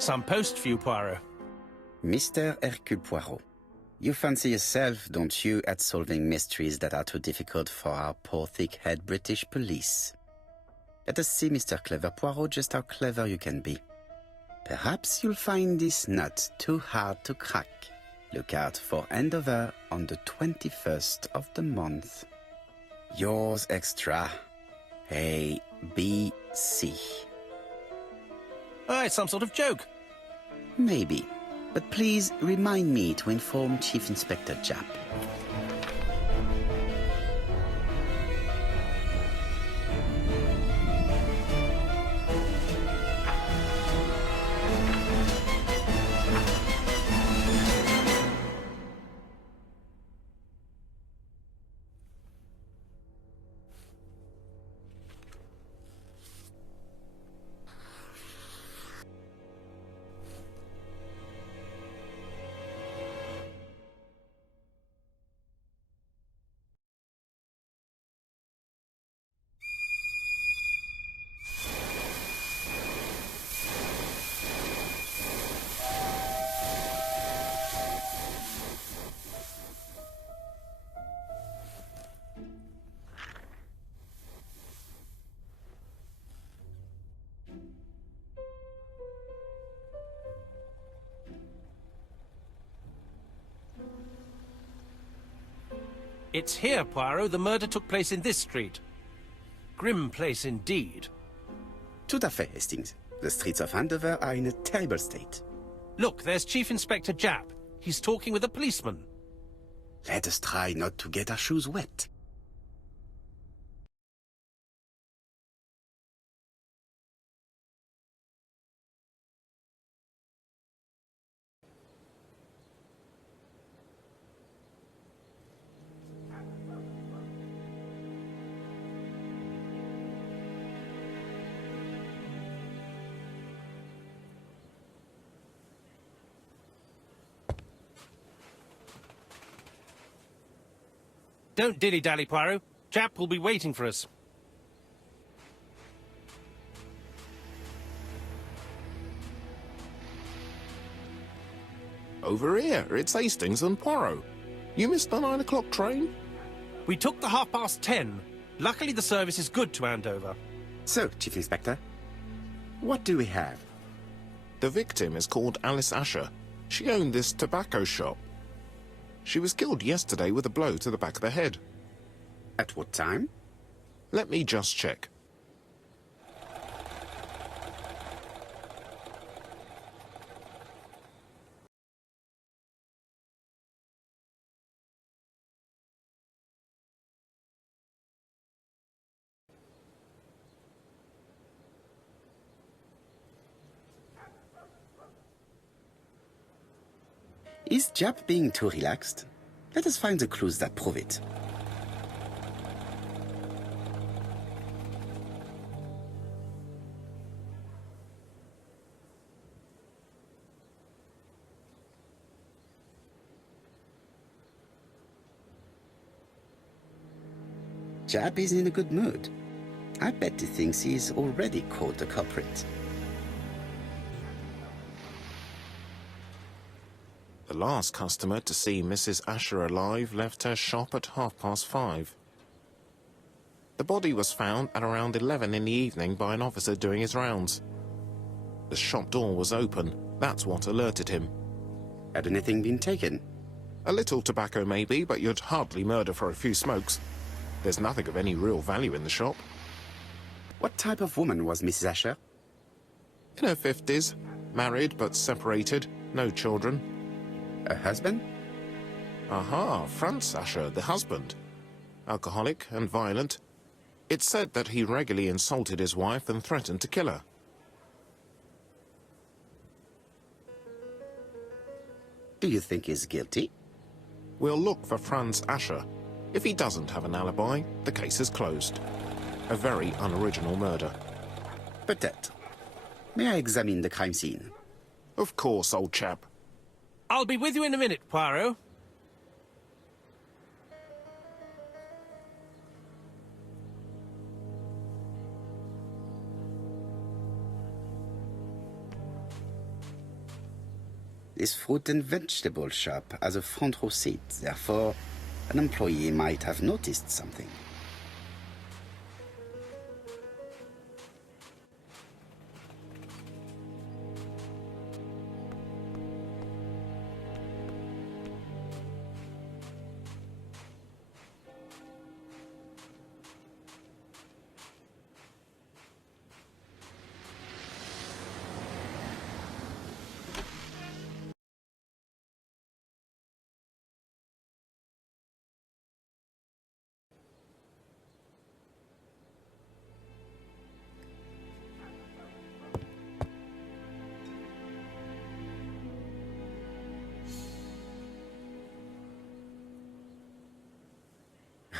Some post for you, Poirot. Mr. Hercule Poirot, you fancy yourself, don't you, at solving mysteries that are too difficult for our poor thick-head British police. Let us see, Mr. Clever Poirot, just how clever you can be. Perhaps you'll find this nut too hard to crack. Look out for handover on the 21st of the month. Yours extra, A, B, C. Oh, it's some sort of joke. Maybe, but please remind me to inform Chief Inspector Japp. It's here, Poirot. The murder took place in this street. Grim place indeed. Tout à fait, Hastings. The streets of Andover are in a terrible state. Look, there's Chief Inspector Japp. He's talking with a policeman. Let us try not to get our shoes wet. Don't dilly-dally, Poirot. Japp will be waiting for us. Over here, it's Hastings and Poirot. You missed the 9 o'clock train? We took the 10:30. Luckily, the service is good to Andover. So, Chief Inspector, what do we have? The victim is called Alice Asher. She owned this tobacco shop. She was killed yesterday with a blow to the back of the head. At what time? Let me just check. Is Japp being too relaxed? Let us find the clues that prove it. Japp is in a good mood. I bet he thinks he's already caught the culprit. The last customer to see Mrs. Asher alive left her shop at 5:30. The body was found at around 11 in the evening by an officer doing his rounds. The shop door was open. That's what alerted him. Had anything been taken? A little tobacco maybe, but you'd hardly murder for a few smokes. There's nothing of any real value in the shop. What type of woman was Mrs. Asher? In her 50s, married but separated, no children. A husband? Aha, Franz Asher, the husband. Alcoholic and violent. It's said that he regularly insulted his wife and threatened to kill her. Do you think he's guilty? We'll look for Franz Asher. If he doesn't have an alibi, the case is closed. A very unoriginal murder. Peut-être. May I examine the crime scene? Of course, old chap. I'll be with you in a minute, Poirot. This fruit and vegetable shop has a front row seat, therefore an employee might have noticed something.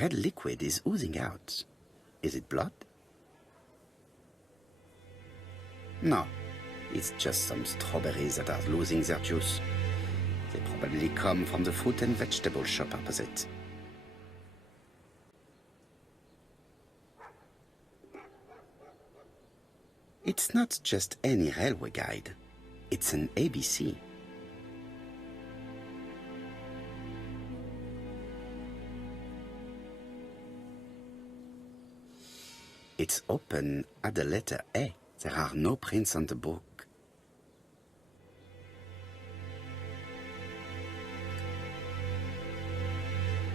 Red liquid is oozing out. Is it blood? No, it's just some strawberries that are losing their juice. They probably come from the fruit and vegetable shop opposite. It's not just any railway guide. It's an ABC. It's open at the letter A. There are no prints on the book.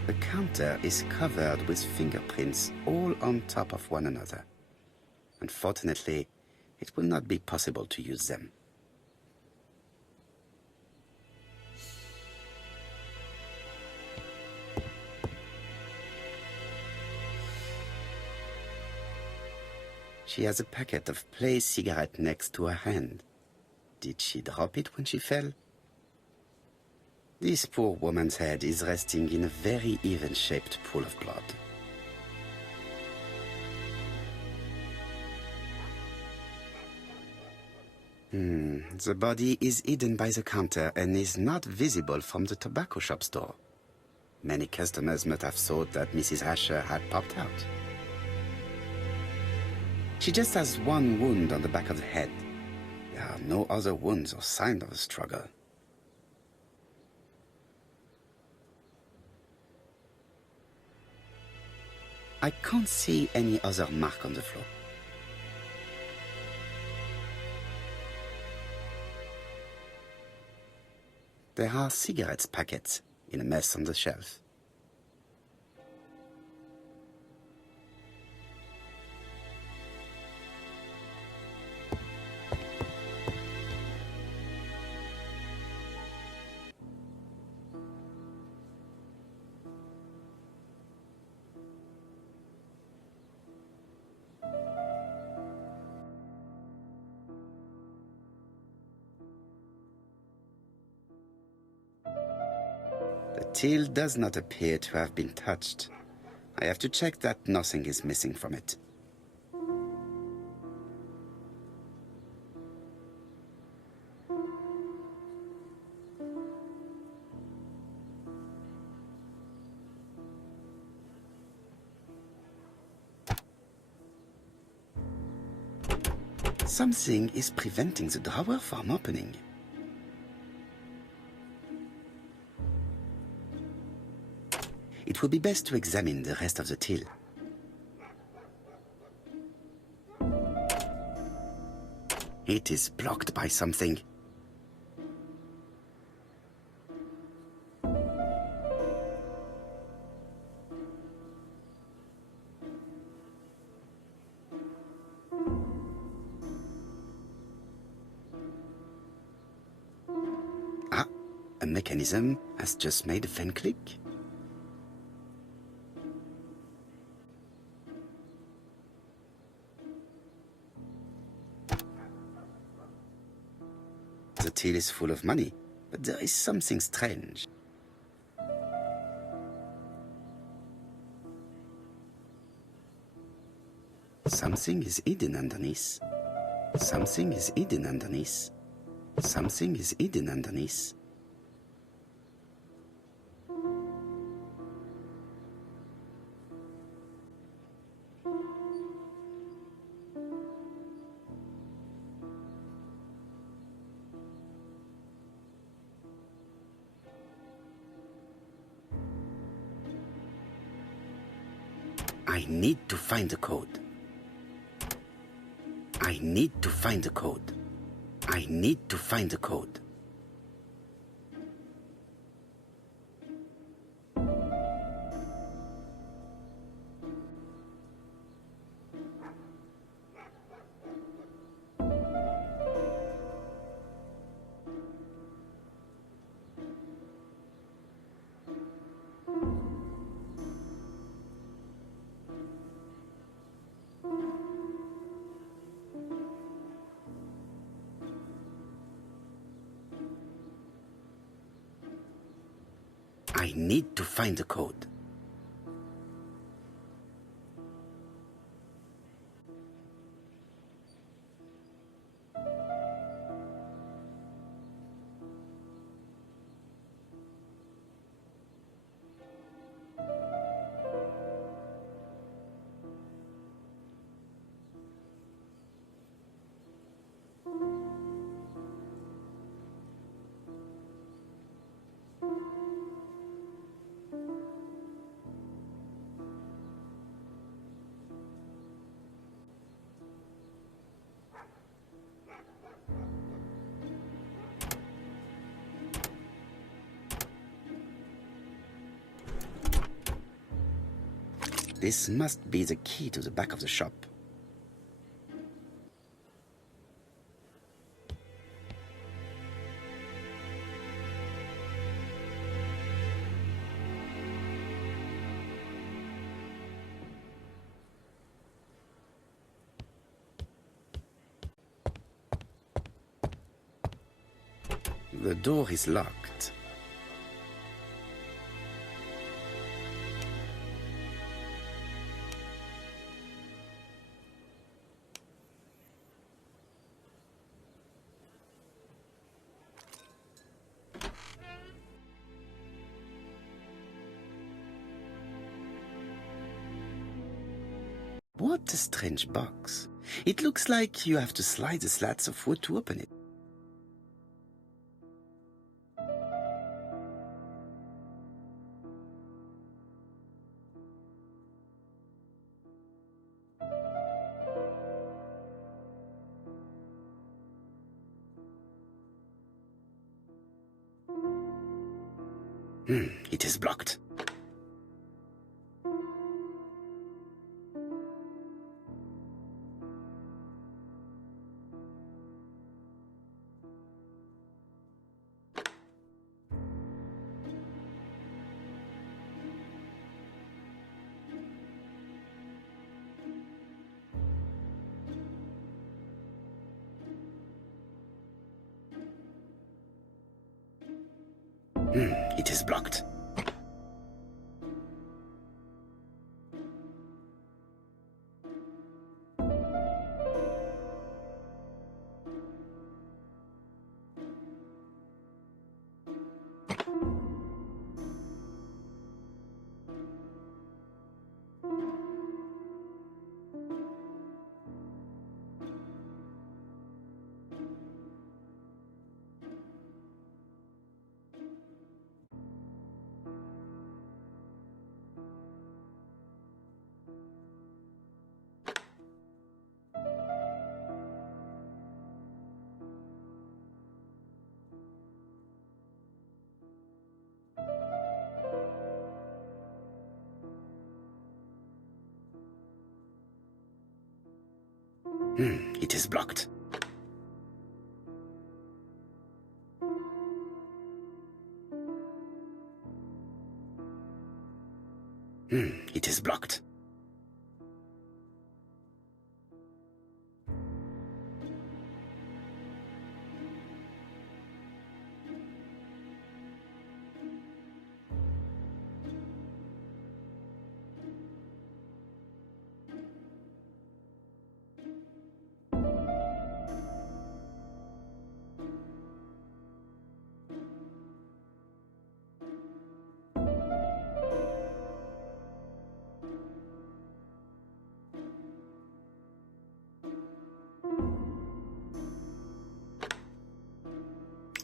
The counter is covered with fingerprints all on top of one another. Unfortunately, it will not be possible to use them. She has a packet of Play cigarette next to her hand. Did she drop it when she fell? This poor woman's head is resting in a very even-shaped pool of blood. The body is hidden by the counter and is not visible from the tobacco shop's door. Many customers must have thought that Mrs. Asher had popped out. She just has one wound on the back of the head. There are no other wounds or signs of a struggle. I can't see any other mark on the floor. There are cigarette packets in a mess on the shelf. The till does not appear to have been touched. I have to check that nothing is missing from it. Something is preventing the drawer from opening. It would be best to examine the rest of the till. It is blocked by something. Ah, a mechanism has just made a fan click. The till is full of money, but there is something strange. Something is hidden underneath. Something is hidden underneath. Something is hidden underneath. I need to find the code. I need to find the code. I need to find the code. I need to find the code. This must be the key to the back of the shop. The door is locked. What a strange box. It looks like you have to slide the slats of wood to open it. It is blocked. It is blocked. It is blocked. It is blocked.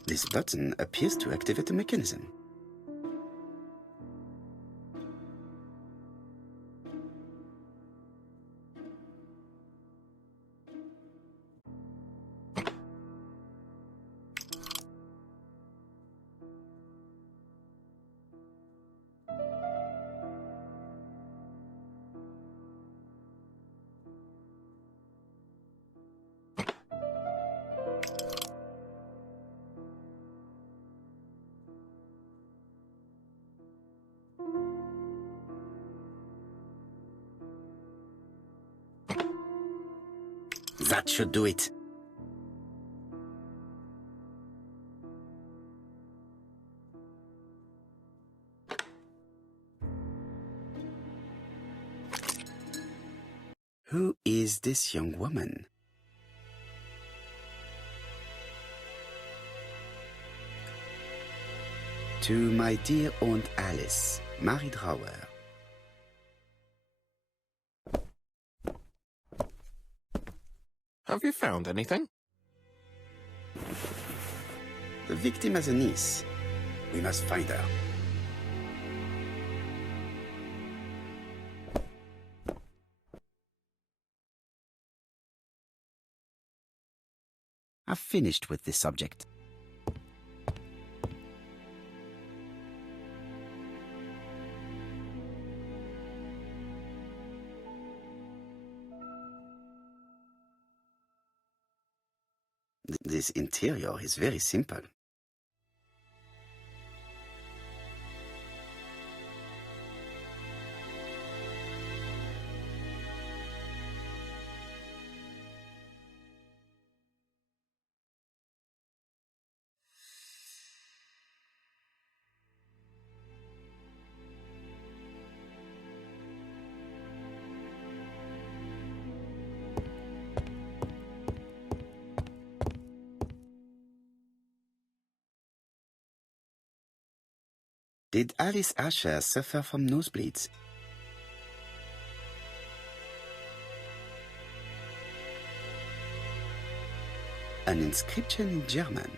This button appears to activate the mechanism. That should do it. Who is this young woman? To my dear Aunt Alice, Marie Drower. Have you found anything? The victim has a niece. We must find her. I've finished with this subject. This interior is very simple. Did Alice Asher suffer from nosebleeds? An inscription in German.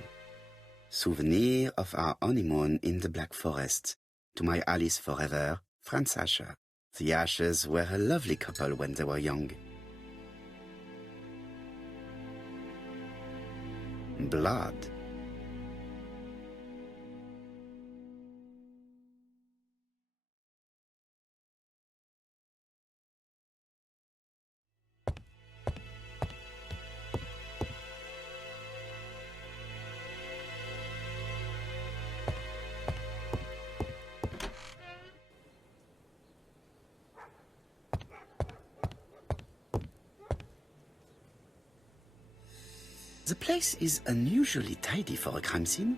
Souvenir of our honeymoon in the Black Forest. To my Alice forever, Franz Asher. The Ashers were a lovely couple when they were young. Blood. The place is unusually tidy for a crime scene.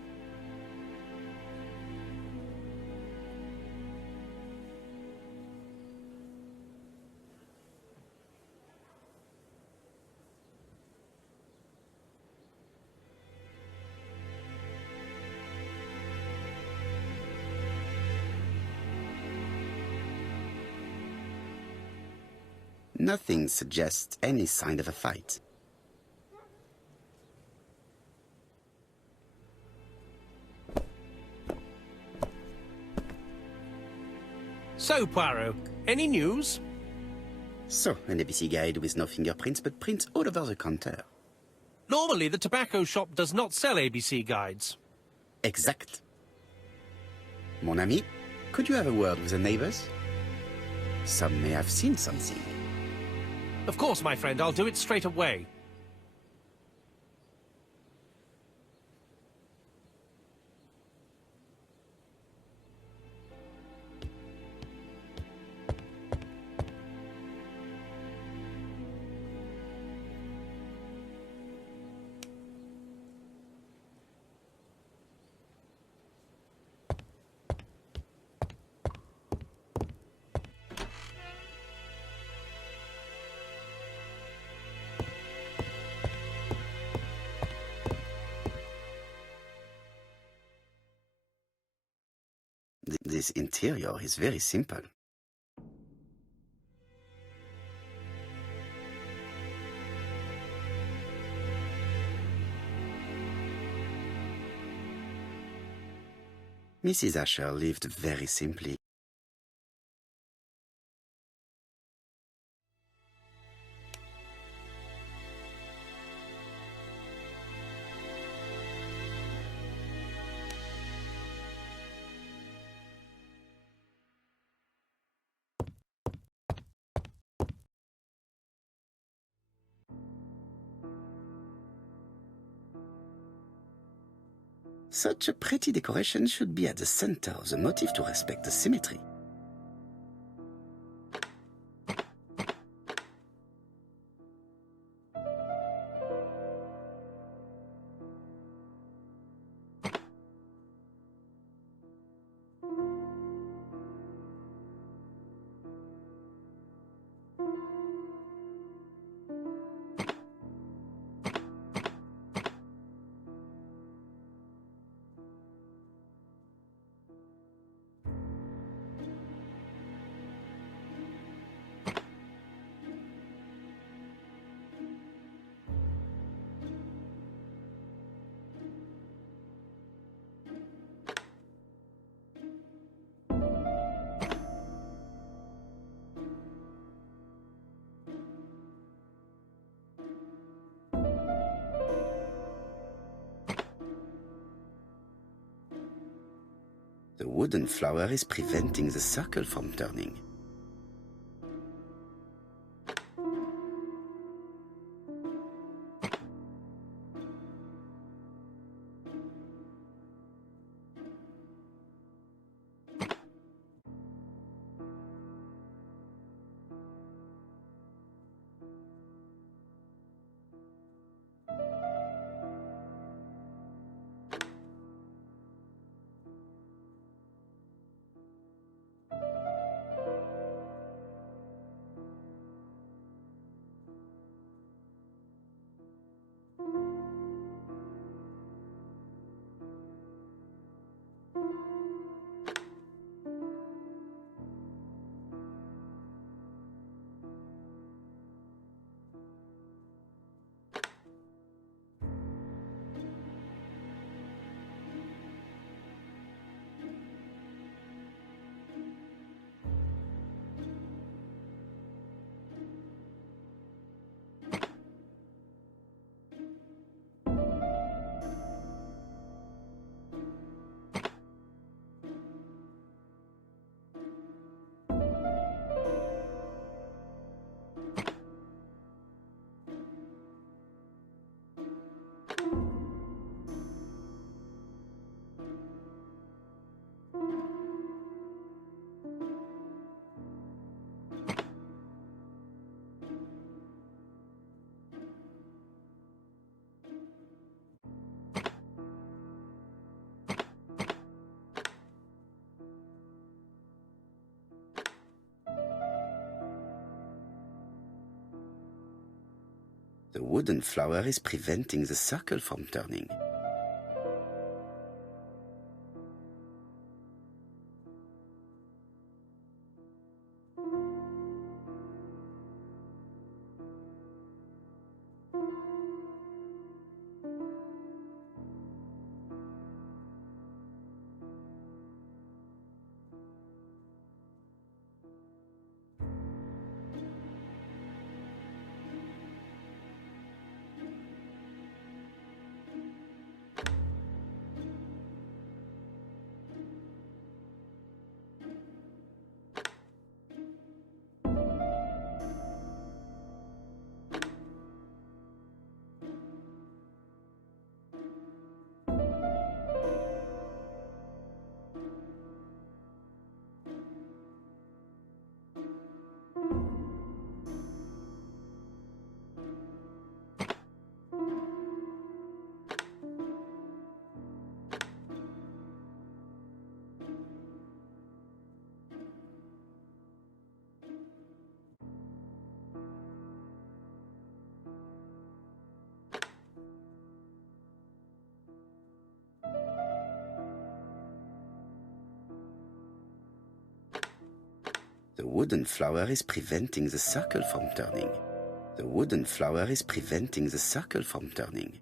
Nothing suggests any sign of a fight. So, Poirot, any news? So, an ABC guide with no fingerprints but prints all over the counter. Normally, the tobacco shop does not sell ABC guides. Exact. Mon ami, could you have a word with the neighbors? Some may have seen something. Of course, my friend, I'll do it straight away. This interior is very simple. Mrs. Asher lived very simply. Such a pretty decoration should be at the center of the motif to respect the symmetry. The wooden flower is preventing the circle from turning. The wooden flower is preventing the circle from turning. The wooden flower is preventing the circle from turning. The wooden flower is preventing the circle from turning.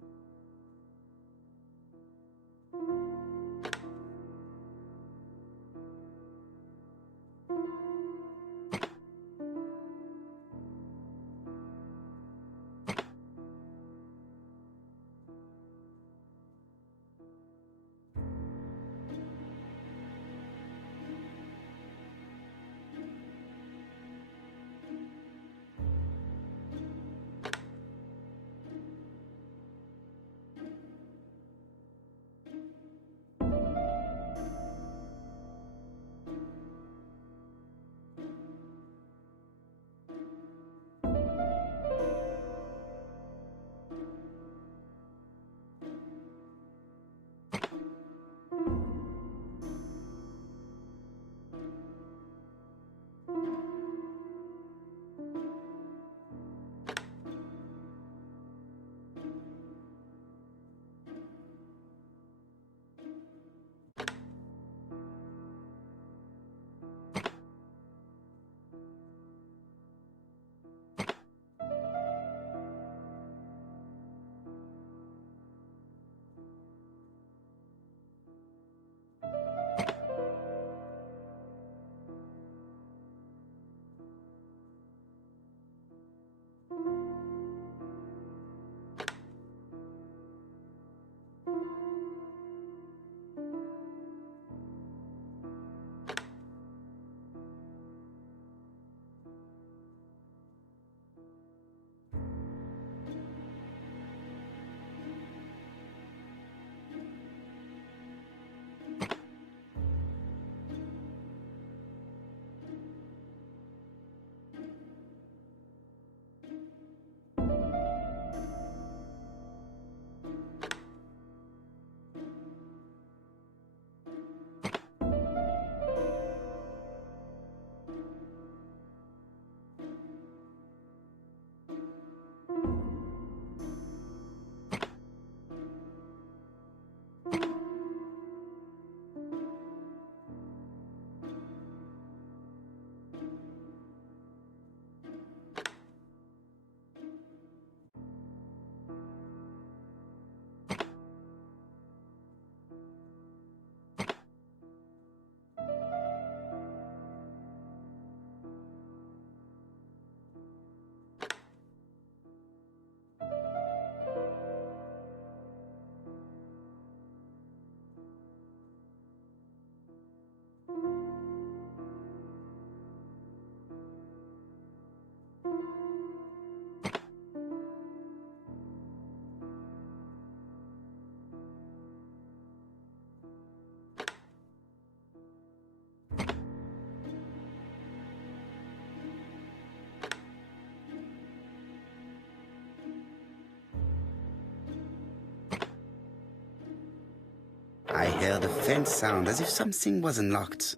I heard a faint sound as if something was unlocked.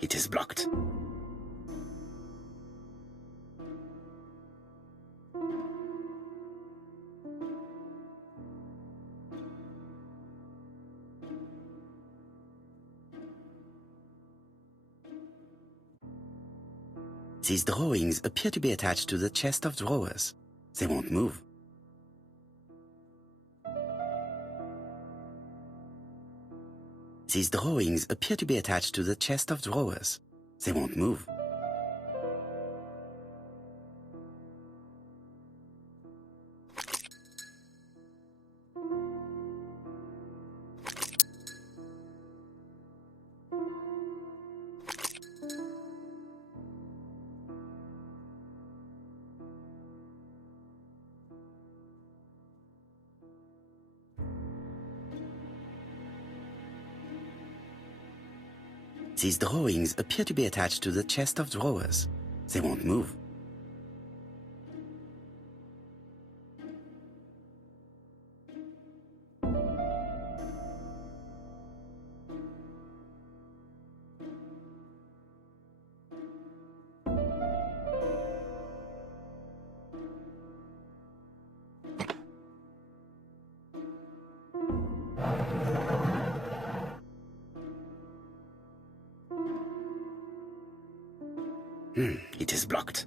It is blocked. These drawings appear to be attached to the chest of drawers. They won't move. These drawings appear to be attached to the chest of drawers. They won't move. These drawings appear to be attached to the chest of drawers. They won't move. It is blocked.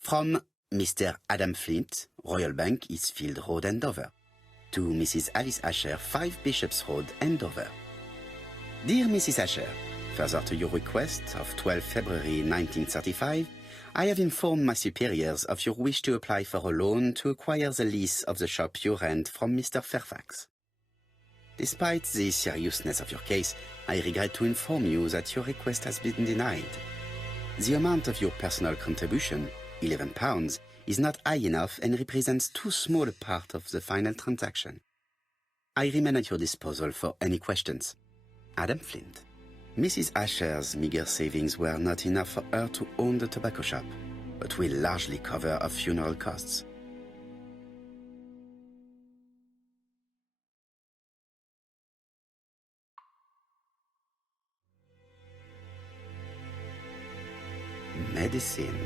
From Mr. Adam Flint, Royal Bank, Eastfield Road, Andover, to Mrs. Alice Asher, 5 Bishops Road, Andover. Dear Mrs. Asher, further to your request of 12 February 1935, I have informed my superiors of your wish to apply for a loan to acquire the lease of the shop you rent from Mr. Fairfax. Despite the seriousness of your case, I regret to inform you that your request has been denied. The amount of your personal contribution, £11, is not high enough and represents too small a part of the final transaction. I remain at your disposal for any questions. Adam Flint. Mrs. Asher's meager savings were not enough for her to own the tobacco shop, but will largely cover her funeral costs. Medicine.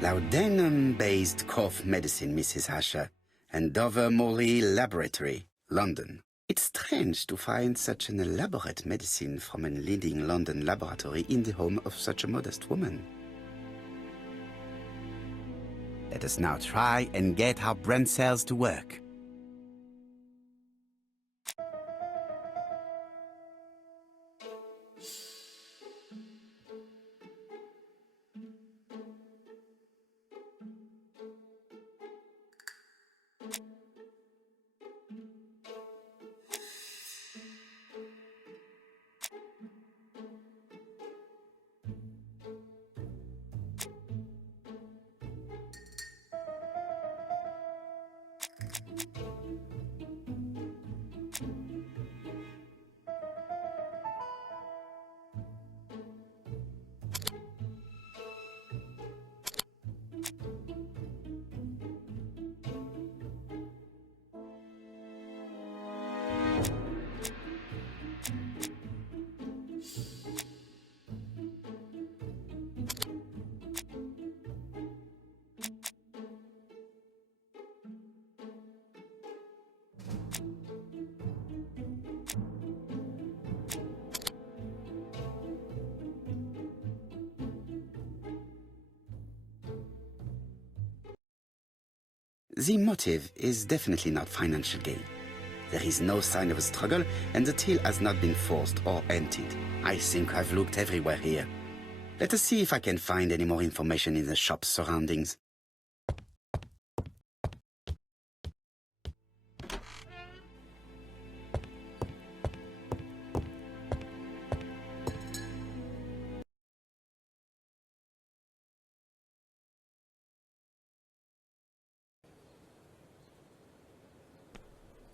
Laudanum-based cough medicine, Mrs. Asher, and Dover Morley Laboratory, London. It's strange to find such an elaborate medicine from a leading London laboratory in the home of such a modest woman. Let us now try and get our brain cells to work. The motive is definitely not financial gain. There is no sign of a struggle, and the till has not been forced or emptied. I think I've looked everywhere here. Let us see if I can find any more information in the shop's surroundings.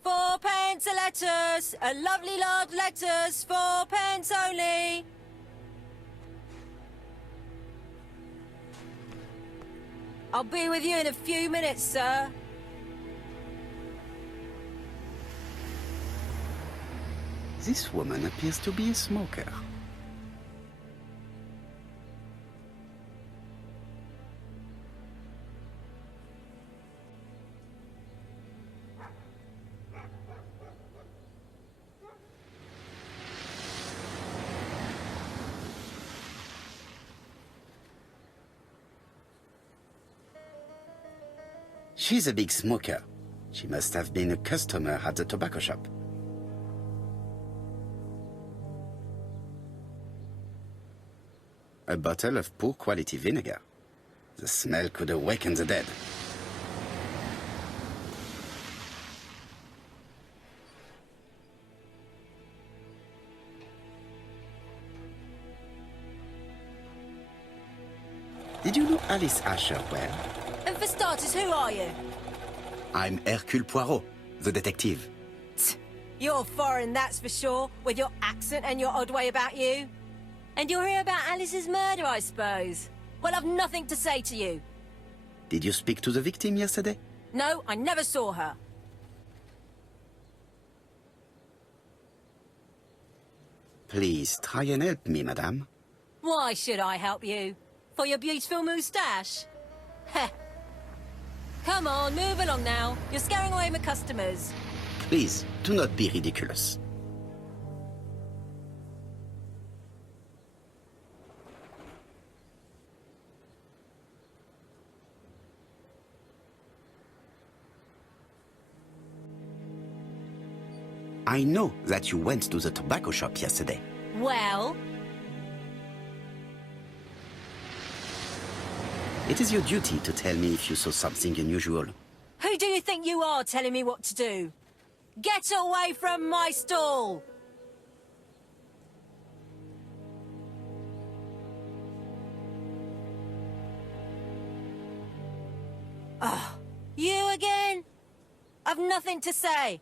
£4 a lettuce, a lovely large lettuce, 4p only. I'll be with you in a few minutes, sir. This woman appears to be a smoker. She's a big smoker. She must have been a customer at the tobacco shop. A bottle of poor quality vinegar. The smell could awaken the dead. Did you know Alice Asher well? And for starters, who are you? I'm Hercule Poirot, the detective. You're foreign, that's for sure, with your accent and your odd way about you. And you're here about Alice's murder, I suppose. Well, I've nothing to say to you. Did you speak to the victim yesterday? No, I never saw her. Please, try and help me, madame. Why should I help you? For your beautiful moustache? Heh. Come on, move along now. You're scaring away my customers. Please, do not be ridiculous. I know that you went to the tobacco shop yesterday. Well? It is your duty to tell me if you saw something unusual. Who do you think you are telling me what to do? Get away from my stall! Oh, you again? I've nothing to say.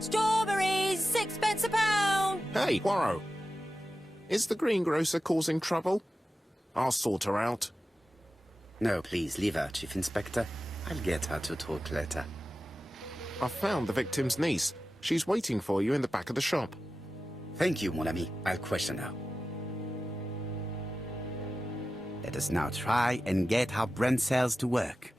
Strawberries, 6p a pound! Hey, Poirot. Is the greengrocer causing trouble? I'll sort her out. No, please, leave her, Chief Inspector. I'll get her to talk later. I found the victim's niece. She's waiting for you in the back of the shop. Thank you, mon ami. I'll question her. Let us now try and get our brain cells to work.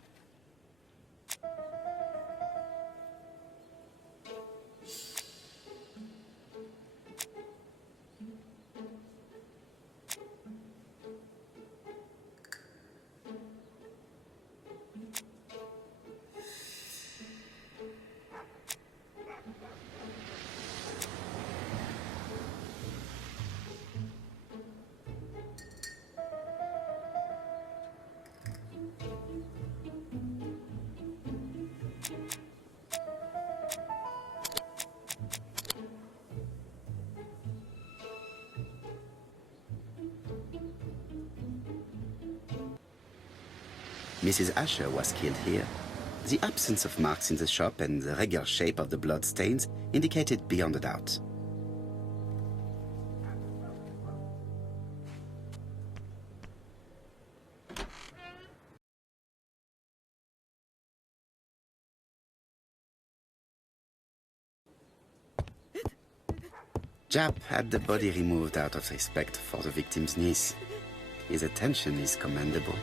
Mrs. Asher was killed here. The absence of marks in the shop and the regular shape of the blood stains indicated beyond a doubt. Jap had the body removed out of respect for the victim's niece. His attention is commendable.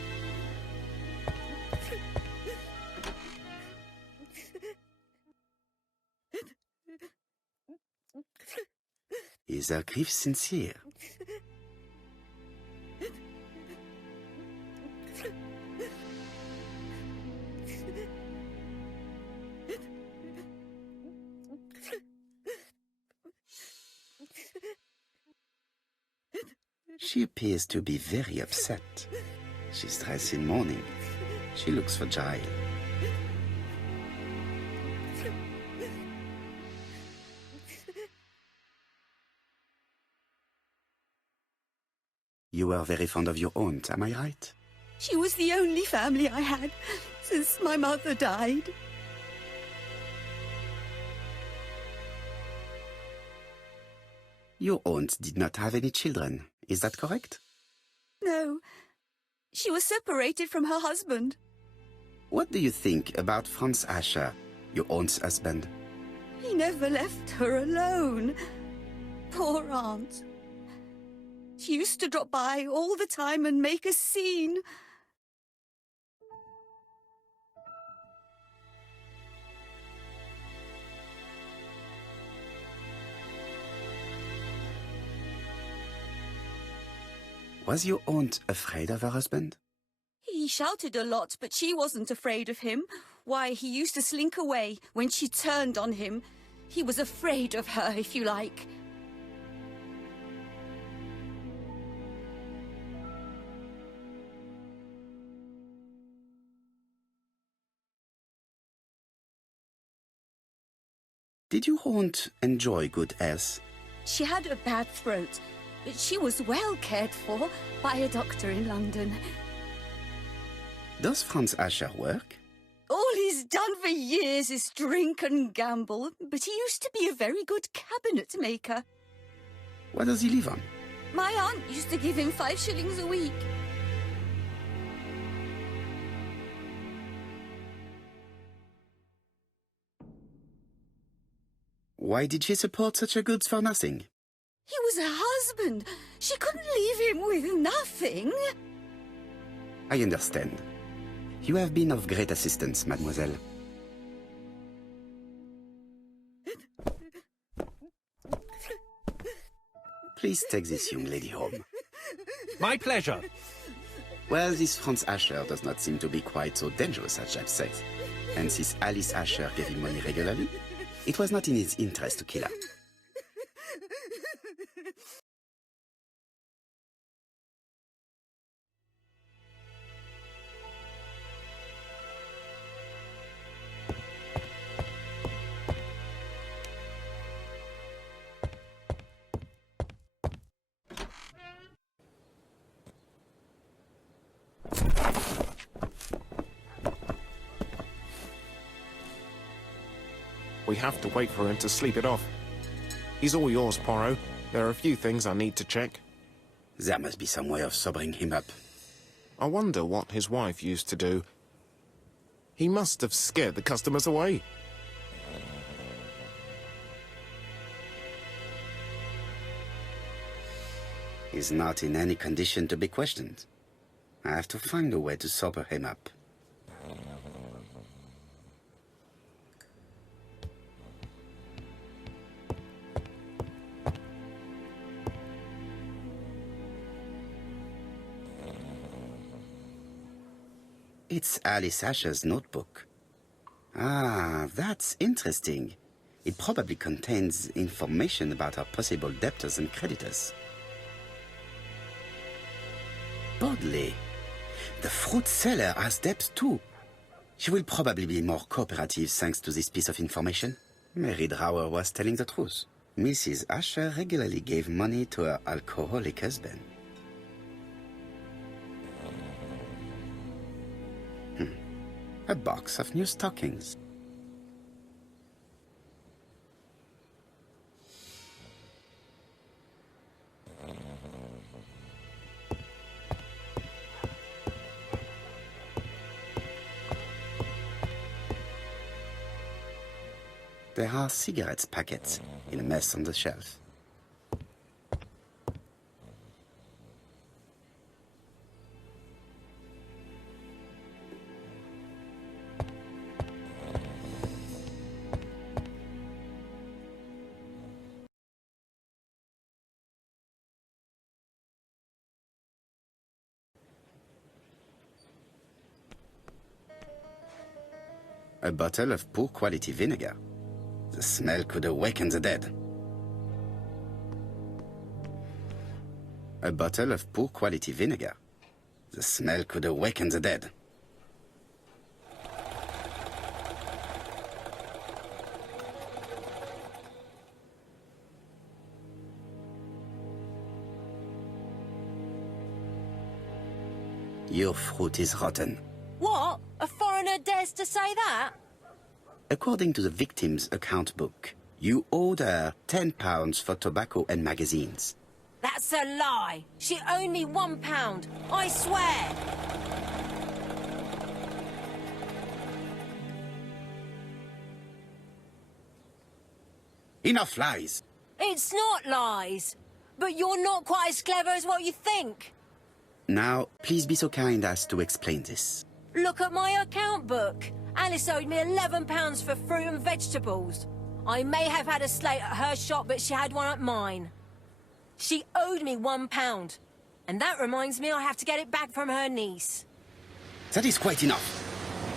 Is her grief sincere? She appears to be very upset. She's dressed in mourning. She looks fragile. You were very fond of your aunt, am I right? She was the only family I had since my mother died. Your aunt did not have any children, is that correct? No, she was separated from her husband. What do you think about Franz Asher, your aunt's husband? He never left her alone. Poor aunt. She used to drop by all the time and make a scene. Was your aunt afraid of her husband? He shouted a lot, but she wasn't afraid of him. Why, he used to slink away when she turned on him. He was afraid of her, if you like. Did your aunt enjoy good health? She had a bad throat, but she was well cared for by a doctor in London. Does Franz Asher work? All he's done for years is drink and gamble, but he used to be a very good cabinet maker. What does he live on? My aunt used to give him 5 shillings a week. Why did she support such a goods for nothing? He was her husband. She couldn't leave him with nothing. I understand. You have been of great assistance, mademoiselle. Please take this young lady home. My pleasure. Well, this Franz Asher does not seem to be quite so dangerous as Jap says. And since Alice Asher gave him money regularly, it was not in his interest to kill her. We have to wait for him to sleep it off. He's all yours, Poirot. There are a few things I need to check. There must be some way of sobering him up. I wonder what his wife used to do. He must have scared the customers away. He's not in any condition to be questioned. have to find a way to sober him up. It's Alice Asher's notebook. Ah, that's interesting. It probably contains information about our possible debtors and creditors. Bodley. The fruit seller has debts too. She will probably be more cooperative thanks to this piece of information. Mary Drower was telling the truth. Mrs. Asher regularly gave money to her alcoholic husband. A box of new stockings. There are cigarettes packets in a mess on the shelf. A bottle of poor quality vinegar. The smell could awaken the dead. A bottle of poor quality vinegar. The smell could awaken the dead. Your fruit is rotten. What? A foreigner dares to say that? According to the victim's account book, you owed her £10 for tobacco and magazines. That's a lie. She owed me £1, I swear. Enough lies! It's not lies. But you're not quite as clever as what you think. Now, please be so kind as to explain this. Look at my account book. Alice owed me £11 for fruit and vegetables. I may have had a slate at her shop, but she had one at mine. She owed me £1. And that reminds me I have to get it back from her niece. That is quite enough.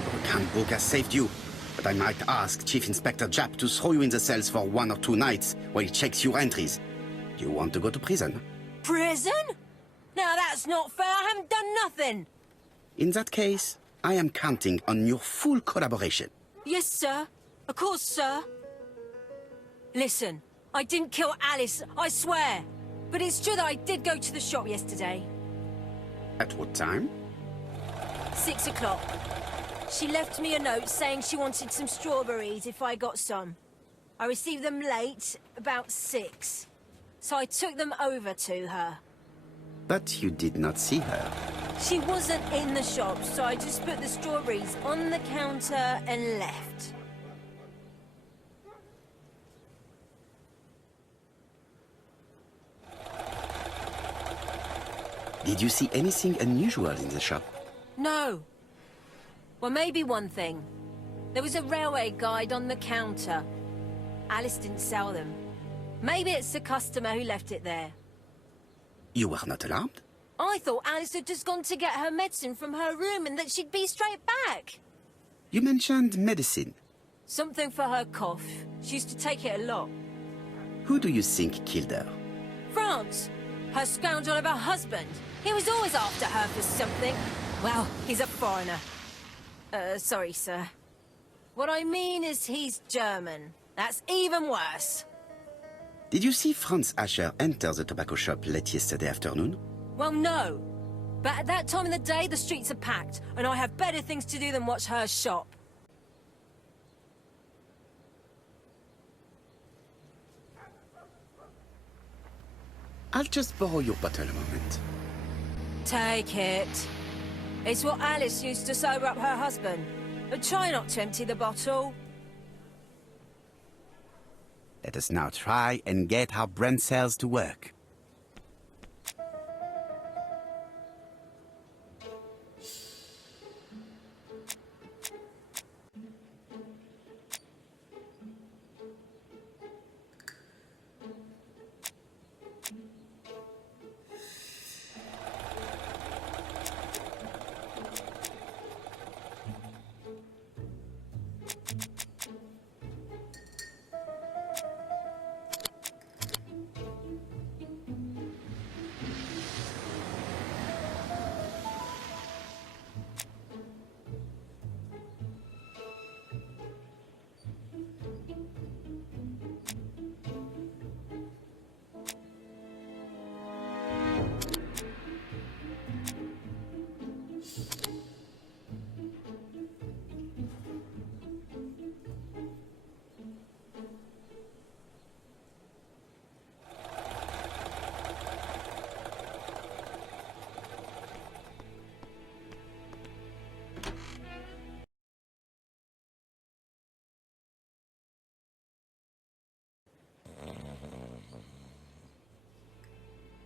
Your account book has saved you, but I might ask Chief Inspector Japp to throw you in the cells for 1 or 2 nights while he checks your entries. Do you want to go to prison? Prison? Now that's not fair. I haven't done nothing. In that case, I am counting on your full collaboration. Yes, sir. Of course, sir. Listen, I didn't kill Alice, I swear. But it's true that I did go to the shop yesterday. At what time? 6 o'clock. She left me a note saying she wanted some strawberries if I got some. I received them late, about 6. So I took them over to her. But you did not see her. She wasn't in the shop, so I just put the strawberries on the counter and left. Did you see anything unusual in the shop? No. Well, maybe one thing. There was a railway guide on the counter. Alice didn't sell them. Maybe it's the customer who left it there. You were not alarmed? I thought Alice had just gone to get her medicine from her room and that she'd be straight back. You mentioned medicine. Something for her cough. She used to take it a lot. Who do you think killed her? France. Her scoundrel of a husband. He was always after her for something. Well, he's a foreigner. Sorry, sir. What I mean is he's German. That's even worse. Did you see Franz Asher enter the tobacco shop late yesterday afternoon? Well, no. But at that time of the day, the streets are packed, and I have better things to do than watch her shop. I'll just borrow your bottle a moment. Take it. It's what Alice used to sober up her husband. But try not to empty the bottle. Let us now try and get our brain cells to work.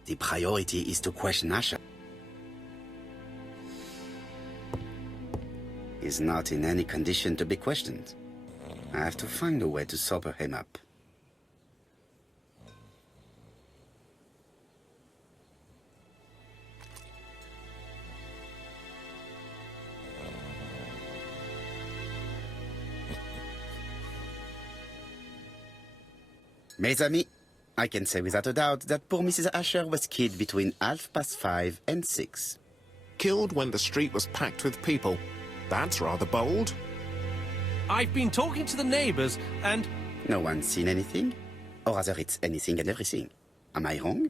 The priority is to question Asher. He's not in any condition to be questioned. I have to find a way to sober him up. Mes amis, I can say without a doubt that poor Mrs. Asher was killed between 5:30 and 6. Killed when the street was packed with people. That's rather bold. I've been talking to the neighbors, and... No one's seen anything? Or rather, it's anything and everything. Am I wrong?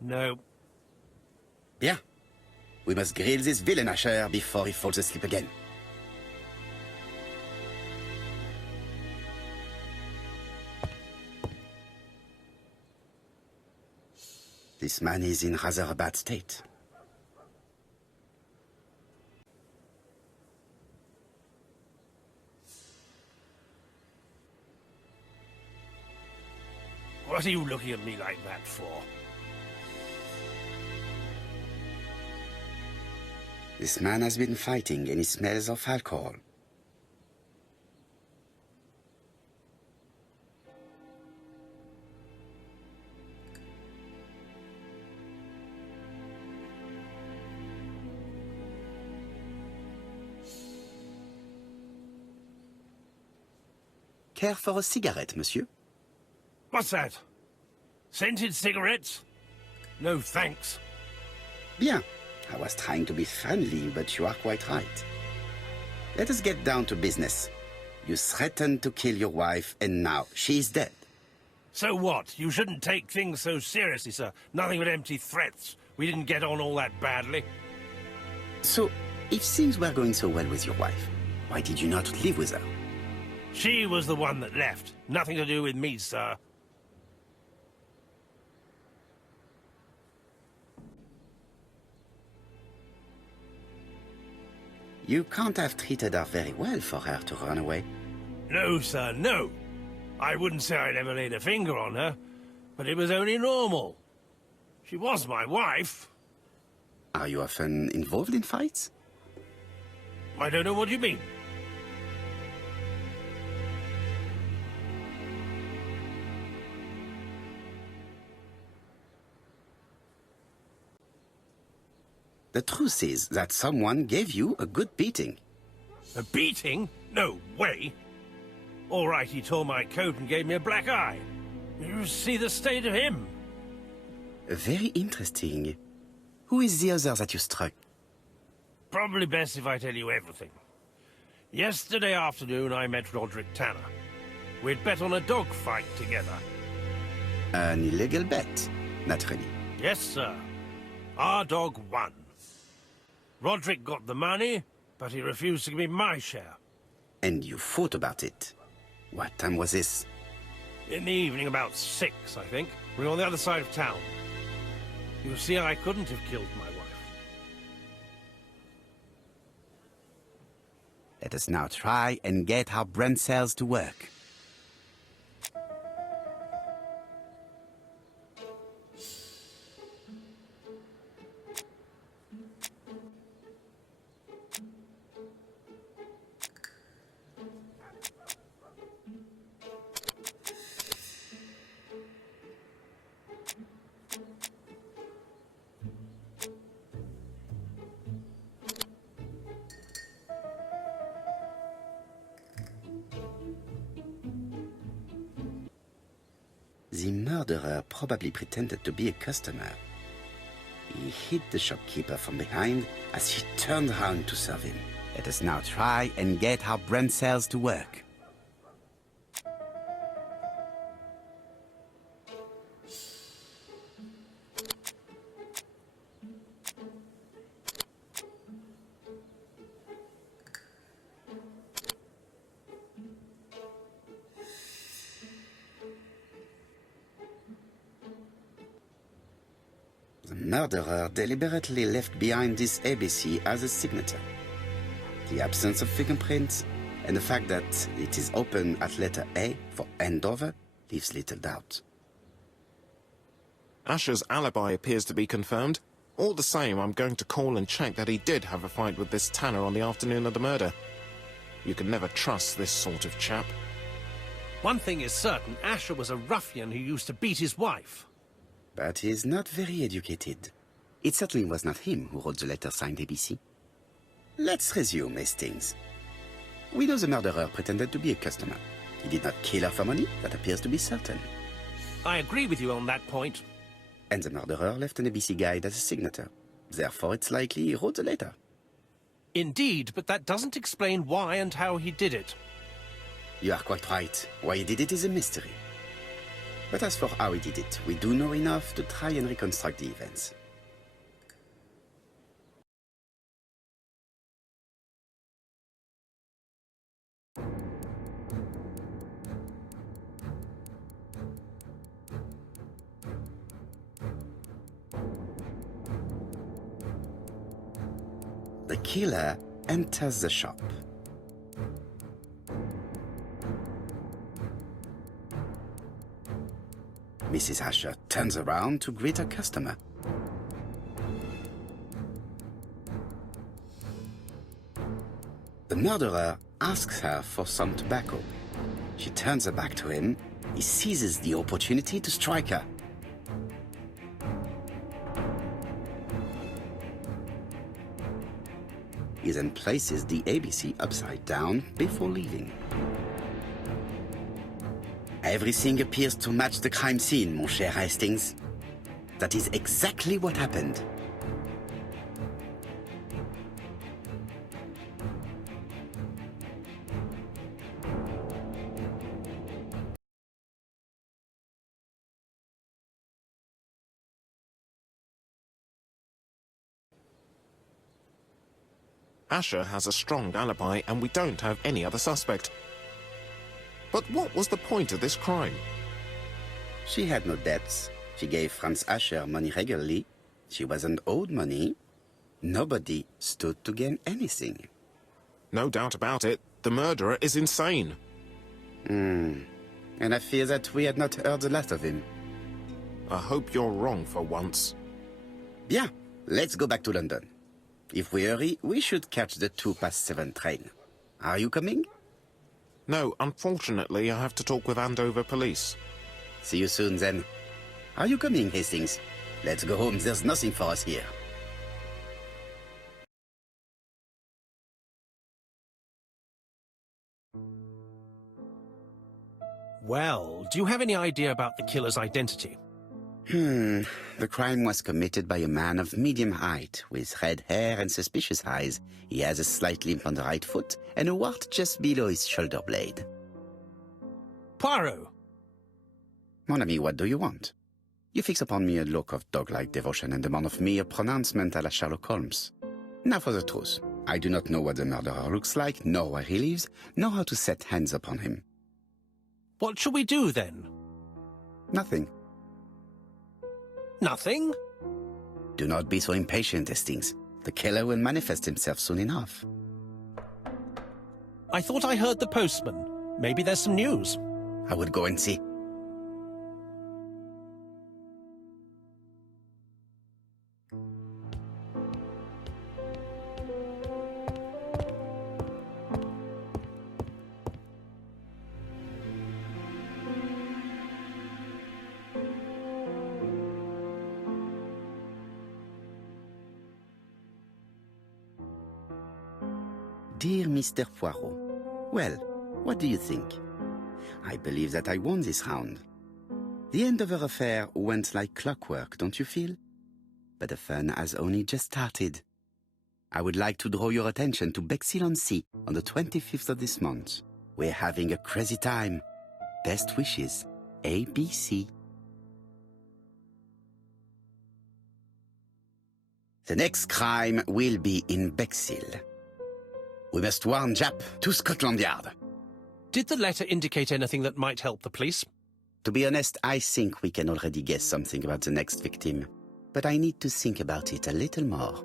No. Bien. We must grill this villain Asher before he falls asleep again. This man is in rather a bad state. What are you looking at me like that for? This man has been fighting and he smells of alcohol. Care for a cigarette, monsieur? What's that? Scented cigarettes? No, thanks. Bien. I was trying to be friendly, but you are quite right. Let us get down to business. You threatened to kill your wife, and now she is dead. So what? You shouldn't take things so seriously, sir. Nothing but empty threats. We didn't get on all that badly. So, if things were going so well with your wife, why did you not live with her? She was the one that left. Nothing to do with me, sir. You can't have treated her very well for her to run away. No, sir, no. I wouldn't say I'd ever laid a finger on her, but it was only normal. She was my wife. Are you often involved in fights? I don't know what you mean. The truth is that someone gave you a good beating. A beating? No way. All right, he tore my coat and gave me a black eye. You see the state of him. Very interesting. Who is the other that you struck? Probably best if I tell you everything. Yesterday afternoon, I met Roderick Tanner. We'd bet on a dog fight together. An illegal bet, naturally. Yes, sir. Our dog won. Roderick got the money, but he refused to give me my share. And you fought about it. What time was this? In the evening, about 6, I think. We were on the other side of town. You see, I couldn't have killed my wife. Let us now try and get our brain cells to work. The murderer probably pretended to be a customer. He hit the shopkeeper from behind as he turned around to serve him. Let us now try and get our brain cells to work. The murderer deliberately left behind this ABC as a signature. The absence of fingerprints and the fact that it is open at letter A for Andover leaves little doubt. Asher's alibi appears to be confirmed. All the same, I'm going to call and check that he did have a fight with this Tanner on the afternoon of the murder. You can never trust this sort of chap. One thing is certain, Asher was a ruffian who used to beat his wife. But he's not very educated. It certainly was not him who wrote the letter signed ABC. Let's resume, Hastings. We know the murderer pretended to be a customer. He did not kill her for money, that appears to be certain. I agree with you on that point. And the murderer left an ABC guide as a signature. Therefore, it's likely he wrote the letter. Indeed, but that doesn't explain why and how he did it. You are quite right. Why he did it is a mystery. But as for how he did it, we do know enough to try and reconstruct the events. The killer enters the shop. Mrs. Asher turns around to greet her customer. The murderer asks her for some tobacco. She turns her back to him. He seizes the opportunity to strike her. He then places the ABC upside down before leaving. Everything appears to match the crime scene, mon cher Hastings. That is exactly what happened. Asher has a strong alibi and we don't have any other suspect. But what was the point of this crime? She had no debts. She gave Franz Asher money regularly. She wasn't owed money. Nobody stood to gain anything. No doubt about it, the murderer is insane. And I fear that we had not heard the last of him. I hope you're wrong for once. Bien, let's go back to London. If we hurry, we should catch the 7:02 train. Are you coming? No, unfortunately, I have to talk with Andover police. See you soon, then. Are you coming, Hastings? Let's go home. There's nothing for us here. Well, do you have any idea about the killer's identity? The crime was committed by a man of medium height, with red hair and suspicious eyes. He has a slight limp on the right foot and a wart just below his shoulder blade. Poirot! Mon ami, what do you want? You fix upon me a look of dog-like devotion and demand of me a pronouncement à la Sherlock Holmes. Now for the truth. I do not know what the murderer looks like, nor where he lives, nor how to set hands upon him. What shall we do, then? Nothing. Nothing? Do not be so impatient, Hastings. The killer will manifest himself soon enough. I thought I heard the postman. Maybe there's some news. I would go and see. Dear Mr. Poirot, well, what do you think? I believe that I won this round. The Andover affair went like clockwork, don't you feel? But the fun has only just started. I would like to draw your attention to Bexhill-on-Sea on the 25th of this month. We're having a crazy time. Best wishes, ABC. The next crime will be in Bexhill. We must warn Jap to Scotland Yard. Did the letter indicate anything that might help the police? To be honest, I think we can already guess something about the next victim. But I need to think about it a little more.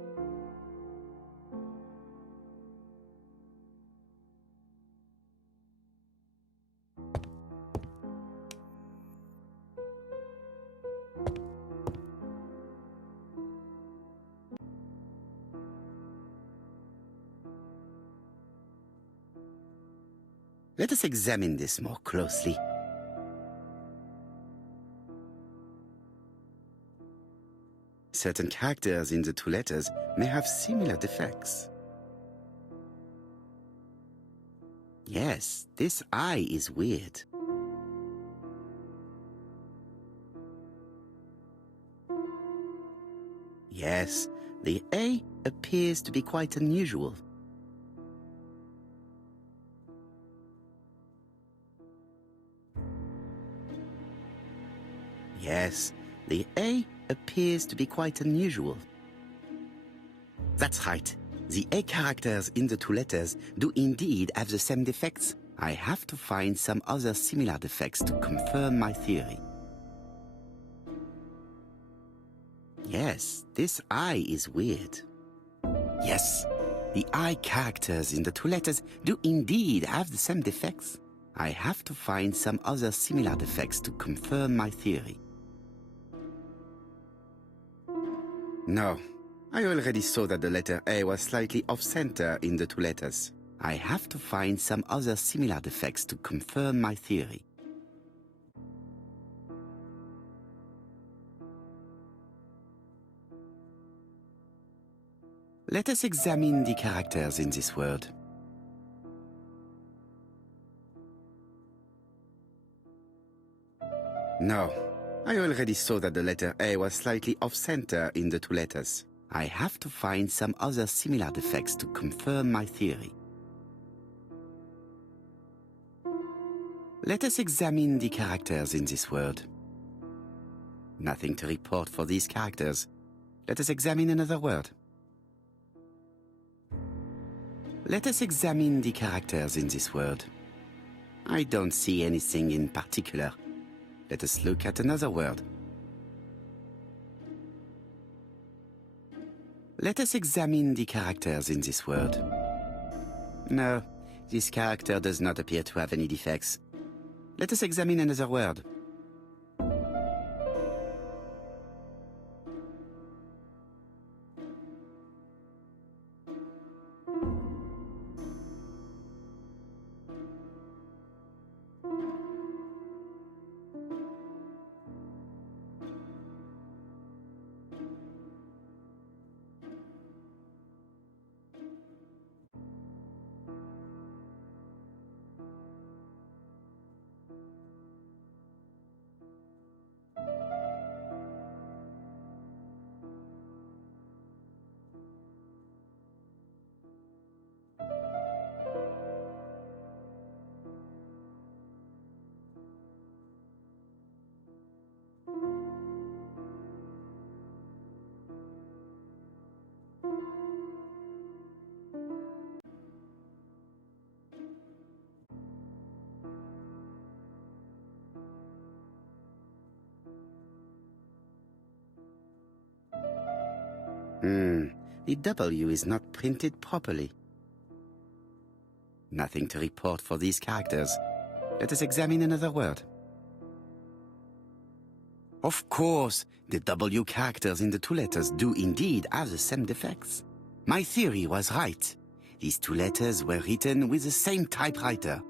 Let us examine this more closely. Certain characters in the two letters may have similar defects. Yes, this I is weird. Yes, the A appears to be quite unusual. Yes, the A appears to be quite unusual. That's right. The A characters in the two letters do indeed have the same defects. I have to find some other similar defects to confirm my theory. Yes, this I is weird. Yes, the I characters in the two letters do indeed have the same defects. I have to find some other similar defects to confirm my theory. No, I already saw that the letter A was slightly off-center in the two letters. I have to find some other similar defects to confirm my theory. Let us examine the characters in this word. No, I already saw that the letter A was slightly off-center in the two letters. I have to find some other similar defects to confirm my theory. Let us examine the characters in this word. Nothing to report for these characters. Let us examine another word. Let us examine the characters in this word. I don't see anything in particular. Let us look at another word. Let us examine the characters in this word. No, this character does not appear to have any defects. Let us examine another word. The W is not printed properly. Nothing to report for these characters. Let us examine another word. Of course, the W characters in the two letters do indeed have the same defects. My theory was right. These two letters were written with the same typewriter.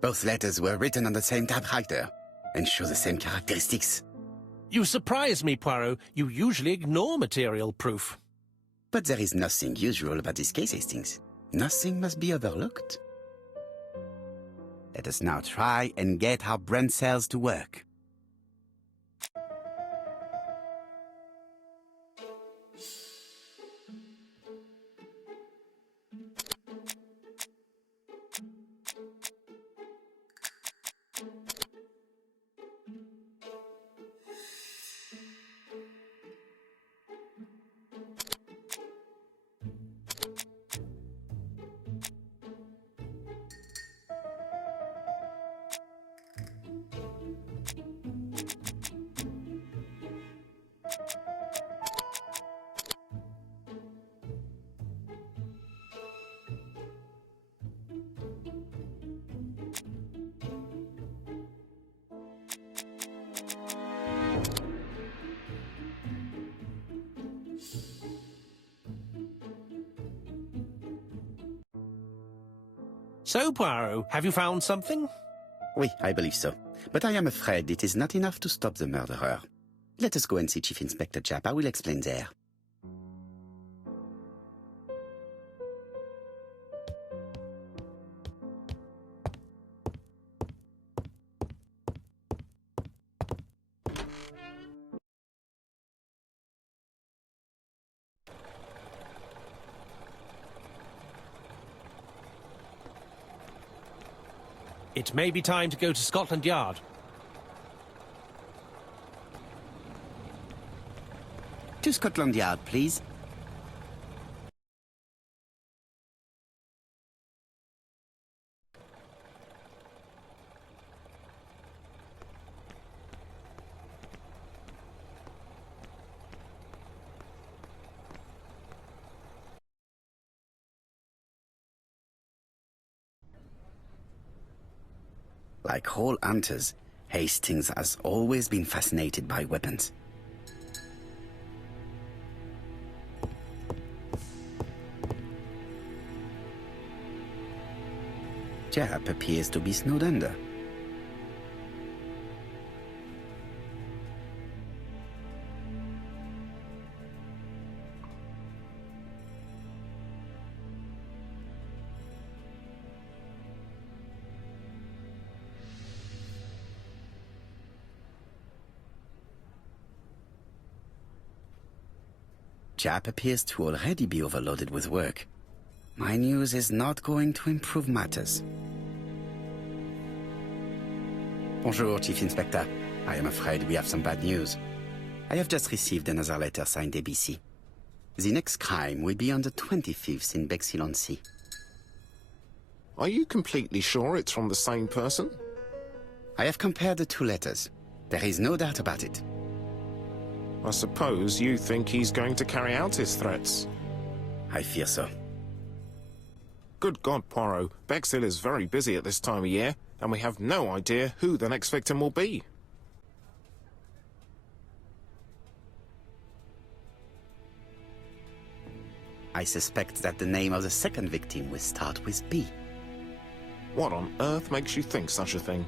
Both letters were written on the same typewriter and show the same characteristics. You surprise me, Poirot. You usually ignore material proof. But there is nothing usual about this case, Hastings. Nothing must be overlooked. Let us now try and get our brain cells to work. So, Poirot, have you found something? Oui, I believe so. But I am afraid it is not enough to stop the murderer. Let us go and see Chief Inspector Japp. I will explain there. It may be time to go to Scotland Yard. To Scotland Yard, please. Like all hunters, Hastings has always been fascinated by weapons. Japp appears to be snowed under. Japp appears to already be overloaded with work. My news is not going to improve matters. Bonjour, Chief Inspector. I am afraid we have some bad news. I have just received another letter signed ABC. The next crime will be on the 25th in Bexhill-on-Sea. Are you completely sure it's from the same person? I have compared the two letters. There is no doubt about it. I suppose you think he's going to carry out his threats. I fear so. Good God, Poirot. Bexhill is very busy at this time of year, and we have no idea who the next victim will be. I suspect that the name of the second victim will start with B. What on earth makes you think such a thing?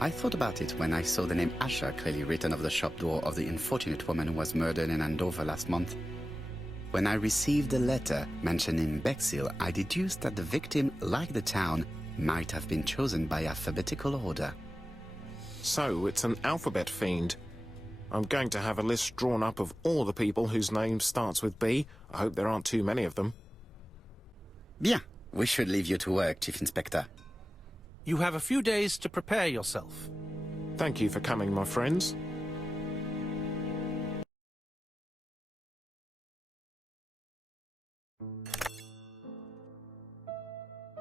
I thought about it when I saw the name Asher clearly written over the shop door of the unfortunate woman who was murdered in Andover last month. When I received the letter mentioning Bexhill, I deduced that the victim, like the town, might have been chosen by alphabetical order. So, it's an alphabet fiend. I'm going to have a list drawn up of all the people whose name starts with B. I hope there aren't too many of them. Bien. We should leave you to work, Chief Inspector. You have a few days to prepare yourself. Thank you for coming, my friends.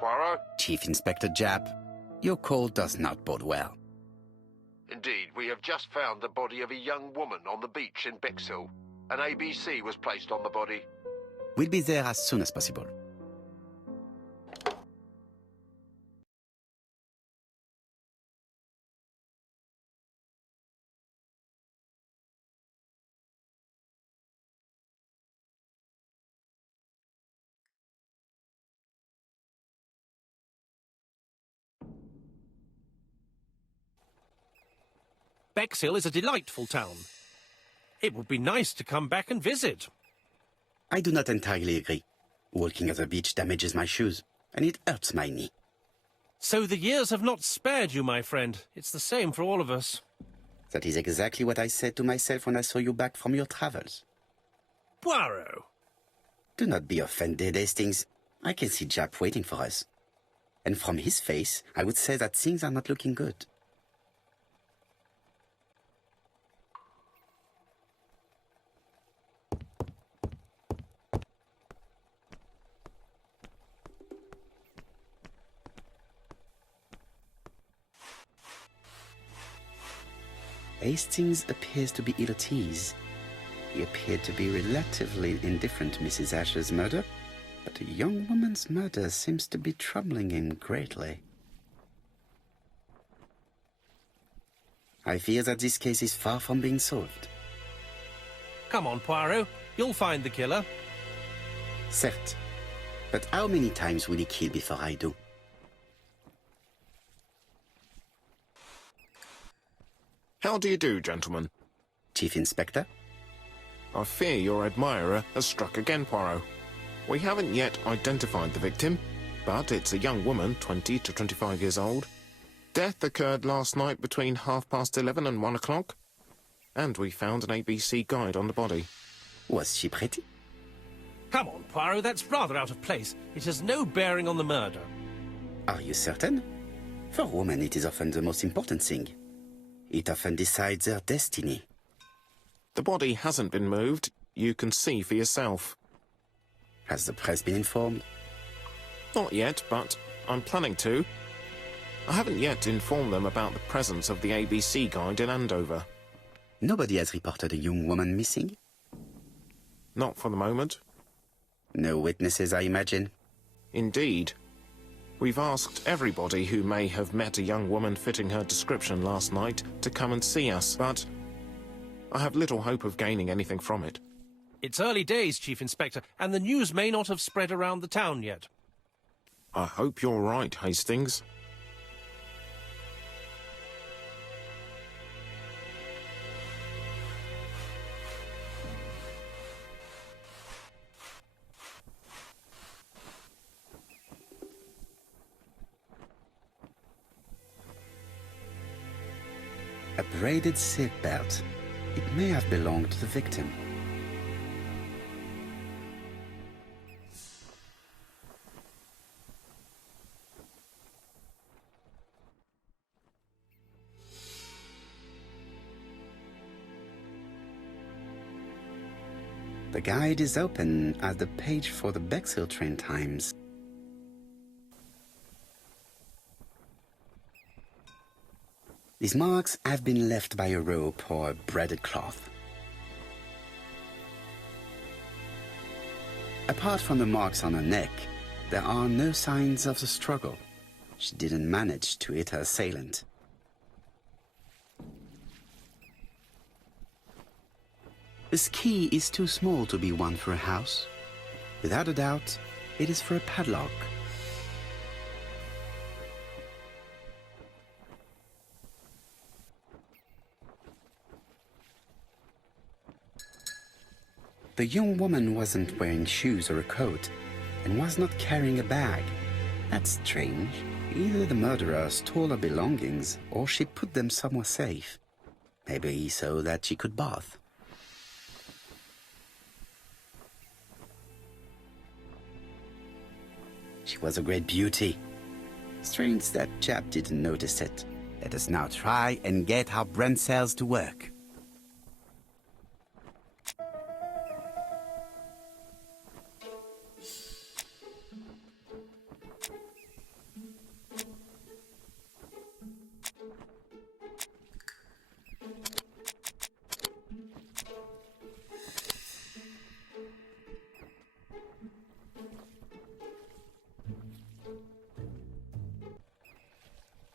Poirot? Chief Inspector Japp, your call does not bode well. Indeed, we have just found the body of a young woman on the beach in Bexhill. An ABC was placed on the body. We'll be there as soon as possible. Bexhill is a delightful town. It would be nice to come back and visit. I do not entirely agree. Walking at the beach damages my shoes, and it hurts my knee. So the years have not spared you, my friend. It's the same for all of us. That is exactly what I said to myself when I saw you back from your travels. Poirot! Do not be offended, Hastings. I can see Japp waiting for us. And from his face, I would say that things are not looking good. Hastings appears to be ill at ease. He appeared to be relatively indifferent to Mrs. Asher's murder, but a young woman's murder seems to be troubling him greatly. I fear that this case is far from being solved. Come on, Poirot. You'll find the killer. Certes. But how many times will he kill before I do? How do you do, gentlemen? Chief Inspector? I fear your admirer has struck again, Poirot. We haven't yet identified the victim, but it's a young woman, 20 to 25 years old. Death occurred last night between 11:30 and 1 o'clock, and we found an ABC guide on the body. Was she pretty? Come on, Poirot, that's rather out of place. It has no bearing on the murder. Are you certain? For women, it is often the most important thing. It often decides their destiny. The body hasn't been moved. You can see for yourself. Has the press been informed? Not yet, but I'm planning to. I haven't yet informed them about the presence of the ABC guide in Andover. Nobody has reported a young woman missing? Not for the moment. No witnesses, I imagine. Indeed. We've asked everybody who may have met a young woman fitting her description last night to come and see us, but I have little hope of gaining anything from it. It's early days, Chief Inspector, and the news may not have spread around the town yet. I hope you're right, Hastings. A braided silk belt. It may have belonged to the victim. The guide is open at the page for the Bexhill train times. These marks have been left by a rope or a braided cloth. Apart from the marks on her neck, there are no signs of the struggle. She didn't manage to hit her assailant. This key is too small to be one for a house. Without a doubt, it is for a padlock. The young woman wasn't wearing shoes or a coat, and was not carrying a bag. That's strange. Either the murderer stole her belongings, or she put them somewhere safe. Maybe so that she could bath. She was a great beauty. Strange that chap didn't notice it. Let us now try and get our brain cells to work.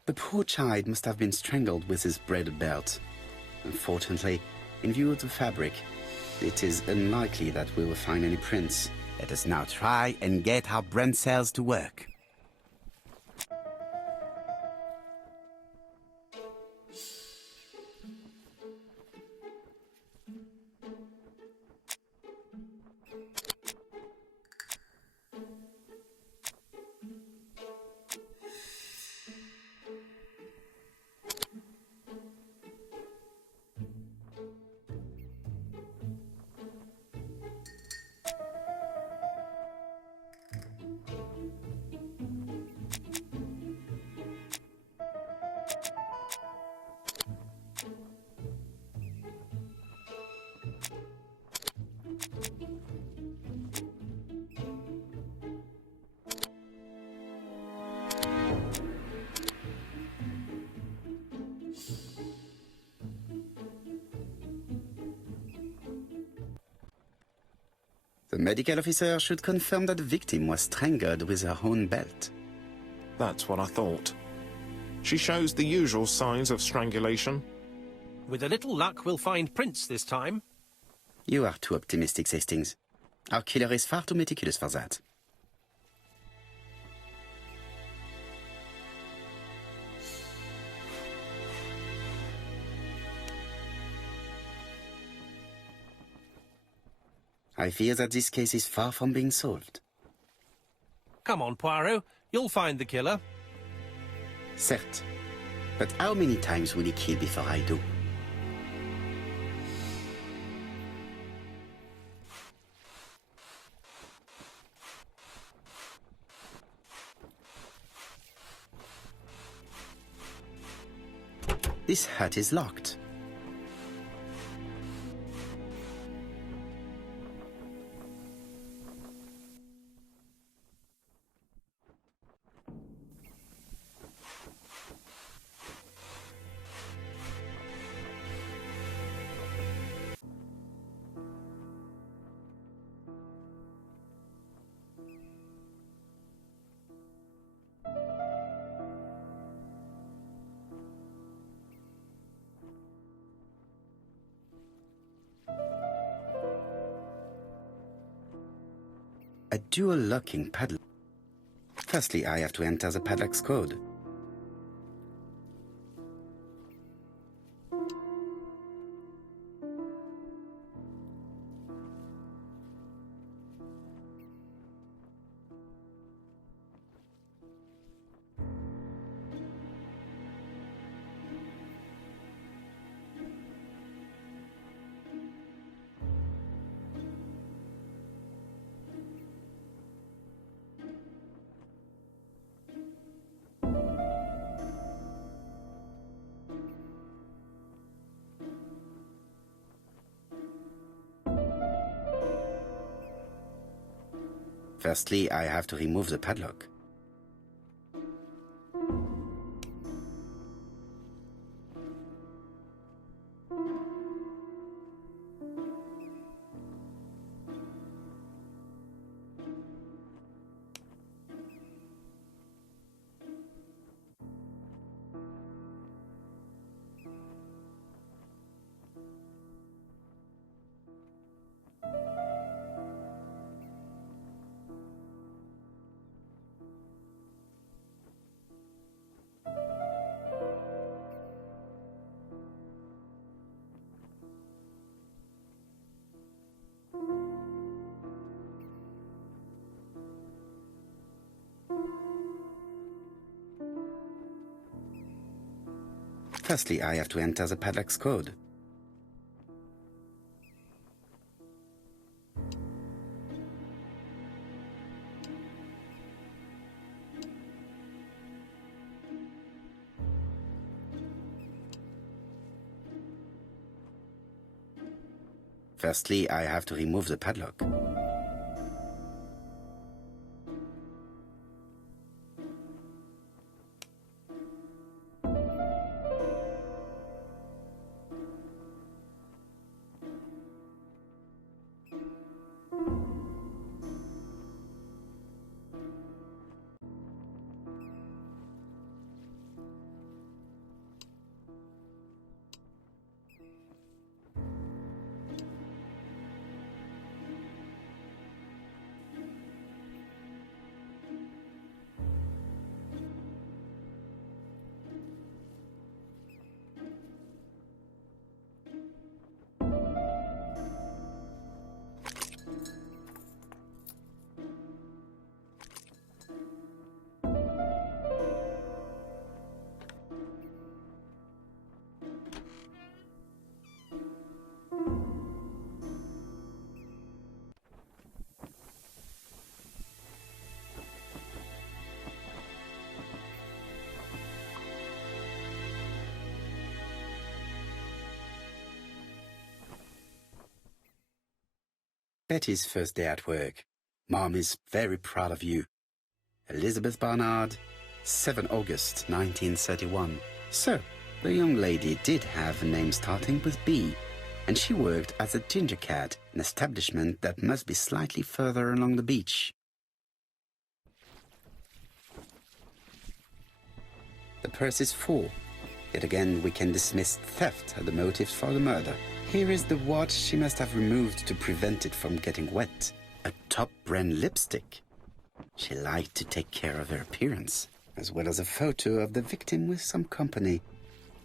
The poor child must have been strangled with his braided belt. Unfortunately, in view of the fabric, it is unlikely that we will find any prints. Let us now try and get our brain cells to work. The medical officer should confirm that the victim was strangled with her own belt. That's what I thought. She shows the usual signs of strangulation. With a little luck, we'll find prints this time. You are too optimistic, Hastings. Our killer is far too meticulous for that. I fear that this case is far from being solved. Come on, Poirot. You'll find the killer. Certes. But how many times will he kill before I do? This hut is locked. A dual locking padlock. Firstly, I have to enter the padlock's code. Firstly, I have to remove the padlock. Firstly, I have to enter the padlock's code. Firstly, I have to remove the padlock. Betty's first day at work. Mom is very proud of you. Elizabeth Barnard, 7 August 1931. So, the young lady did have a name starting with B, and she worked as a ginger cat, an establishment that must be slightly further along the beach. The purse is full. Yet again, we can dismiss theft as the motive for the murder. Here is the watch she must have removed to prevent it from getting wet. A top-brand lipstick. She liked to take care of her appearance, as well as a photo of the victim with some company.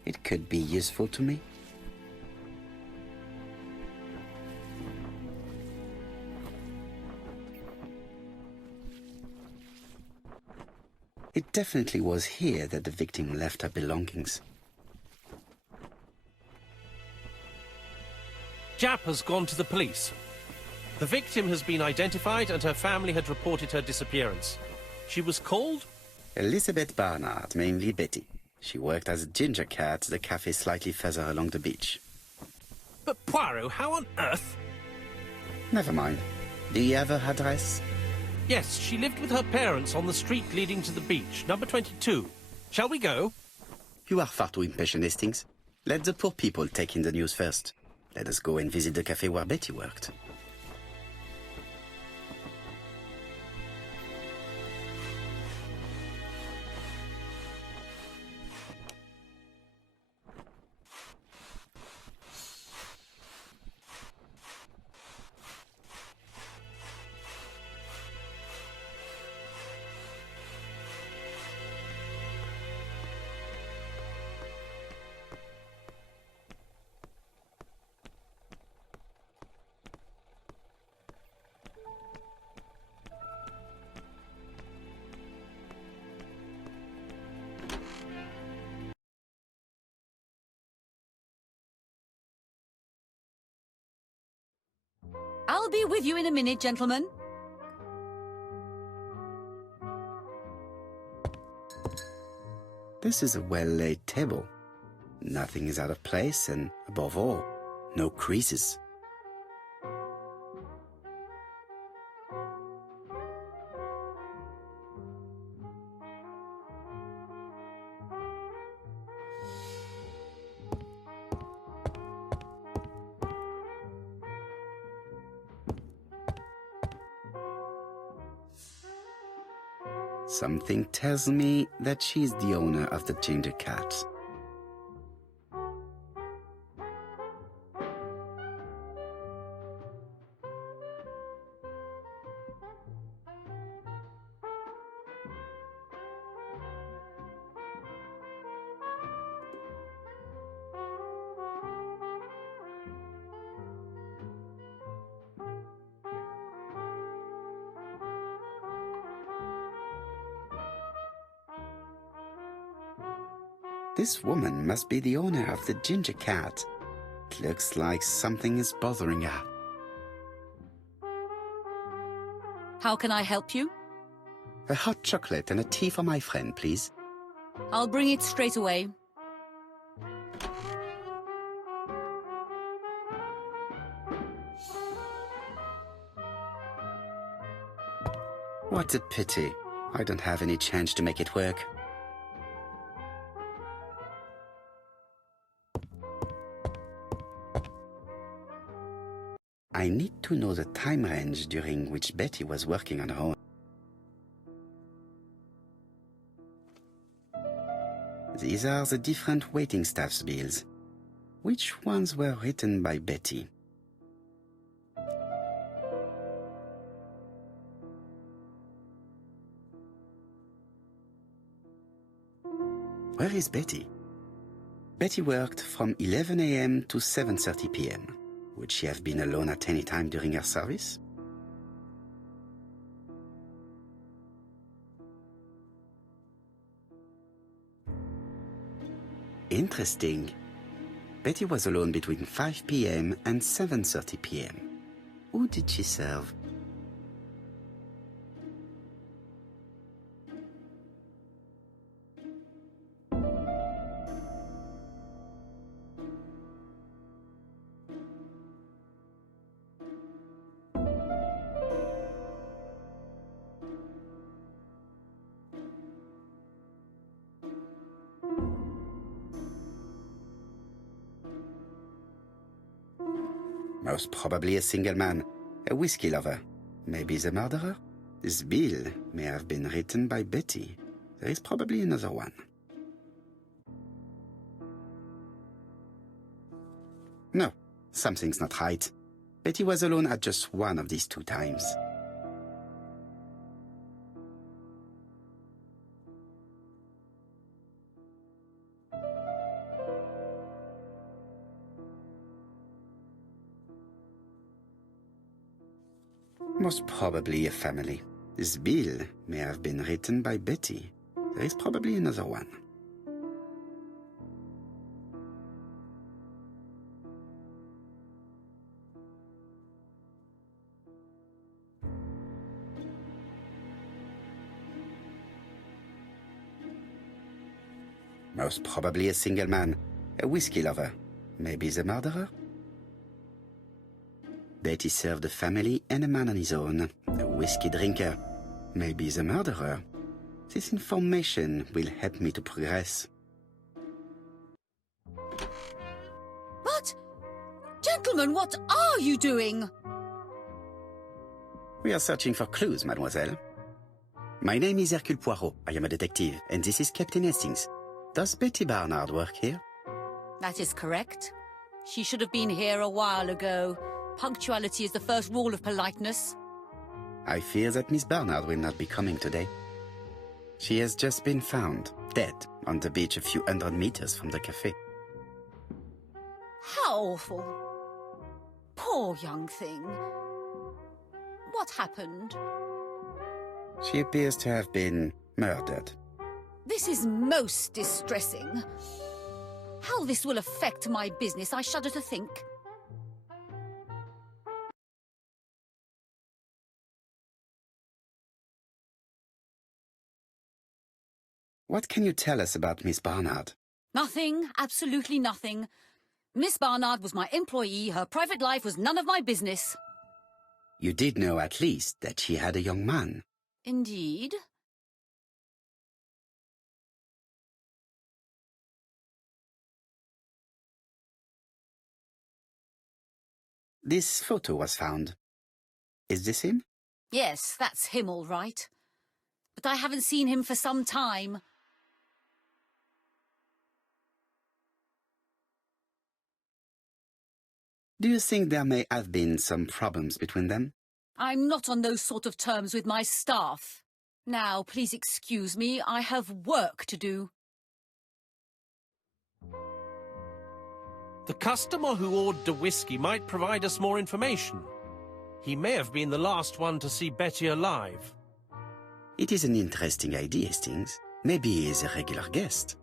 It could be useful to me. It definitely was here that the victim left her belongings. Jap has gone to the police. The victim has been identified and her family had reported her disappearance. She was called? Elizabeth Barnard, mainly Betty. She worked as a ginger cat at the cafe slightly further along the beach. But Poirot, how on earth? Never mind. Do you have her address? Yes, she lived with her parents on the street leading to the beach, number 22. Shall we go? You are far too impatient, Hastings. Let the poor people take in the news first. Let us go and visit the cafe where Betty worked. I'll be with you in a minute, gentlemen. This is a well-laid table. Nothing is out of place and, above all, no creases. Something tells me that she's the owner of the ginger cat. This woman must be the owner of the ginger cat. It looks like something is bothering her. How can I help you? A hot chocolate and a tea for my friend, please. I'll bring it straight away. What a pity. I don't have any change to make it work. I need to know the time range during which Betty was working on her own. These are the different waiting staff's bills. Which ones were written by Betty? Where is Betty? Betty worked from 11 a.m. to 7:30 p.m. Would she have been alone at any time during her service? Interesting. Betty was alone between 5 p.m. and 7:30 p.m. Who did she serve? Most probably a single man, a whiskey lover. Maybe the murderer? This bill may have been written by Betty. There is probably another one. No, something's not right. Betty was alone at just one of these 2 times. Most probably a family. This bill may have been written by Betty. There is probably another one. Most probably a single man, a whiskey lover. Maybe the murderer? Betty served a family and a man on his own, a whiskey drinker. Maybe the murderer. This information will help me to progress. But, gentlemen, what are you doing? We are searching for clues, mademoiselle. My name is Hercule Poirot. I am a detective, and this is Captain Hastings. Does Betty Barnard work here? That is correct. She should have been here a while ago. Punctuality is the first rule of politeness. I fear that Miss Barnard will not be coming today. She has just been found, dead, on the beach a few hundred meters from the cafe. How awful. Poor young thing. What happened? She appears to have been murdered. This is most distressing. How this will affect my business, I shudder to think. What can you tell us about Miss Barnard? Nothing, absolutely nothing. Miss Barnard was my employee. Her private life was none of my business. You did know at least that she had a young man. Indeed. This photo was found. Is this him? Yes, that's him all right. But I haven't seen him for some time. Do you think there may have been some problems between them? I'm not on those sort of terms with my staff. Now, please excuse me, I have work to do. The customer who ordered the whiskey might provide us more information. He may have been the last one to see Betty alive. It is an interesting idea, Hastings. Maybe he is a regular guest.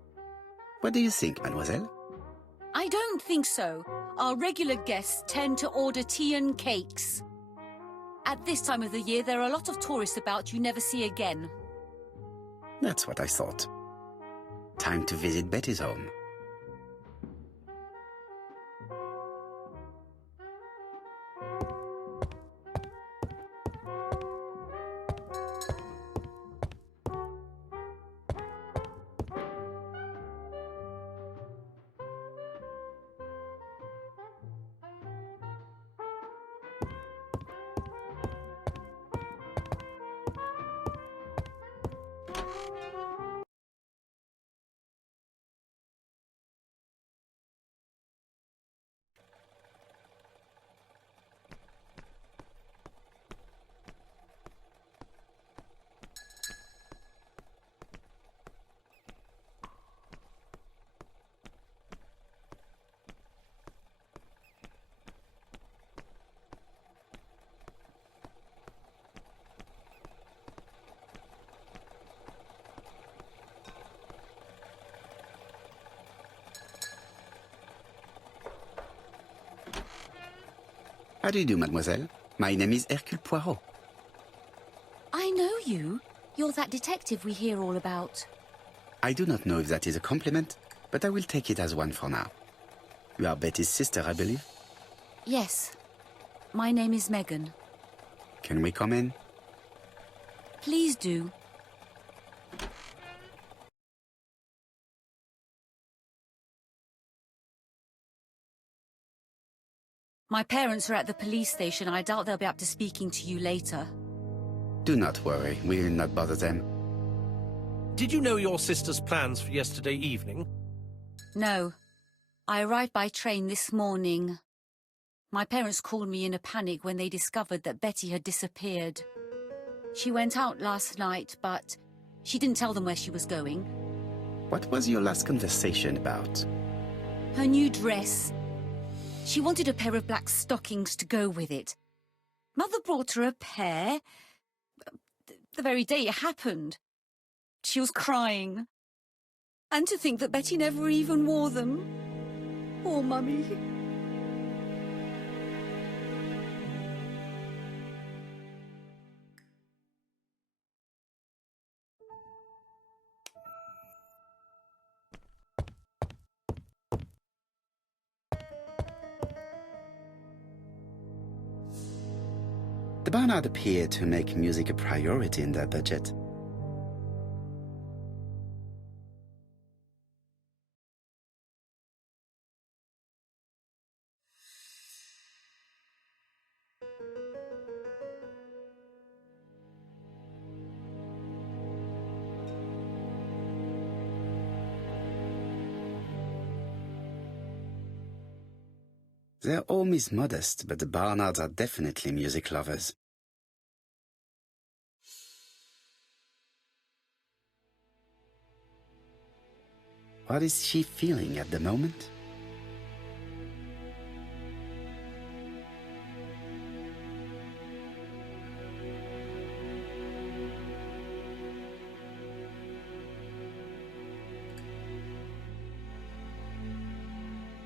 What do you think, mademoiselle? I don't think so. Our regular guests tend to order tea and cakes. At this time of the year, there are a lot of tourists about you never see again. That's what I thought. Time to visit Betty's home. How do you do, mademoiselle? My name is Hercule Poirot. I know you. You're that detective we hear all about. I do not know if that is a compliment, but I will take it as one for now. You are Betty's sister, I believe? Yes. My name is Megan. Can we come in? Please do. My parents are at the police station. I doubt they'll be up to speaking to you later. Do not worry, we will not bother them. Did you know your sister's plans for yesterday evening? No. I arrived by train this morning. My parents called me in a panic when they discovered that Betty had disappeared. She went out last night, but she didn't tell them where she was going. What was your last conversation about? Her new dress. She wanted a pair of black stockings to go with it. Mother brought her a pair the very day it happened. She was crying. And to think that Betty never even wore them. Poor Mummy. The Barnard appeared to make music a priority in their budget. They're all Miss Modest, but the Barnards are definitely music lovers. What is she feeling at the moment?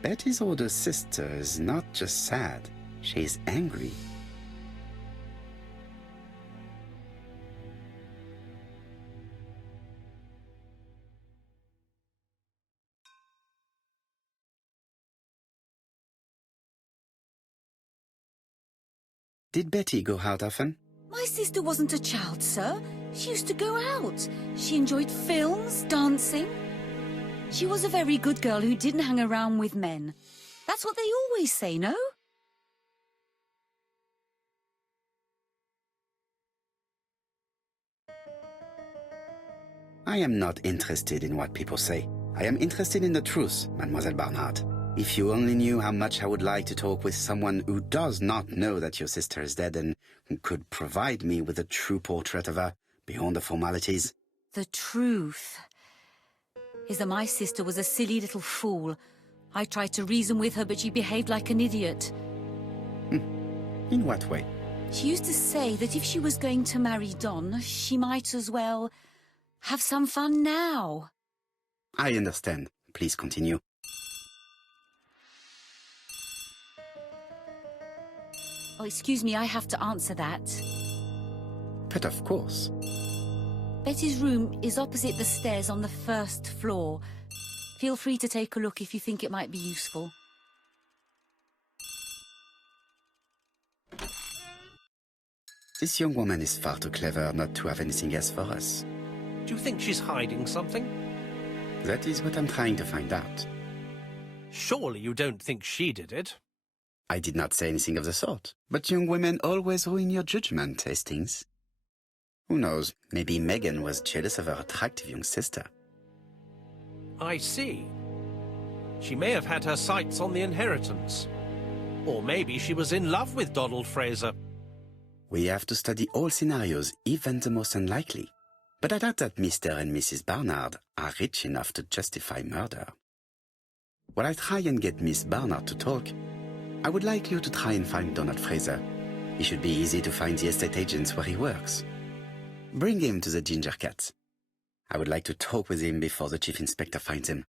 Betty's older sister is not just sad, she's angry. Did Betty go out often? My sister wasn't a child, sir. She used to go out. She enjoyed films, dancing. She was a very good girl who didn't hang around with men. That's what they always say, no? I am not interested in what people say. I am interested in the truth, Mademoiselle Barnard. If you only knew how much I would like to talk with someone who does not know that your sister is dead and who could provide me with a true portrait of her beyond the formalities. The truth is that my sister was a silly little fool. I tried to reason with her, but she behaved like an idiot. In what way? She used to say that if she was going to marry Don, she might as well have some fun now. I understand. Please continue. Oh, excuse me, I have to answer that. But of course. Betty's room is opposite the stairs on the first floor. Feel free to take a look if you think it might be useful. This young woman is far too clever not to have anything else for us. Do you think she's hiding something? That is what I'm trying to find out. Surely you don't think she did it? I did not say anything of the sort. But young women always ruin your judgment, Hastings. Who knows, maybe Megan was jealous of her attractive young sister. I see. She may have had her sights on the inheritance. Or maybe she was in love with Donald Fraser. We have to study all scenarios, even the most unlikely. But I doubt that Mr. and Mrs. Barnard are rich enough to justify murder. While I try and get Miss Barnard to talk, I would like you to try and find Donald Fraser. It should be easy to find the estate agents where he works. Bring him to the Ginger Cat. I would like to talk with him before the Chief Inspector finds him.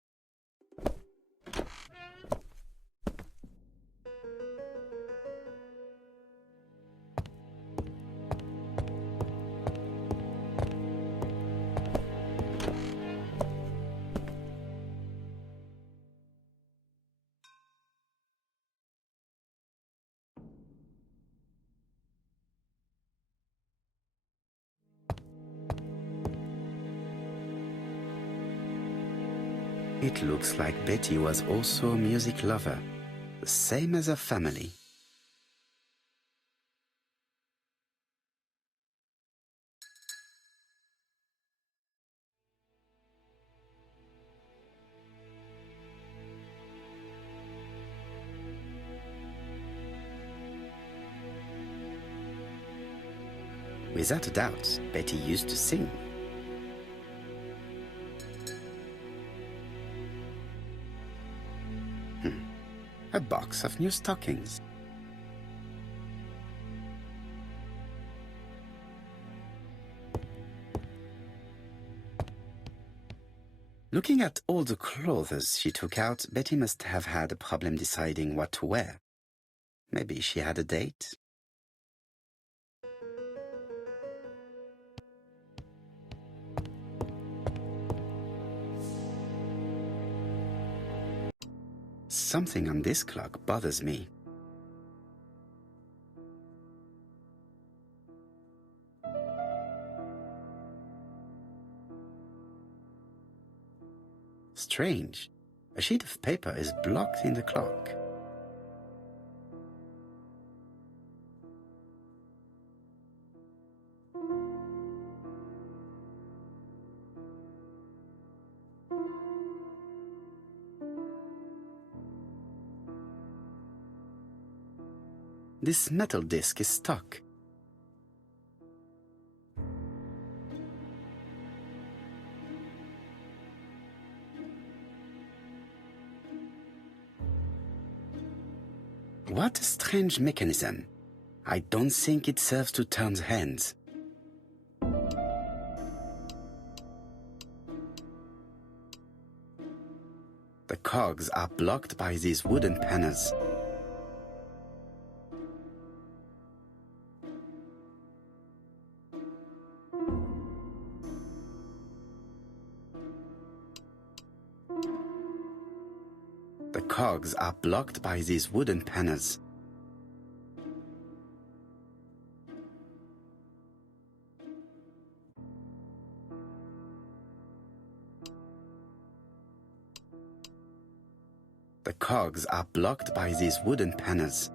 It looks like Betty was also a music lover, the same as her family. Without a doubt, Betty used to sing. A box of new stockings. Looking at all the clothes she took out, Betty must have had a problem deciding what to wear. Maybe she had a date? Something on this clock bothers me. Strange. A sheet of paper is blocked in the clock. This metal disc is stuck. What a strange mechanism. I don't think it serves to turn the hands. The cogs are blocked by these wooden panels. The cogs are blocked by these wooden panels. The cogs are blocked by these wooden panels.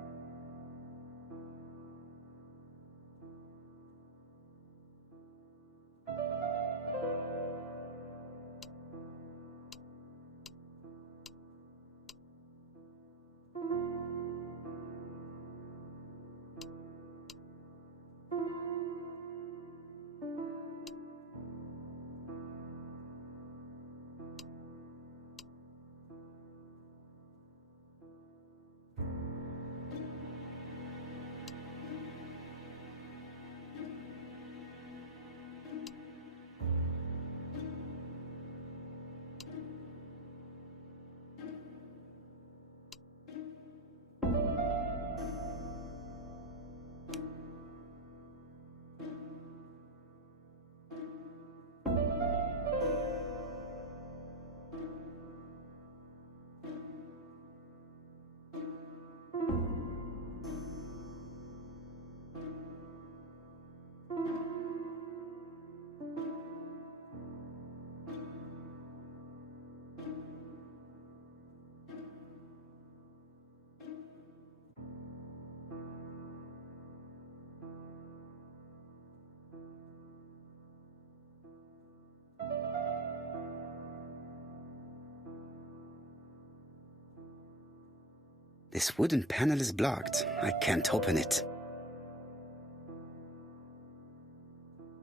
This wooden panel is blocked. I can't open it.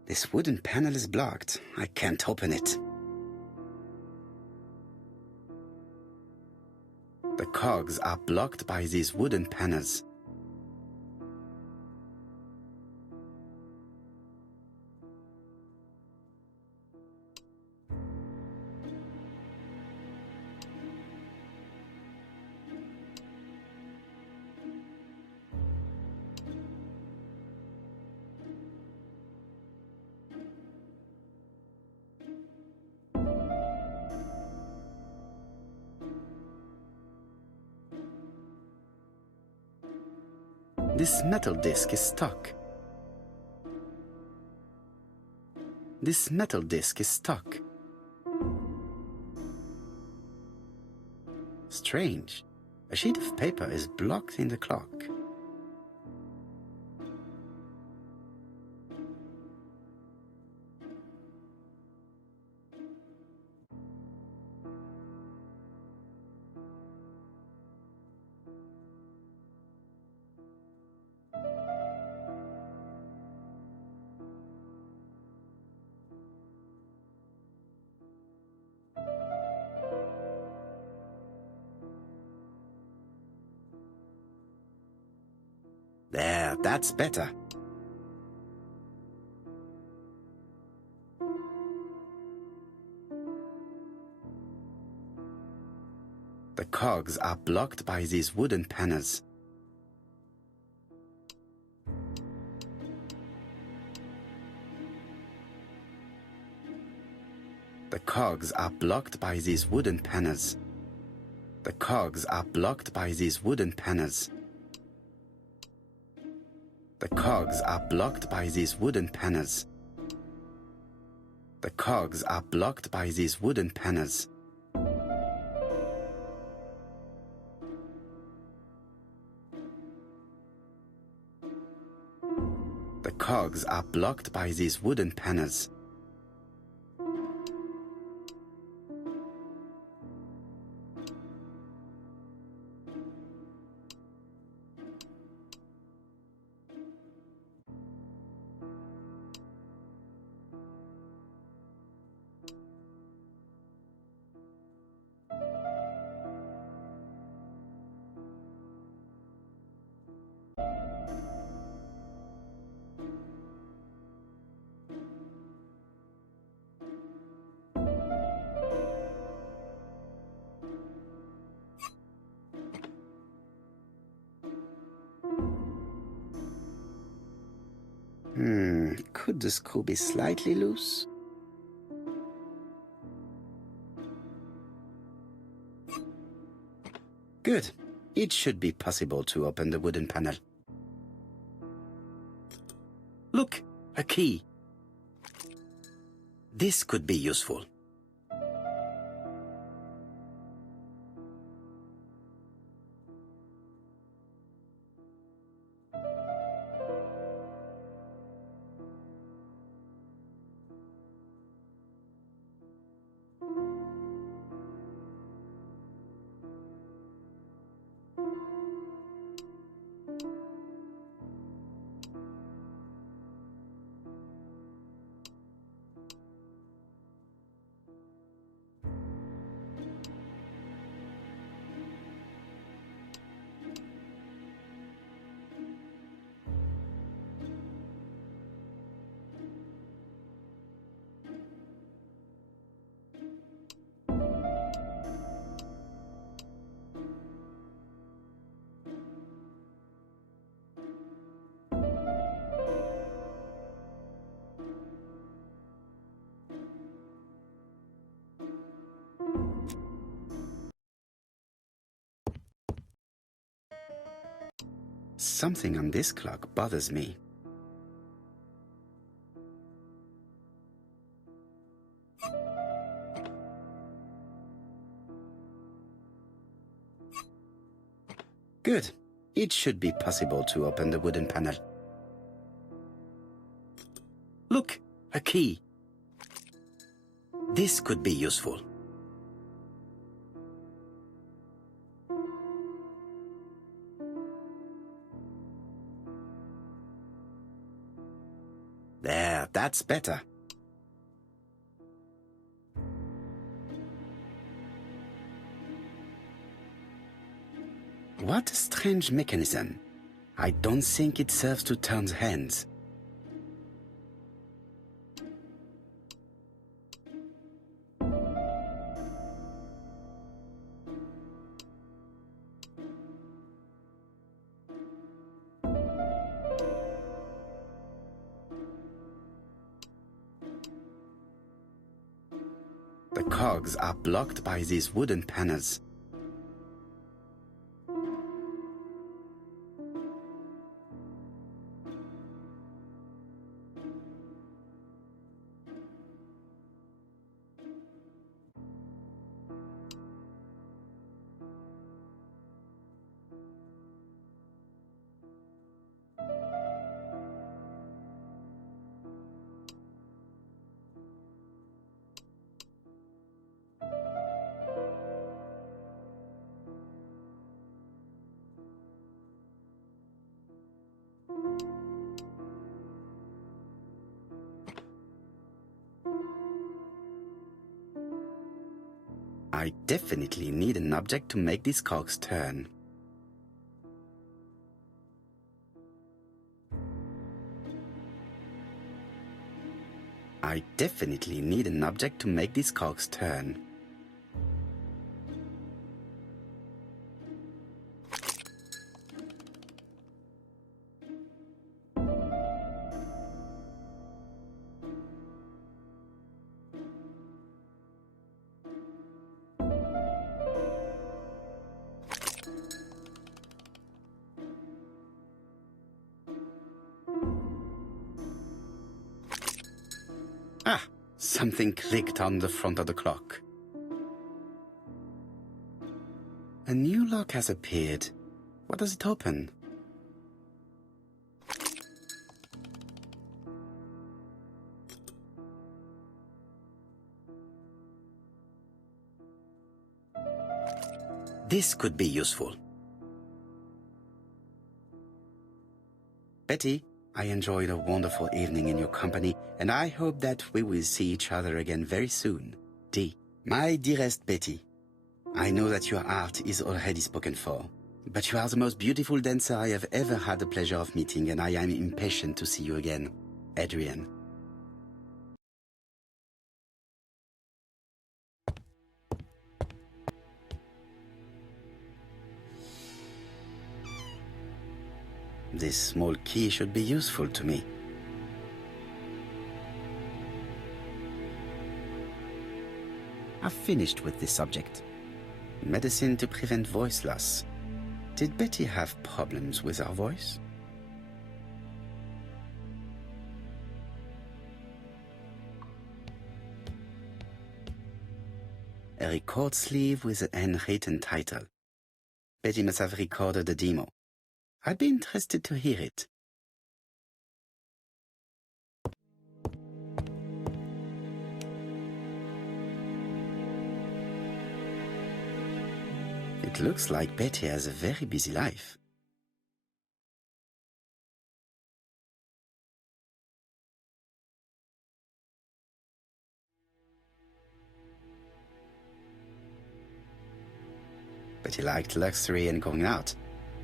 This wooden panel is blocked. I can't open it. The cogs are blocked by these wooden panels. This metal disc is stuck. This metal disc is stuck. Strange. A sheet of paper is blocked in the clock. There, that's better. The cogs are blocked by these wooden panels. The cogs are blocked by these wooden panels. The cogs are blocked by these wooden panels. The cogs are blocked by these wooden panels. The cogs are blocked by these wooden panels. The cogs are blocked by these wooden panels. Could the screw be slightly loose? Good. It should be possible to open the wooden panel. Look, a key. This could be useful. Something on this clock bothers me. Good. It should be possible to open the wooden panel. Look, a key. This could be useful. There, that's better. What a strange mechanism. I don't think it serves to turn the hands. The cogs are blocked by these wooden panels. I definitely need an object to make these cogs turn. I definitely need an object to make these cogs turn. Ah, something clicked on the front of the clock. A new lock has appeared. What does it open? This could be useful. Betty, I enjoyed a wonderful evening in your company, and I hope that we will see each other again very soon. D. My dearest Betty, I know that your art is already spoken for, but you are the most beautiful dancer I have ever had the pleasure of meeting, and I am impatient to see you again. Adrian. This small key should be useful to me. I've finished with this subject. Medicine to prevent voice loss. Did Betty have problems with her voice? A record sleeve with an handwritten title. Betty must have recorded a demo. I'd be interested to hear it. It looks like Betty has a very busy life. Betty liked luxury and going out,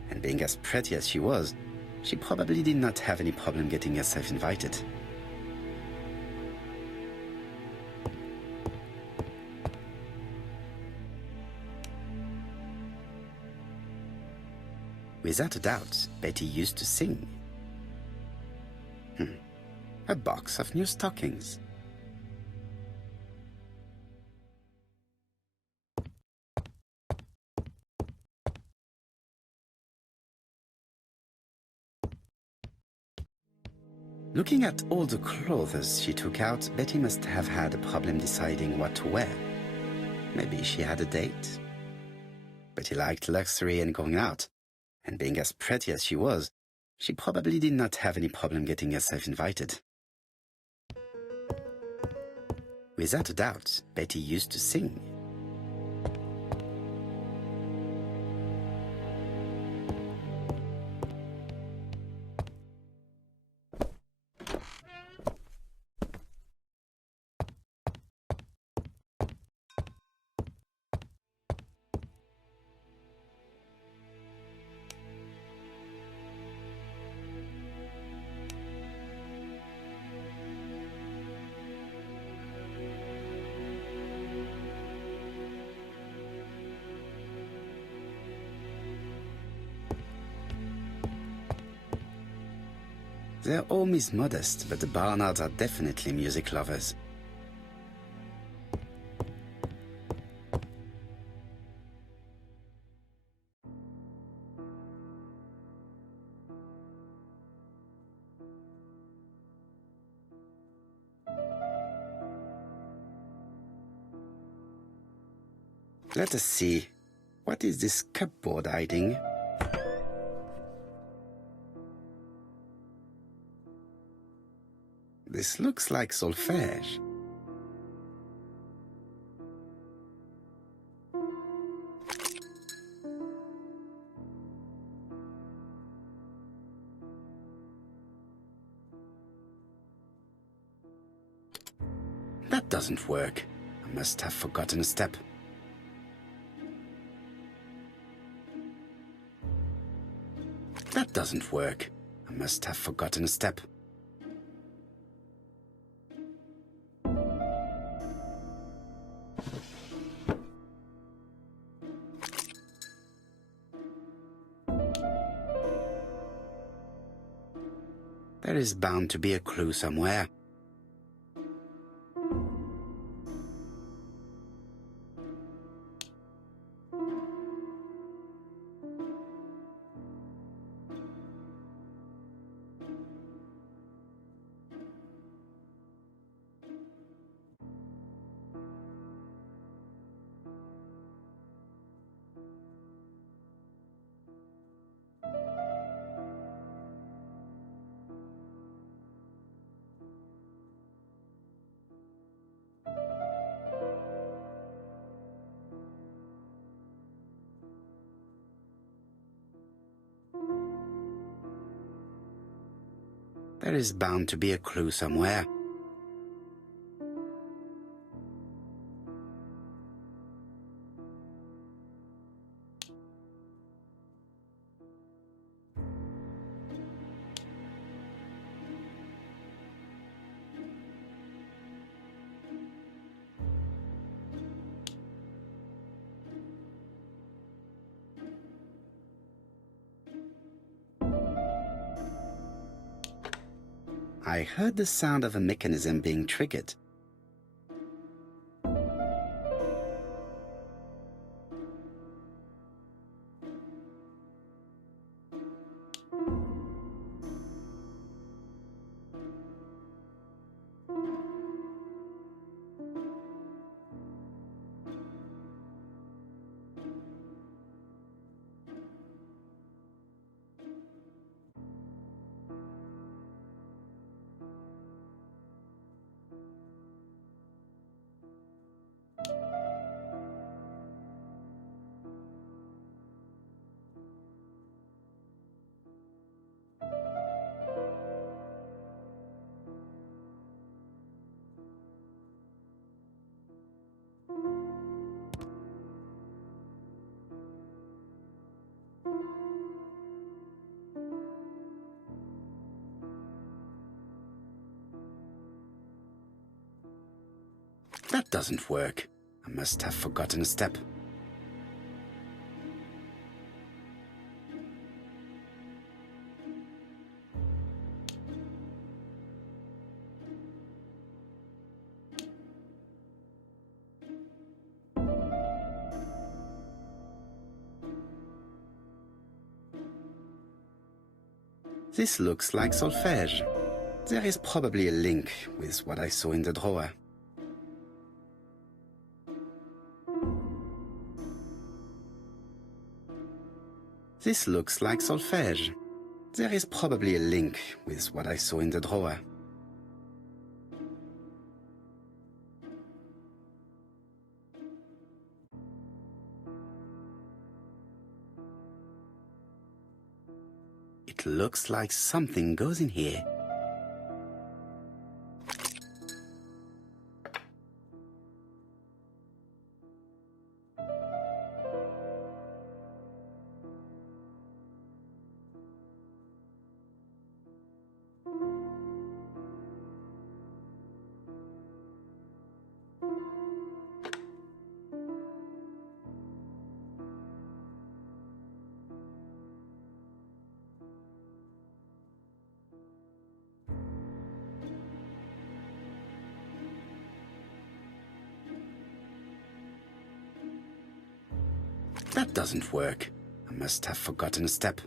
and being as pretty as she was, she probably did not have any problem getting herself invited. Without a doubt, Betty used to sing. A box of new stockings. Looking at all the clothes she took out, Betty must have had a problem deciding what to wear. Maybe she had a date. Betty liked luxury and going out, and being as pretty as she was, she probably did not have any problem getting herself invited. Without a doubt, Betty used to sing. Their home is modest, but the Barnards are definitely music lovers. Let us see. What is this cupboard hiding? This looks like solfège. That doesn't work. I must have forgotten a step. That doesn't work. I must have forgotten a step. There is bound to be a clue somewhere. There is bound to be a clue somewhere. I heard the sound of a mechanism being triggered. That doesn't work. I must have forgotten a step. This looks like solfège. There is probably a link with what I saw in the drawer. This looks like solfège. There is probably a link with what I saw in the drawer. It looks like something goes in here. That doesn't work. I must have forgotten a step.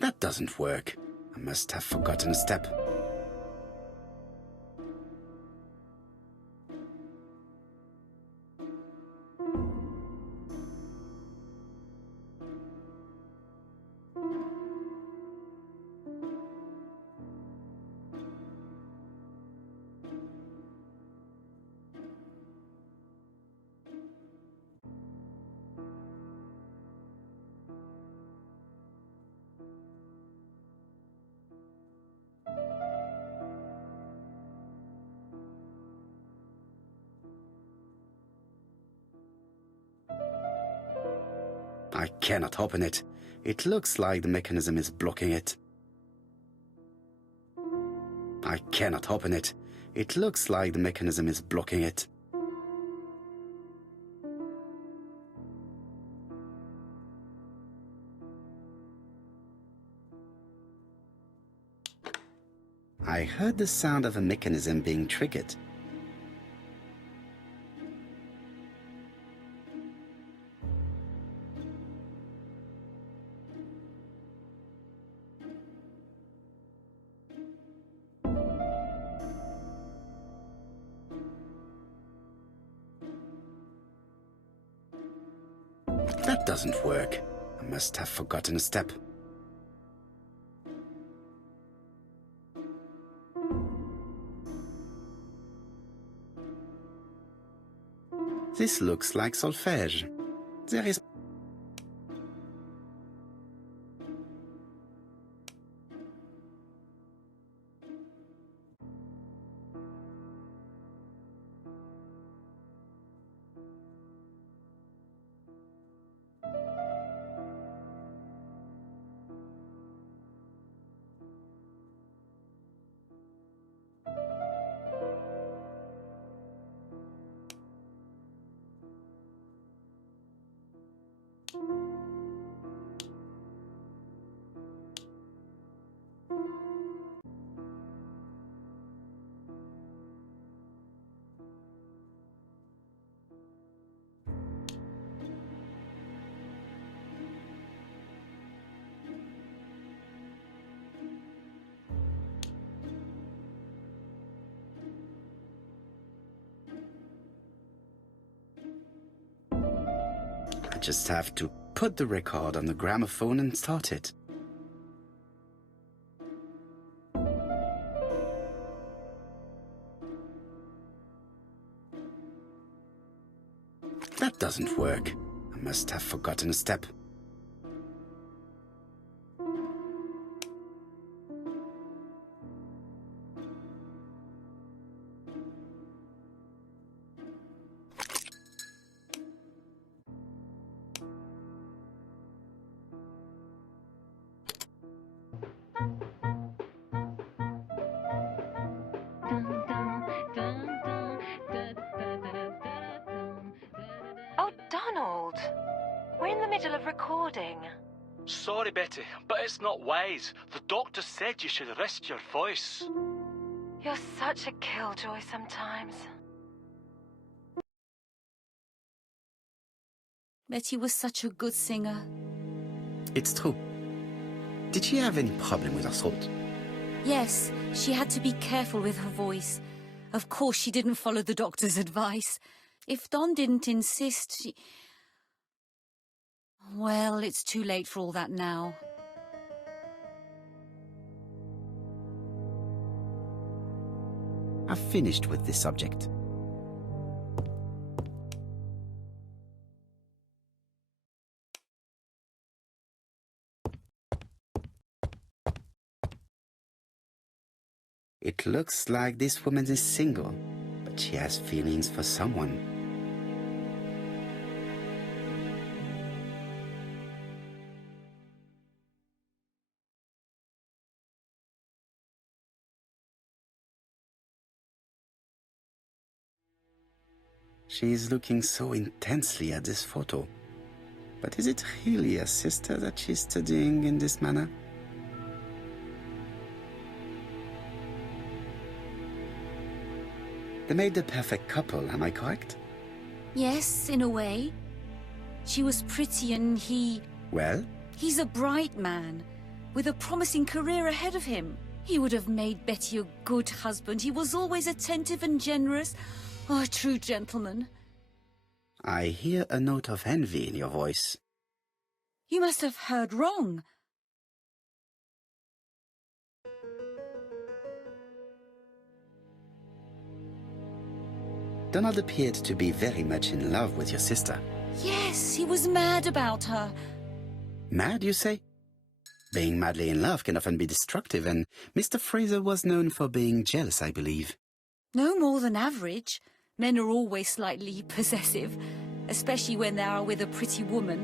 That doesn't work. I must have forgotten a step. I cannot open it. It looks like the mechanism is blocking it. I cannot open it. It looks like the mechanism is blocking it. I heard the sound of a mechanism being triggered. That doesn't work. I must have forgotten a step. This looks like solfège. There is... I just have to put the record on the gramophone and start it. That doesn't work. I must have forgotten a step. Oh, Donald! We're in the middle of recording. Sorry, Betty, but it's not wise. The doctor said you should rest your voice. You're such a killjoy sometimes. Betty was such a good singer. It's true. Did she have any problem with her throat? Yes, she had to be careful with her voice. Of course, she didn't follow the doctor's advice. If Don didn't insist, she... Well, it's too late for all that now. I've finished with this subject. It looks like this woman is single, but she has feelings for someone. She is looking so intensely at this photo. But is it really a sister that she's studying in this manner? They made the perfect couple, am I correct? Yes, in a way. She was pretty and he... Well? He's a bright man, with a promising career ahead of him. He would have made Betty a good husband. He was always attentive and generous. Oh, a true gentleman. I hear a note of envy in your voice. You must have heard wrong. Donald appeared to be very much in love with your sister. Yes, he was mad about her. Mad, you say? Being madly in love can often be destructive, and Mr. Fraser was known for being jealous, I believe. No more than average. Men are always slightly possessive, especially when they are with a pretty woman.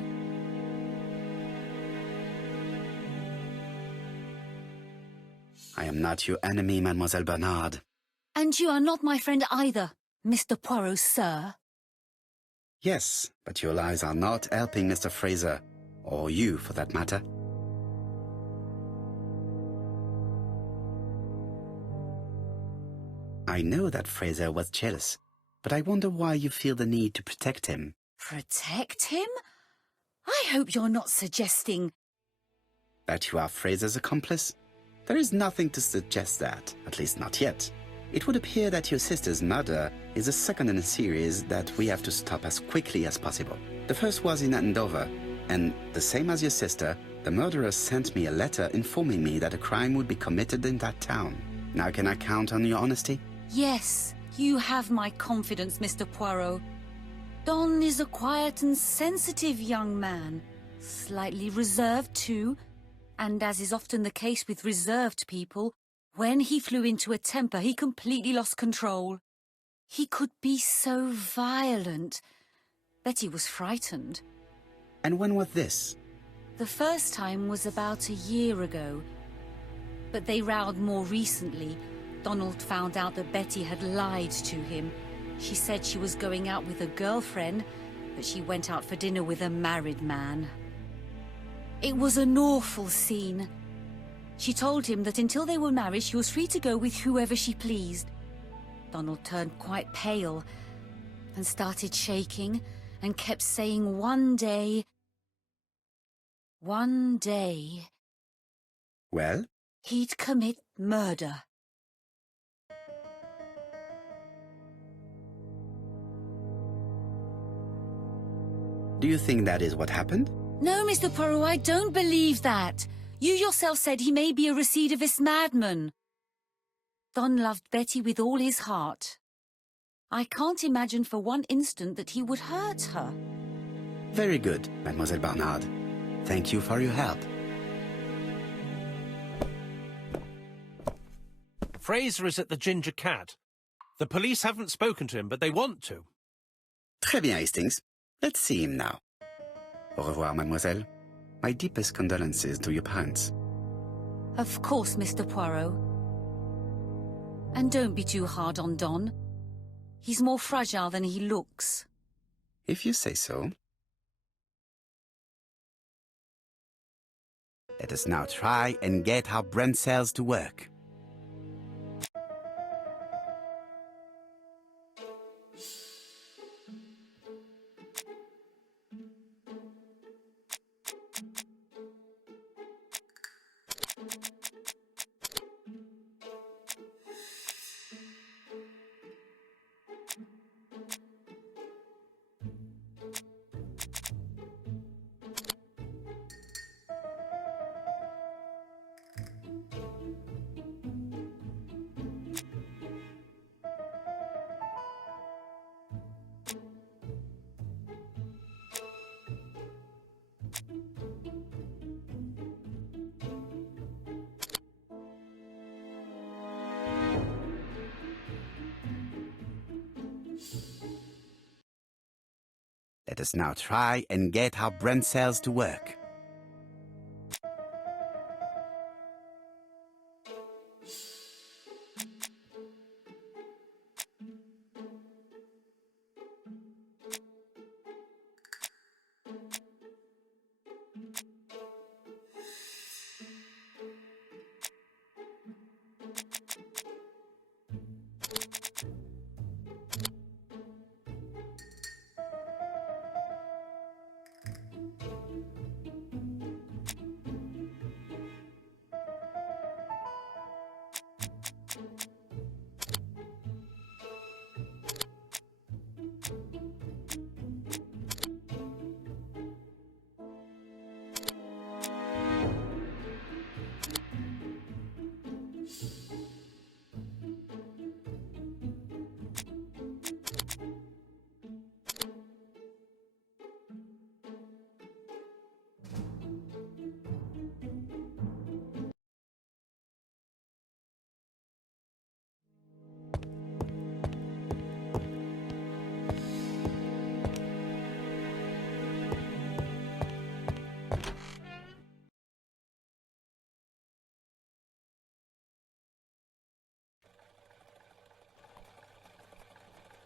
I am not your enemy, Mademoiselle Bernard. And you are not my friend either, Mr. Poirot, sir. Yes, but your lies are not helping Mr. Fraser, or you for that matter. I know that Fraser was jealous, but I wonder why you feel the need to protect him. Protect him? I hope you're not suggesting... That you are Fraser's accomplice? There is nothing to suggest that, at least not yet. It would appear that your sister's murder is the second in a series that we have to stop as quickly as possible. The first was in Andover, and the same as your sister, the murderer sent me a letter informing me that a crime would be committed in that town. Now can I count on your honesty? Yes, you have my confidence, Mr. Poirot. Don is a quiet and sensitive young man, slightly reserved too, and as is often the case with reserved people, when he flew into a temper, he completely lost control. He could be so violent. Betty was frightened. And when was this? The first time was about a year ago. But they rowed more recently. Donald found out that Betty had lied to him. She said she was going out with a girlfriend, but she went out for dinner with a married man. It was an awful scene. She told him that until they were married, she was free to go with whoever she pleased. Donald turned quite pale and started shaking and kept saying one day... Well? He'd commit murder. Do you think that is what happened? No, Mr. Poirot, I don't believe that. You yourself said he may be a recidivist madman. Don loved Betty with all his heart. I can't imagine for one instant that he would hurt her. Very good, Mademoiselle Barnard. Thank you for your help. Fraser is at the Ginger Cat. The police haven't spoken to him, but they want to. Très bien, Hastings. Let's see him now. Au revoir, mademoiselle. My deepest condolences to your parents. Of course, Mr. Poirot. And don't be too hard on Don. He's more fragile than he looks. If you say so. Let us now try and get our brain cells to work. Let us now try and get our brain cells to work.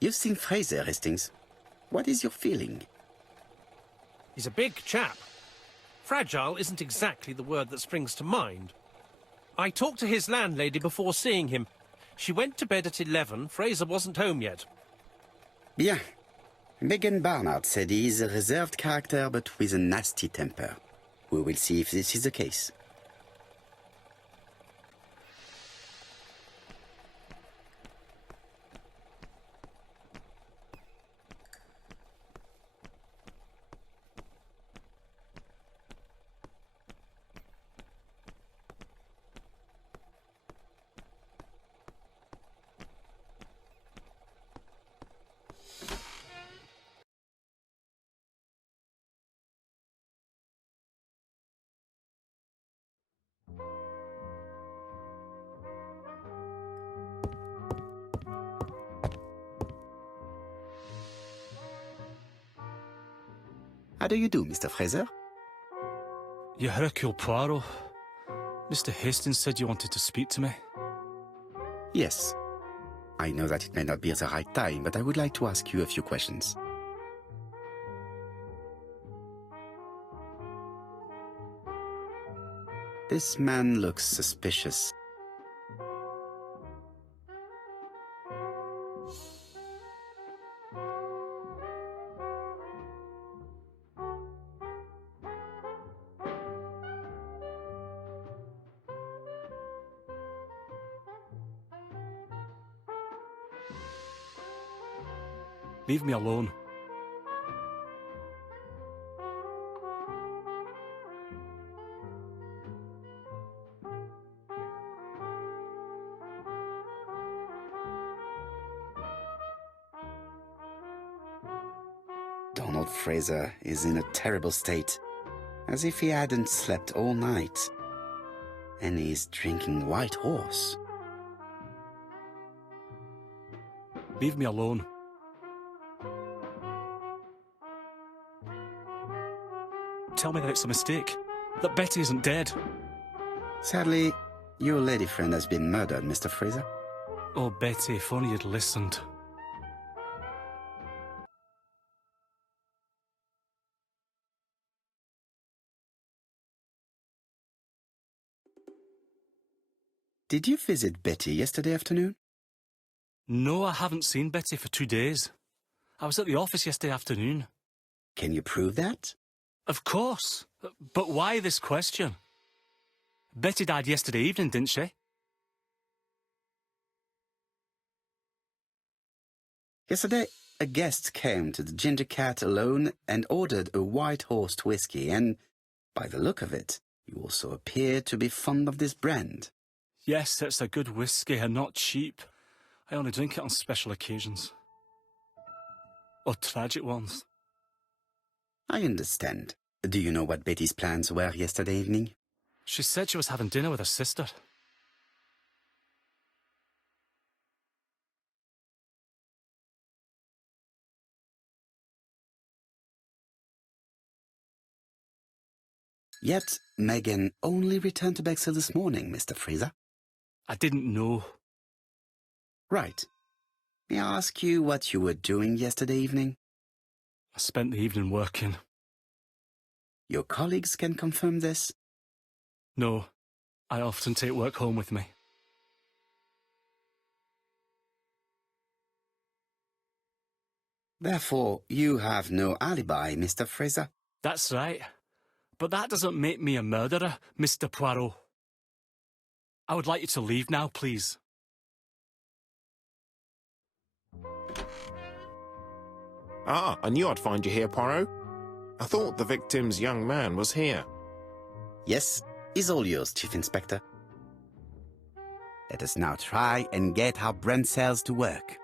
You've seen Fraser, Hastings. What is your feeling? He's a big chap. Fragile isn't exactly the word that springs to mind. I talked to his landlady before seeing him. She went to bed at 11. Fraser wasn't home yet. Bien. Megan Barnard said he is a reserved character but with a nasty temper. We will see if this is the case. How do you do, Mr. Fraser? You Hercule Poirot. Mr. Hastings said you wanted to speak to me. Yes. I know that it may not be the right time, but I would like to ask you a few questions. This man looks suspicious. Leave me alone. Donald Fraser is in a terrible state, as if he hadn't slept all night. And he's drinking White Horse. Leave me alone. Tell me that it's a mistake. That Betty isn't dead. Sadly, your lady friend has been murdered, Mr. Fraser. Oh, Betty, if only you'd listened. Did you visit Betty yesterday afternoon? No, I haven't seen Betty for 2 days. I was at the office yesterday afternoon. Can you prove that? Of course. But why this question? Betty died yesterday evening, didn't she? Yesterday, a guest came to the Ginger Cat alone and ordered a White Horse whiskey, and by the look of it, you also appear to be fond of this brand. Yes, it's a good whiskey and not cheap. I only drink it on special occasions. Or tragic ones. I understand. Do you know what Betty's plans were yesterday evening? She said she was having dinner with her sister. Yet, Megan only returned to Bexhill this morning, Mr. Fraser. I didn't know. Right. May I ask you what you were doing yesterday evening? I spent the evening working. Your colleagues can confirm this? No, I often take work home with me. Therefore, you have no alibi, Mr. Fraser. That's right. But that doesn't make me a murderer, Mr. Poirot. I would like you to leave now, please. Ah, I knew I'd find you here, Poirot. I thought the victim's young man was here. Yes, is all yours, Chief Inspector. Let us now try and get our brain cells to work.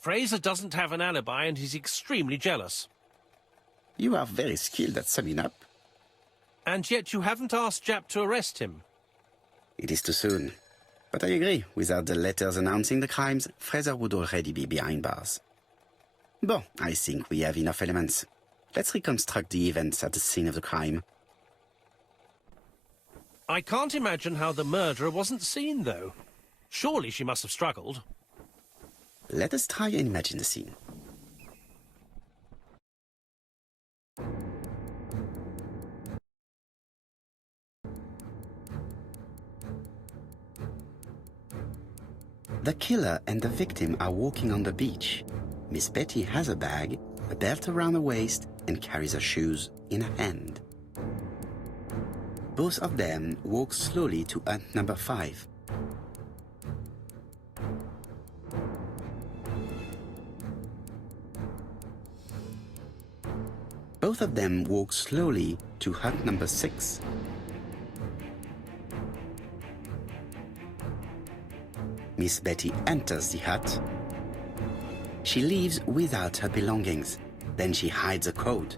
Fraser doesn't have an alibi and he's extremely jealous. You are very skilled at summing up. And yet you haven't asked Japp to arrest him. It is too soon. But I agree, without the letters announcing the crimes, Fraser would already be behind bars. Bon, I think we have enough elements. Let's reconstruct the events at the scene of the crime. I can't imagine how the murderer wasn't seen, though. Surely she must have struggled. Let us try and imagine the scene. The killer and the victim are walking on the beach. Miss Betty has a bag, a belt around her waist, and carries her shoes in her hand. Both of them walk slowly to hut number 5. Both of them walk slowly to hut number 6. Miss Betty enters the hut. She leaves without her belongings. Then she hides a coat.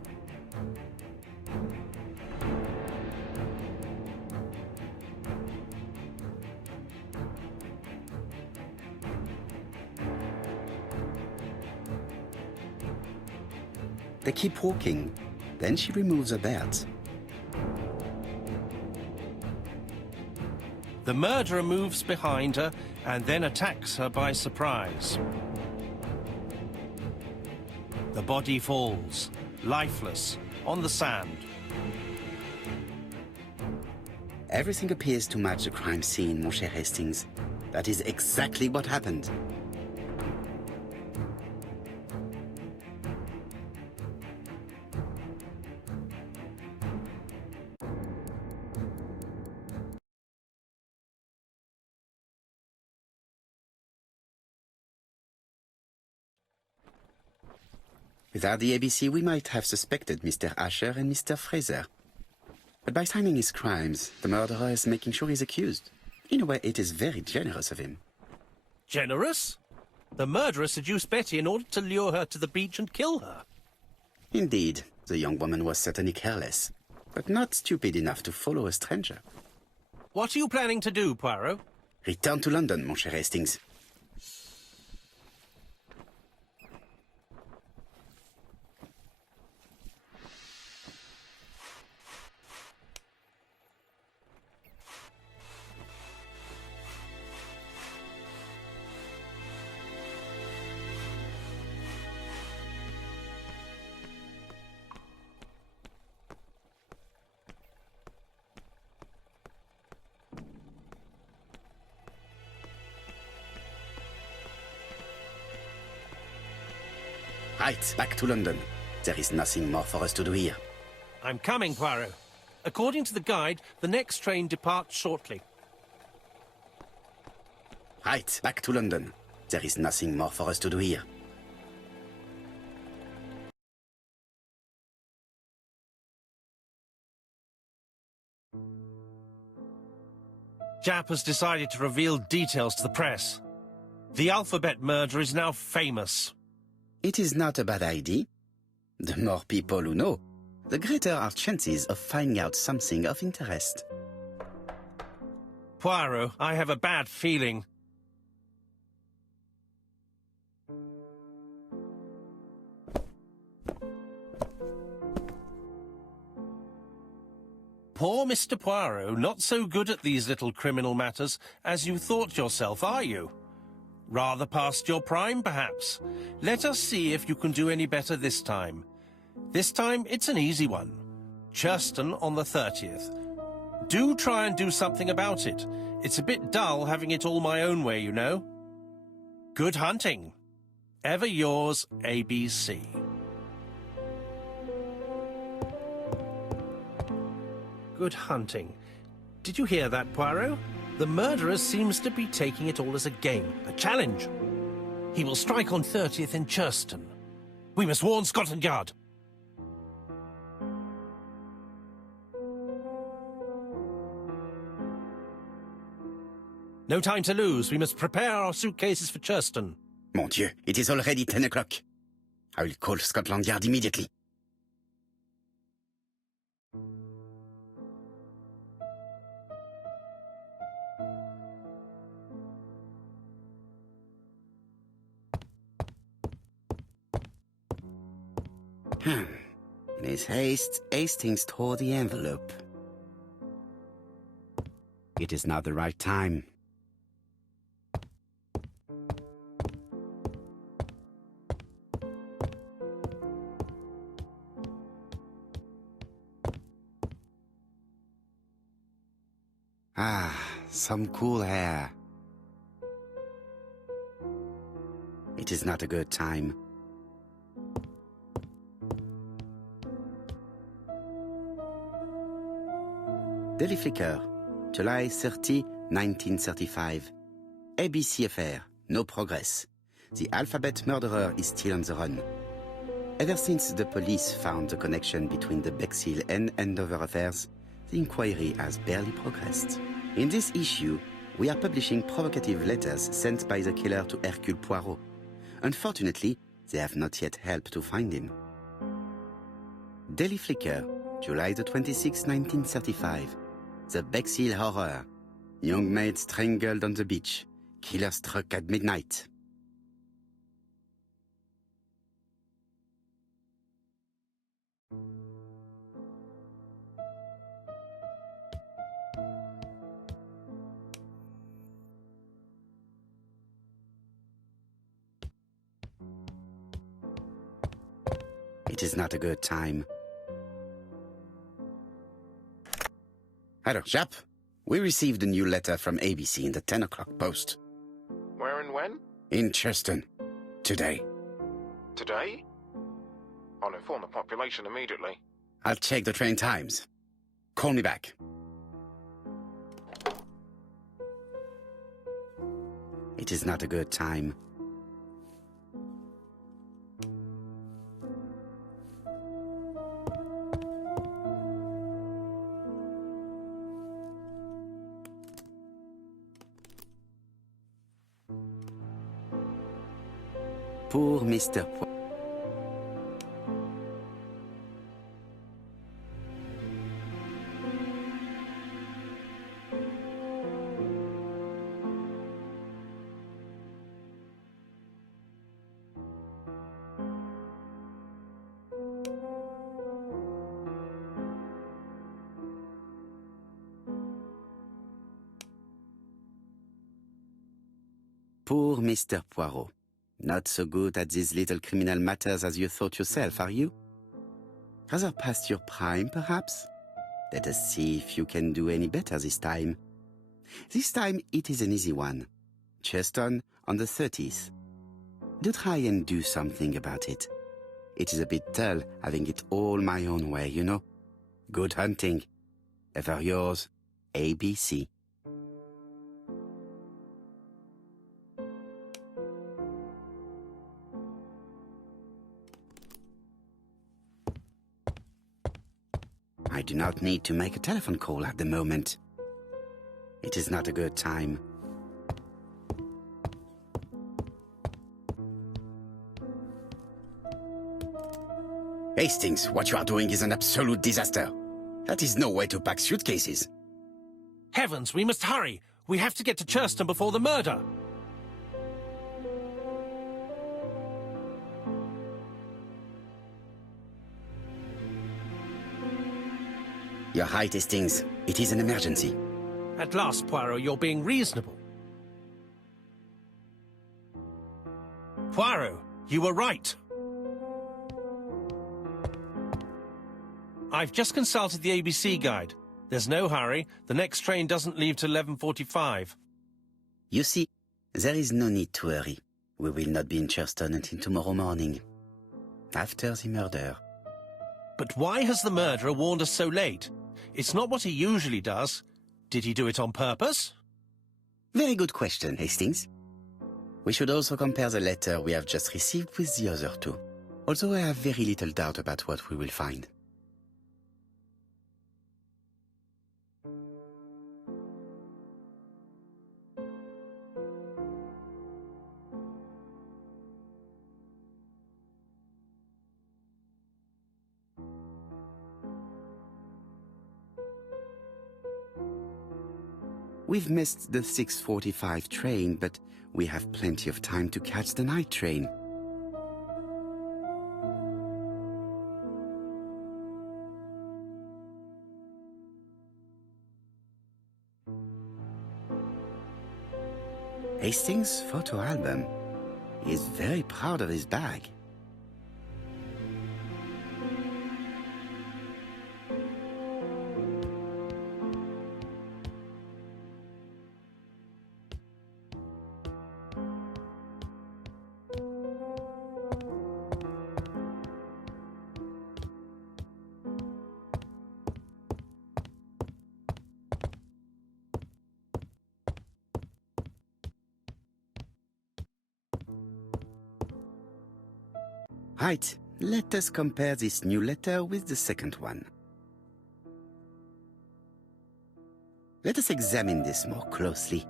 They keep walking. Then she removes her belt. The murderer moves behind her and then attacks her by surprise. The body falls, lifeless, on the sand. Everything appears to match the crime scene, mon cher Hastings. That is exactly what happened. Without the ABC, we might have suspected Mr. Asher and Mr. Fraser. But by timing his crimes, the murderer is making sure he's accused. In a way, it is very generous of him. Generous? The murderer seduced Betty in order to lure her to the beach and kill her. Indeed, the young woman was certainly careless, but not stupid enough to follow a stranger. What are you planning to do, Poirot? Return to London, mon cher Hastings. Right, back to London. There is nothing more for us to do here. I'm coming, Poirot. According to the guide, the next train departs shortly. Right, back to London. There is nothing more for us to do here. Jap has decided to reveal details to the press. The alphabet murder is now famous. It is not a bad idea. The more people who know, the greater our chances of finding out something of interest. Poirot, I have a bad feeling. Poor Mr. Poirot, not so good at these little criminal matters as you thought yourself, are you? Rather past your prime, perhaps. Let us see if you can do any better this time. This time, it's an easy one. Churston on the 30th. Do try and do something about it. It's a bit dull having it all my own way, you know. Good hunting. Ever yours, ABC. Good hunting. Did you hear that, Poirot? The murderer seems to be taking it all as a game, a challenge. He will strike on 30th in Churston. We must warn Scotland Yard. No time to lose. We must prepare our suitcases for Churston. Mon Dieu, it is already 10 o'clock. I will call Scotland Yard immediately. In his haste, Hastings tore the envelope. It is not the right time. Ah, some cool air. It is not a good time. Daily Flicker, July 30, 1935. ABC affair, no progress. The alphabet murderer is still on the run. Ever since the police found the connection between the Bexhill and Andover affairs, the inquiry has barely progressed. In this issue, we are publishing provocative letters sent by the killer to Hercule Poirot. Unfortunately, they have not yet helped to find him. Daily Flicker, July the 26th, 1935. The Bexhill Horror. Young maid strangled on the beach. Killer struck at midnight. It is not a good time. Hello, chap. We received a new letter from ABC in the 10 o'clock post. Where and when? In Cheston. Today. Today? I'll inform the population immediately. I'll check the train times. Call me back. It is not a good time. Pour Mr. Poirot. Pour Mr. Poirot. Not so good at these little criminal matters as you thought yourself, are you? Rather past your prime, perhaps? Let us see if you can do any better this time. This time it is an easy one. Cheston on the 30th. Do try and do something about it. It is a bit dull having it all my own way, you know. Good hunting. Ever yours, ABC. I do not need to make a telephone call at the moment. It is not a good time. Hastings, what you are doing is an absolute disaster. That is no way to pack suitcases. Heavens, we must hurry. We have to get to Cheston before the murder. You're right, Hastings. It is an emergency. At last, Poirot, you're being reasonable. Poirot, you were right. I've just consulted the ABC guide. There's no hurry. The next train doesn't leave till 11:45. You see, there is no need to hurry. We will not be in Cheston until tomorrow morning. After the murder. But why has the murderer warned us so late? It's not what he usually does. Did he do it on purpose? Very good question, Hastings. We should also compare the letter we have just received with the other two, although I have very little doubt about what we will find. We've missed the 6:45 train, but we have plenty of time to catch the night train. Hastings' photo album. He is very proud of his bag. Right, let us compare this new letter with the second one. Let us examine this more closely.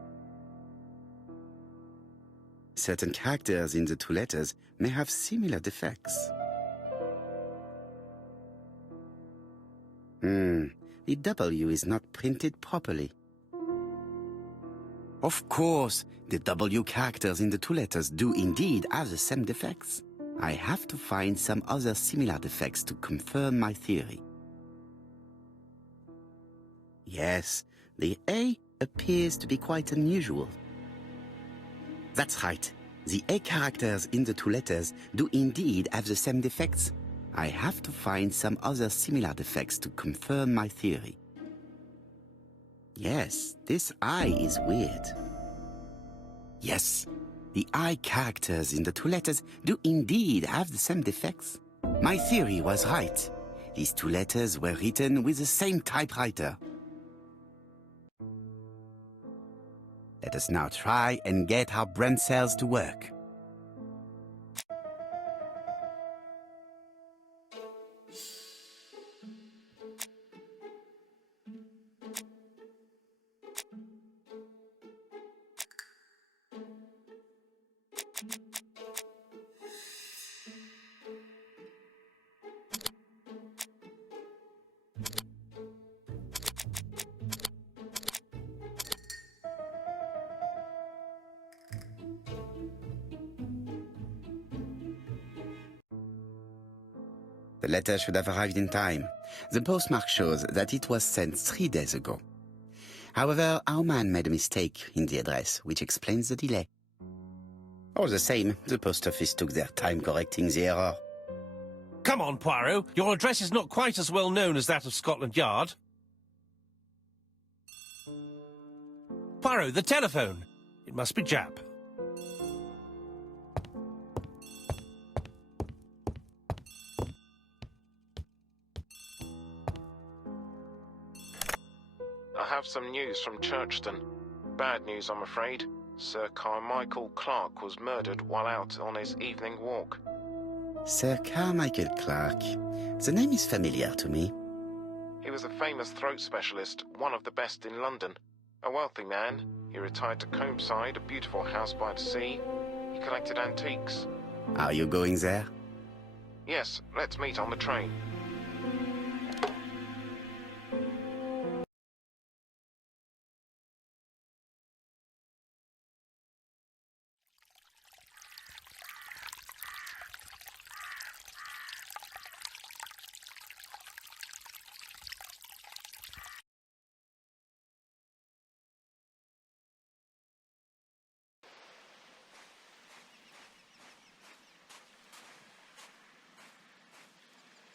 Certain characters in the two letters may have similar defects. The W is not printed properly. Of course, the W characters in the two letters do indeed have the same defects. I have to find some other similar defects to confirm my theory. Yes, the A appears to be quite unusual. That's right. The A characters in the two letters do indeed have the same defects. I have to find some other similar defects to confirm my theory. Yes, this I is weird. Yes, the I characters in the two letters do indeed have the same defects. My theory was right. These two letters were written with the same typewriter. Let us now try and get our brain cells to work. The letter should have arrived in time. The postmark shows that it was sent 3 days ago. However, our man made a mistake in the address, which explains the delay. All the same, the post office took their time correcting the error. Come on, Poirot. Your address is not quite as well known as that of Scotland Yard. Poirot, the telephone. It must be Jap. I have some news from Churchton. Bad news, I'm afraid. Sir Carmichael Clark was murdered while out on his evening walk. Sir Carmichael Clark. The name is familiar to me. He was a famous throat specialist, one of the best in London. A wealthy man, he retired to Combside, a beautiful house by the sea. He collected antiques. Are you going there? Yes, let's meet on the train.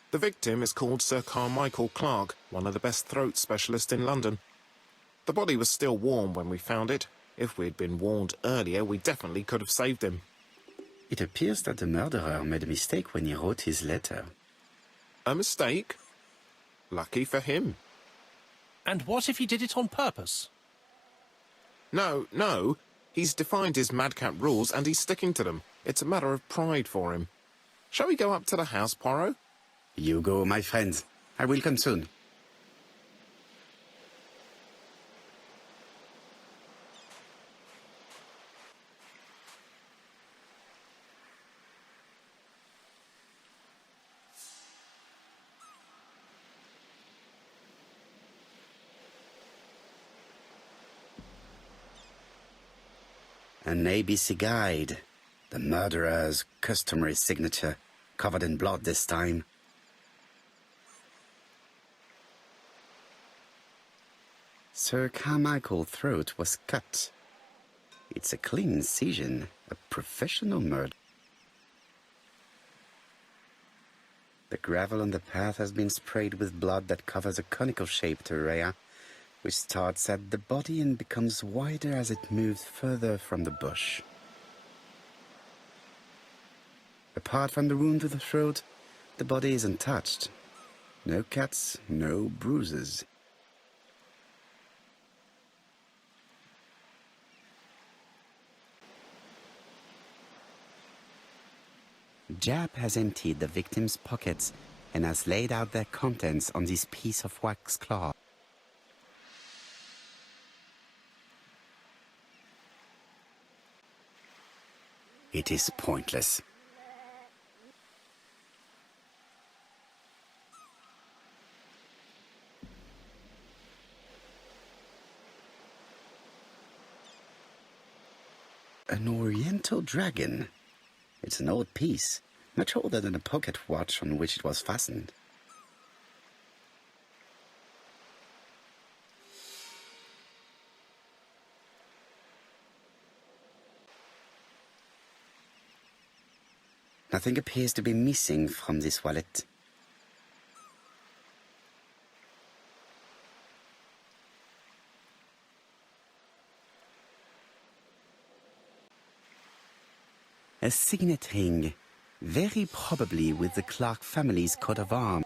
The victim is called Sir Carmichael Clark, one of the best throat specialists in London. The body was still warm when we found it. If we'd been warned earlier, we definitely could have saved him. It appears that the murderer made a mistake when he wrote his letter. A mistake? Lucky for him. And what if he did it on purpose? No. He's defined his madcap rules and he's sticking to them. It's a matter of pride for him. Shall we go up to the house, Poirot? You go, my friend. I will come soon. An ABC guide. The murderer's customary signature, covered in blood this time. Sir Carmichael's throat was cut. It's a clean incision, a professional murder. The gravel on the path has been sprayed with blood that covers a conical-shaped area, which starts at the body and becomes wider as it moves further from the bush. Apart from the wound to the throat, the body is untouched. No cuts, no bruises. Jap has emptied the victim's pockets and has laid out their contents on this piece of wax cloth. It is pointless. An oriental dragon. It's an old piece, much older than the pocket watch on which it was fastened. Nothing appears to be missing from this wallet. A signet ring, very probably with the Clark family's coat of arms.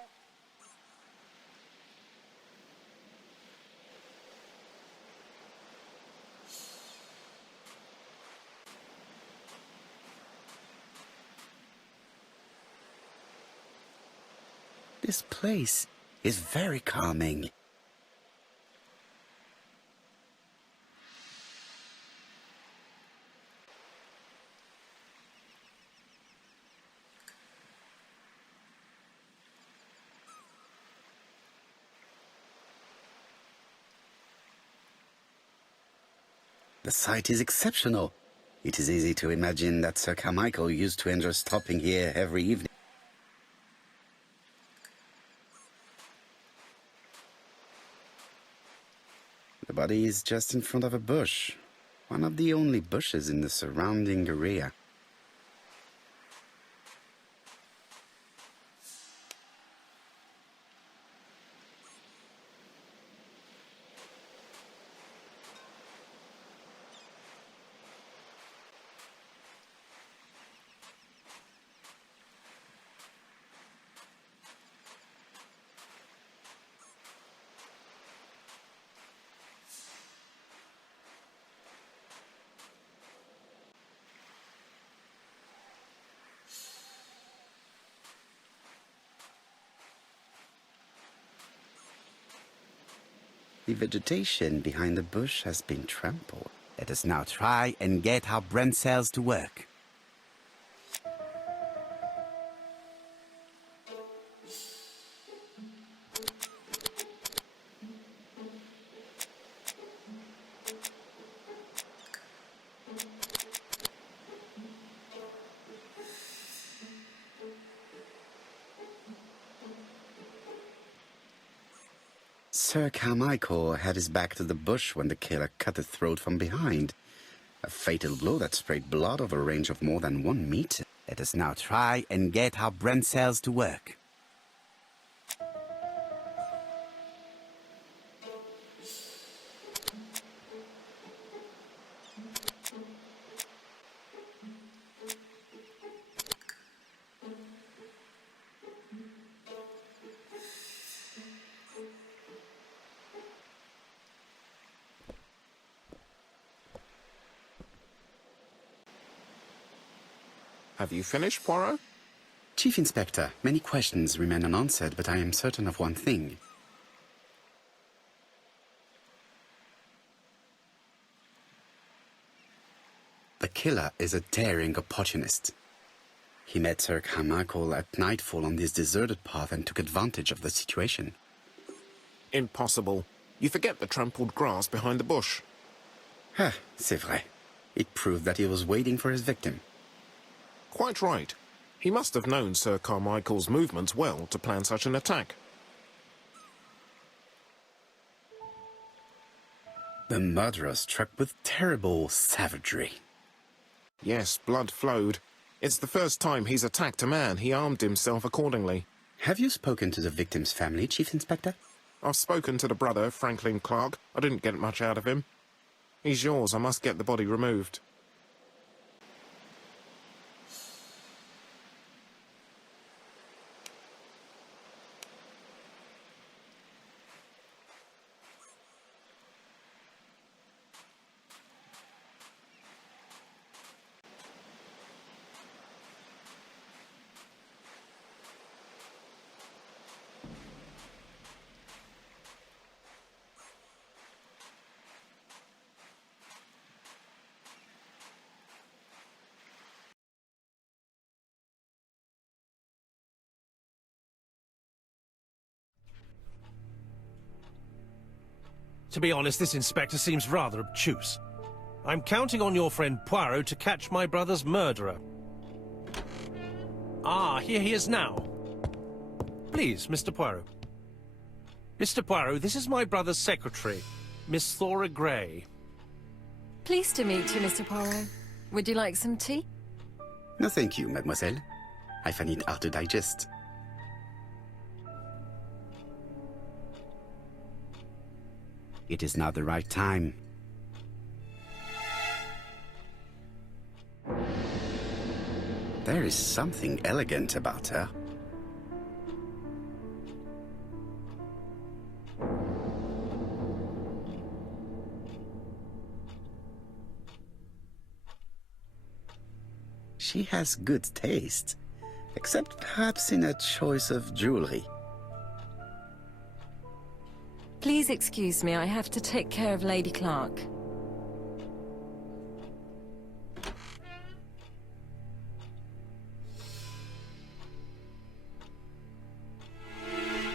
This place is very calming. The site is exceptional. It is easy to imagine that Sir Carmichael used to enjoy stopping here every evening. The body is just in front of a bush, one of the only bushes in the surrounding area. The vegetation behind the bush has been trampled. Let us now try and get our brain cells to work. Sir Carmichael had his back to the bush when the killer cut the throat from behind. A fatal blow that sprayed blood over a range of more than 1 meter. Let us now try and get our brain cells to work. Have you finished, Poirot? Chief Inspector, many questions remain unanswered, but I am certain of one thing. The killer is a daring opportunist. He met Sir Carmichael at nightfall on this deserted path and took advantage of the situation. Impossible. You forget the trampled grass behind the bush. Ah, c'est vrai. It proved that he was waiting for his victim. Quite right. He must have known Sir Carmichael's movements well to plan such an attack. The murderer struck with terrible savagery. Yes, blood flowed. It's the first time he's attacked a man. He armed himself accordingly. Have you spoken to the victim's family, Chief Inspector? I've spoken to the brother, Franklin Clark. I didn't get much out of him. He's yours. I must get the body removed. To be honest, this inspector seems rather obtuse. I'm counting on your friend Poirot to catch my brother's murderer. Ah, here he is now. Please, Mr. Poirot. Mr. Poirot, this is my brother's secretary, Miss Thora Gray. Pleased to meet you, Mr. Poirot. Would you like some tea? No, thank you, mademoiselle. I find it hard to digest. It is now the right time. There is something elegant about her. She has good taste, except perhaps in her choice of jewelry. Please excuse me, I have to take care of Lady Clark.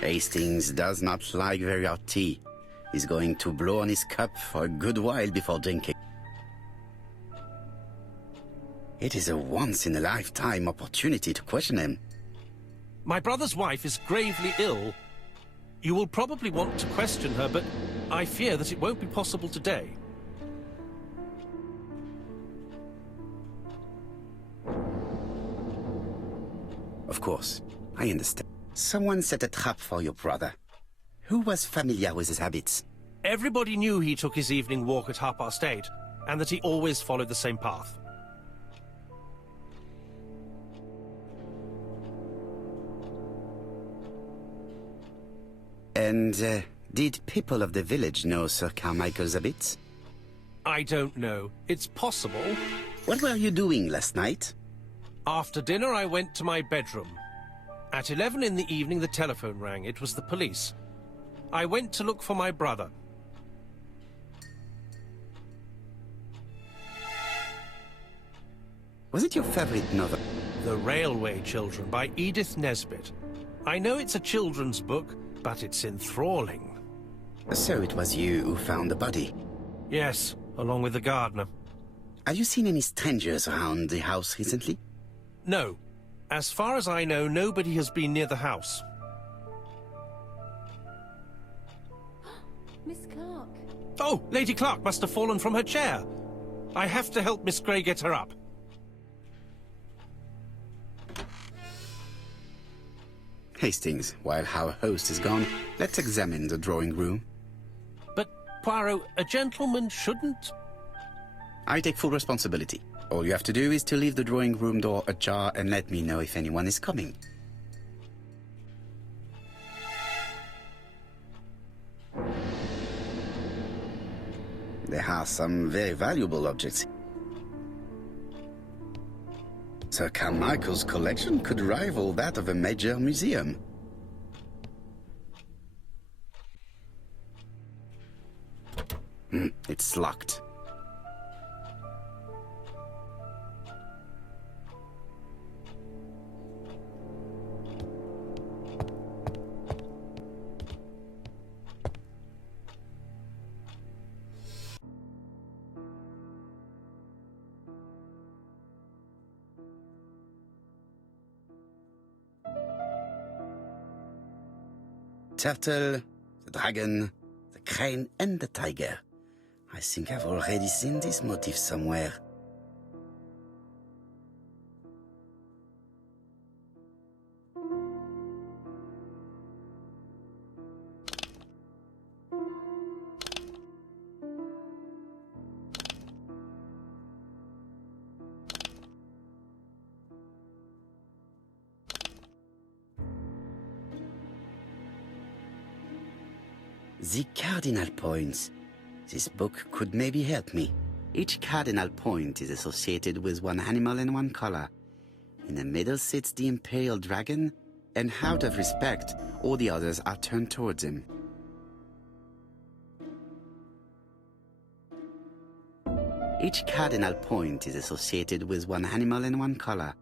Hastings does not like very hot tea. He's going to blow on his cup for a good while before drinking. It is a once-in-a-lifetime opportunity to question him. My brother's wife is gravely ill. You will probably want to question her, but I fear that it won't be possible today. Of course, I understand. Someone set a trap for your brother. Who was familiar with his habits? Everybody knew he took his evening walk at 8:30, and that he always followed the same path. And did people of the village know Sir Carmichael's habits? I don't know. It's possible. What were you doing last night? After dinner, I went to my bedroom. At 11 in the evening, the telephone rang. It was the police. I went to look for my brother. Was it your favorite novel? The Railway Children by Edith Nesbit. I know it's a children's book, but it's enthralling. So it was you who found the body? Yes, along with the gardener. Have you seen any strangers around the house recently? No. As far as I know, nobody has been near the house. Miss Clark. Oh, Lady Clark must have fallen from her chair. I have to help Miss Gray get her up. Hastings, while our host is gone, let's examine the drawing room. But, Poirot, a gentleman shouldn't... I take full responsibility. All you have to do is to leave the drawing room door ajar and let me know if anyone is coming. There are some very valuable objects. Sir Carmichael's collection could rival that of a major museum. It's locked. Turtle, the dragon, the crane and the tiger. I think I've already seen this motif somewhere. The cardinal points. This book could maybe help me. Each cardinal point is associated with one animal and one color. In the middle sits the imperial dragon, and out of respect, all the others are turned towards him. Each cardinal point is associated with one animal and one color.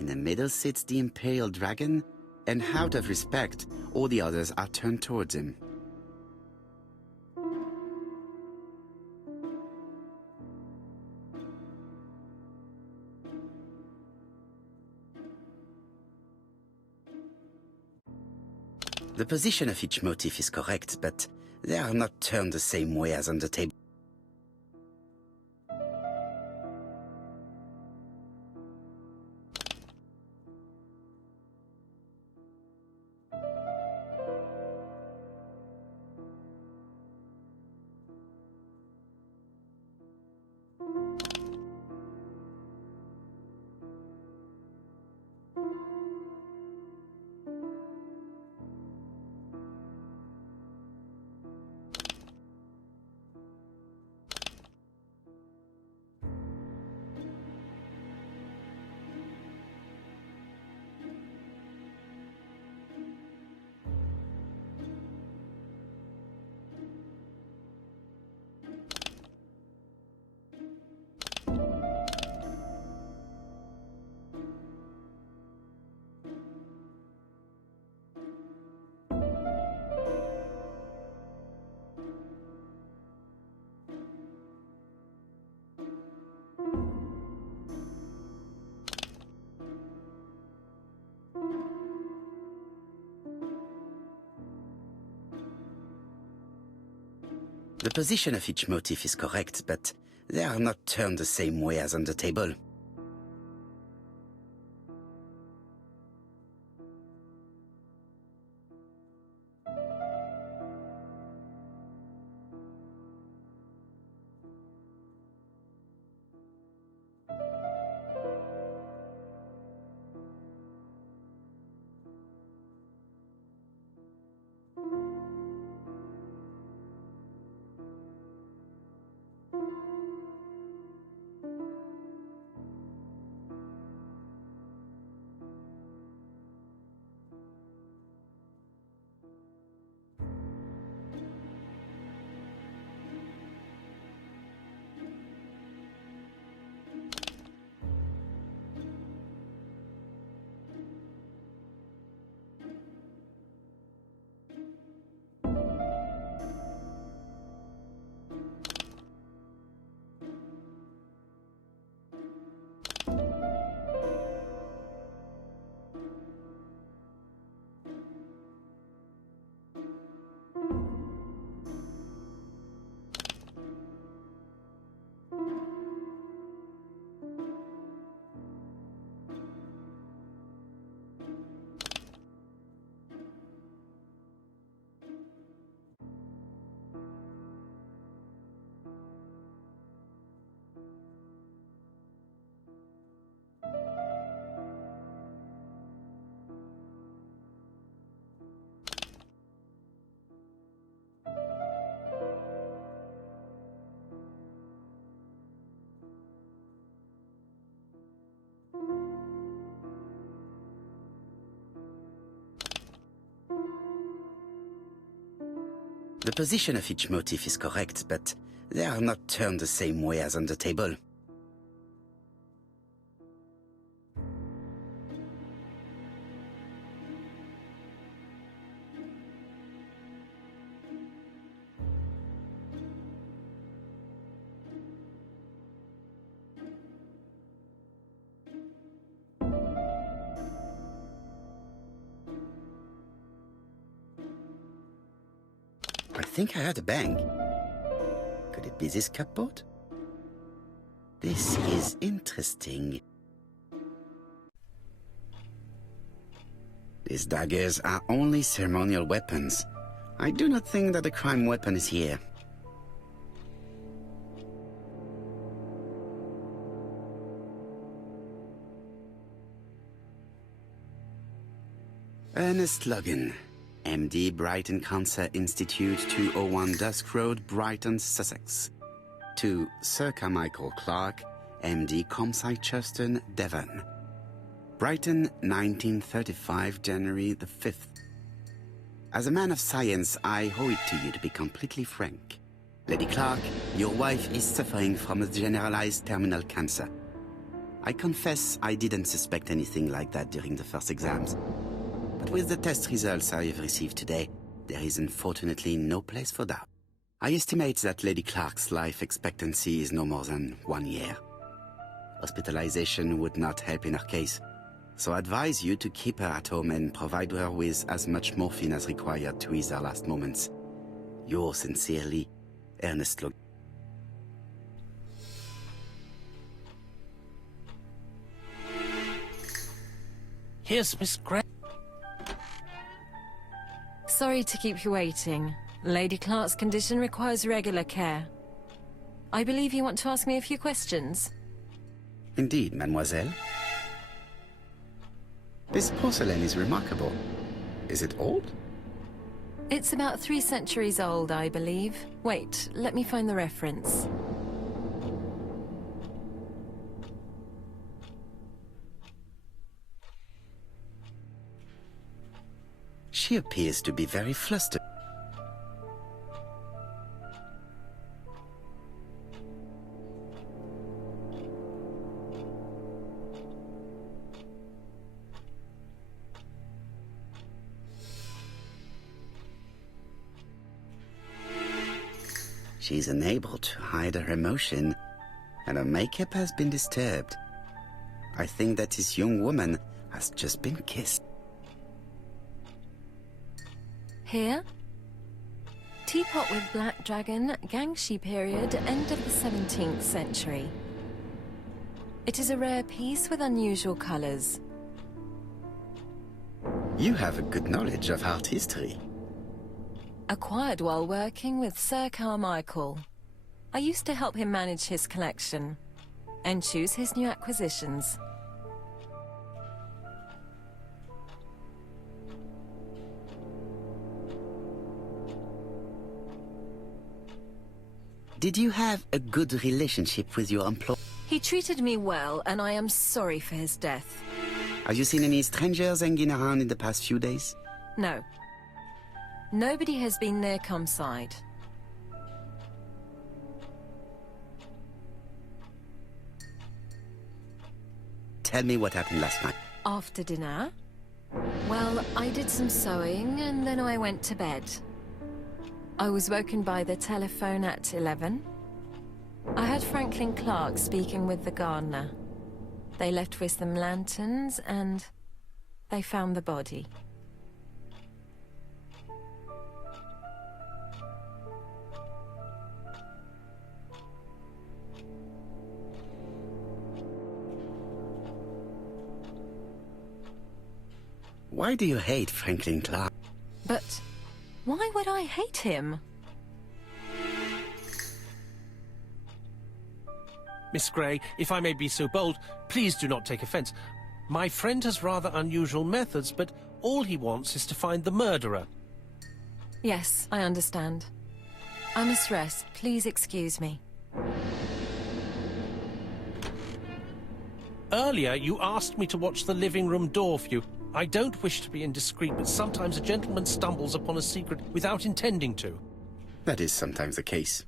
In the middle sits the imperial dragon, and out of respect, all the others are turned towards him. The position of each motif is correct, but they are not turned the same way as on the table. The position of each motif is correct, but they are not turned the same way as on the table. The position of each motif is correct, but they are not turned the same way as on the table. I think I heard a bang. Could it be this cupboard? This is interesting. These daggers are only ceremonial weapons. I do not think that the crime weapon is here. Ernest Logan, MD, Brighton Cancer Institute, 201 Dusk Road, Brighton, Sussex. To Sir Carmichael Clark, MD, Comsite Churston, Devon. Brighton, 1935, January the 5th. As a man of science, I owe it to you to be completely frank. Lady Clark, your wife is suffering from a generalized terminal cancer. I confess I didn't suspect anything like that during the first exams. But with the test results I have received today, there is unfortunately no place for doubt. I estimate that Lady Clark's life expectancy is no more than 1 year. Hospitalization would not help in her case, so I advise you to keep her at home and provide her with as much morphine as required to ease her last moments. Yours sincerely, Ernest Logan. Here's Miss Gray. Sorry to keep you waiting. Lady Clark's condition requires regular care. I believe you want to ask me a few questions. Indeed, mademoiselle. This porcelain is remarkable. Is it old? It's about 3 centuries old, I believe. Wait, let me find the reference. She appears to be very flustered. She's unable to hide her emotion, and her makeup has been disturbed. I think that this young woman has just been kissed. Here? Teapot with black dragon, Gangshi period, end of the 17th century. It is a rare piece with unusual colours. You have a good knowledge of art history. Acquired while working with Sir Carmichael. I used to help him manage his collection and choose his new acquisitions. Did you have a good relationship with your employer? He treated me well, and I am sorry for his death. Have you seen any strangers hanging around in the past few days? No. Nobody has been near Comside. Tell me what happened last night. After dinner? Well, I did some sewing, and then I went to bed. I was woken by the telephone at 11. I heard Franklin Clark speaking with the gardener. They left with some lanterns, and they found the body. Why do you hate Franklin Clark? But why would I hate him? Miss Gray, if I may be so bold, please do not take offence. My friend has rather unusual methods, but all he wants is to find the murderer. Yes, I understand. I must rest. Please excuse me. Earlier, you asked me to watch the living room door for you. I don't wish to be indiscreet, but sometimes a gentleman stumbles upon a secret without intending to. That is sometimes the case.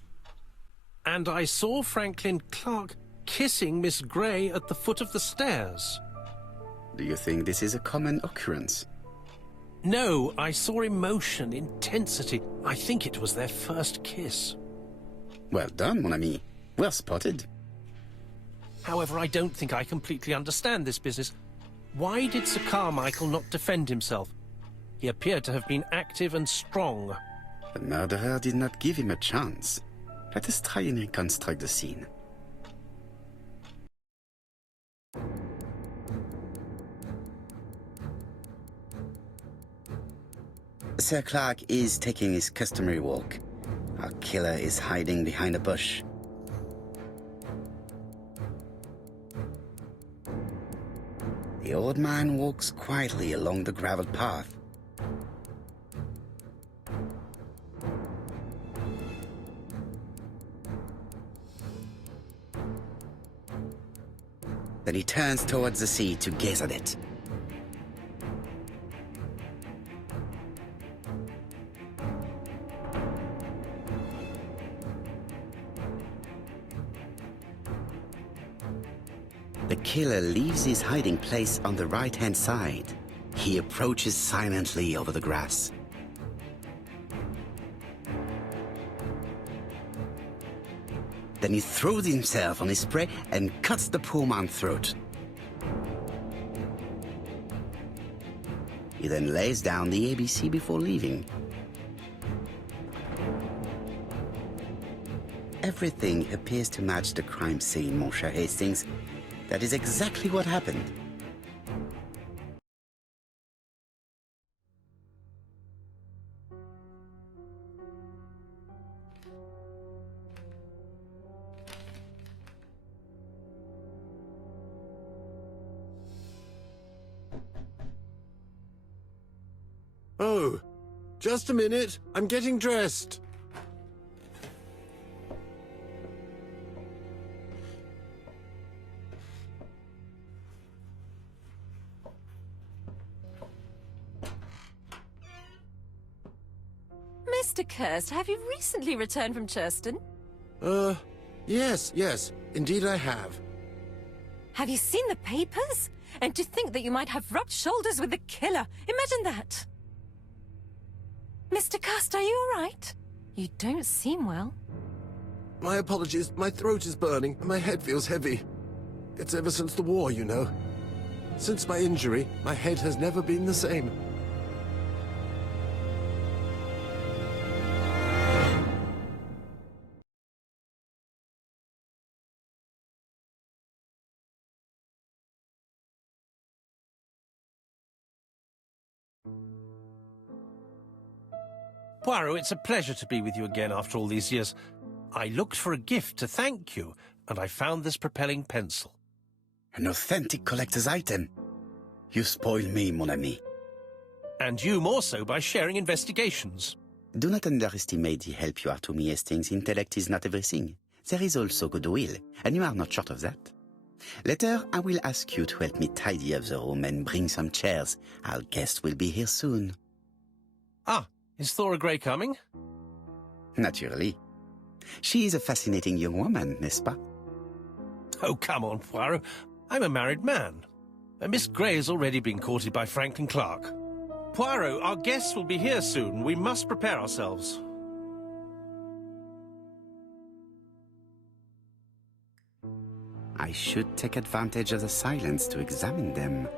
And I saw Franklin Clark kissing Miss Gray at the foot of the stairs. Do you think this is a common occurrence? No, I saw emotion, intensity. I think it was their first kiss. Well done, mon ami. Well spotted. However, I don't think I completely understand this business. Why did Sir Carmichael not defend himself? He appeared to have been active and strong. The murderer did not give him a chance. Let us try and reconstruct the scene. Sir Clark is taking his customary walk. Our killer is hiding behind a bush. The old man walks quietly along the gravel path. Then he turns towards the sea to gaze at it. The killer leaves his hiding place on the right-hand side. He approaches silently over the grass. Then he throws himself on his prey and cuts the poor man's throat. He then lays down the ABC before leaving. Everything appears to match the crime scene, mon cher Hastings. That is exactly what happened. Oh, just a minute. I'm getting dressed. Mr. Kirst, have you recently returned from Churston? Yes, indeed I have. Have you seen the papers? And to think that you might have rubbed shoulders with the killer. Imagine that. Mr. Kirst, are you all right? You don't seem well. My apologies. My throat is burning and my head feels heavy. It's ever since the war, you know. Since my injury, my head has never been the same. Poirot, it's a pleasure to be with you again after all these years. I looked for a gift to thank you, and I found this propelling pencil. An authentic collector's item. You spoil me, mon ami. And you more so by sharing investigations. Do not underestimate the help you are to me, Hastings. Intellect is not everything. There is also goodwill, and you are not short of that. Later, I will ask you to help me tidy up the room and bring some chairs. Our guest will be here soon. Ah, is Thora Grey coming? Naturally. She is a fascinating young woman, n'est-ce pas? Oh, come on, Poirot. I'm a married man. And Miss Grey has already been courted by Franklin Clark. Poirot, our guests will be here soon. We must prepare ourselves. I should take advantage of the silence to examine them.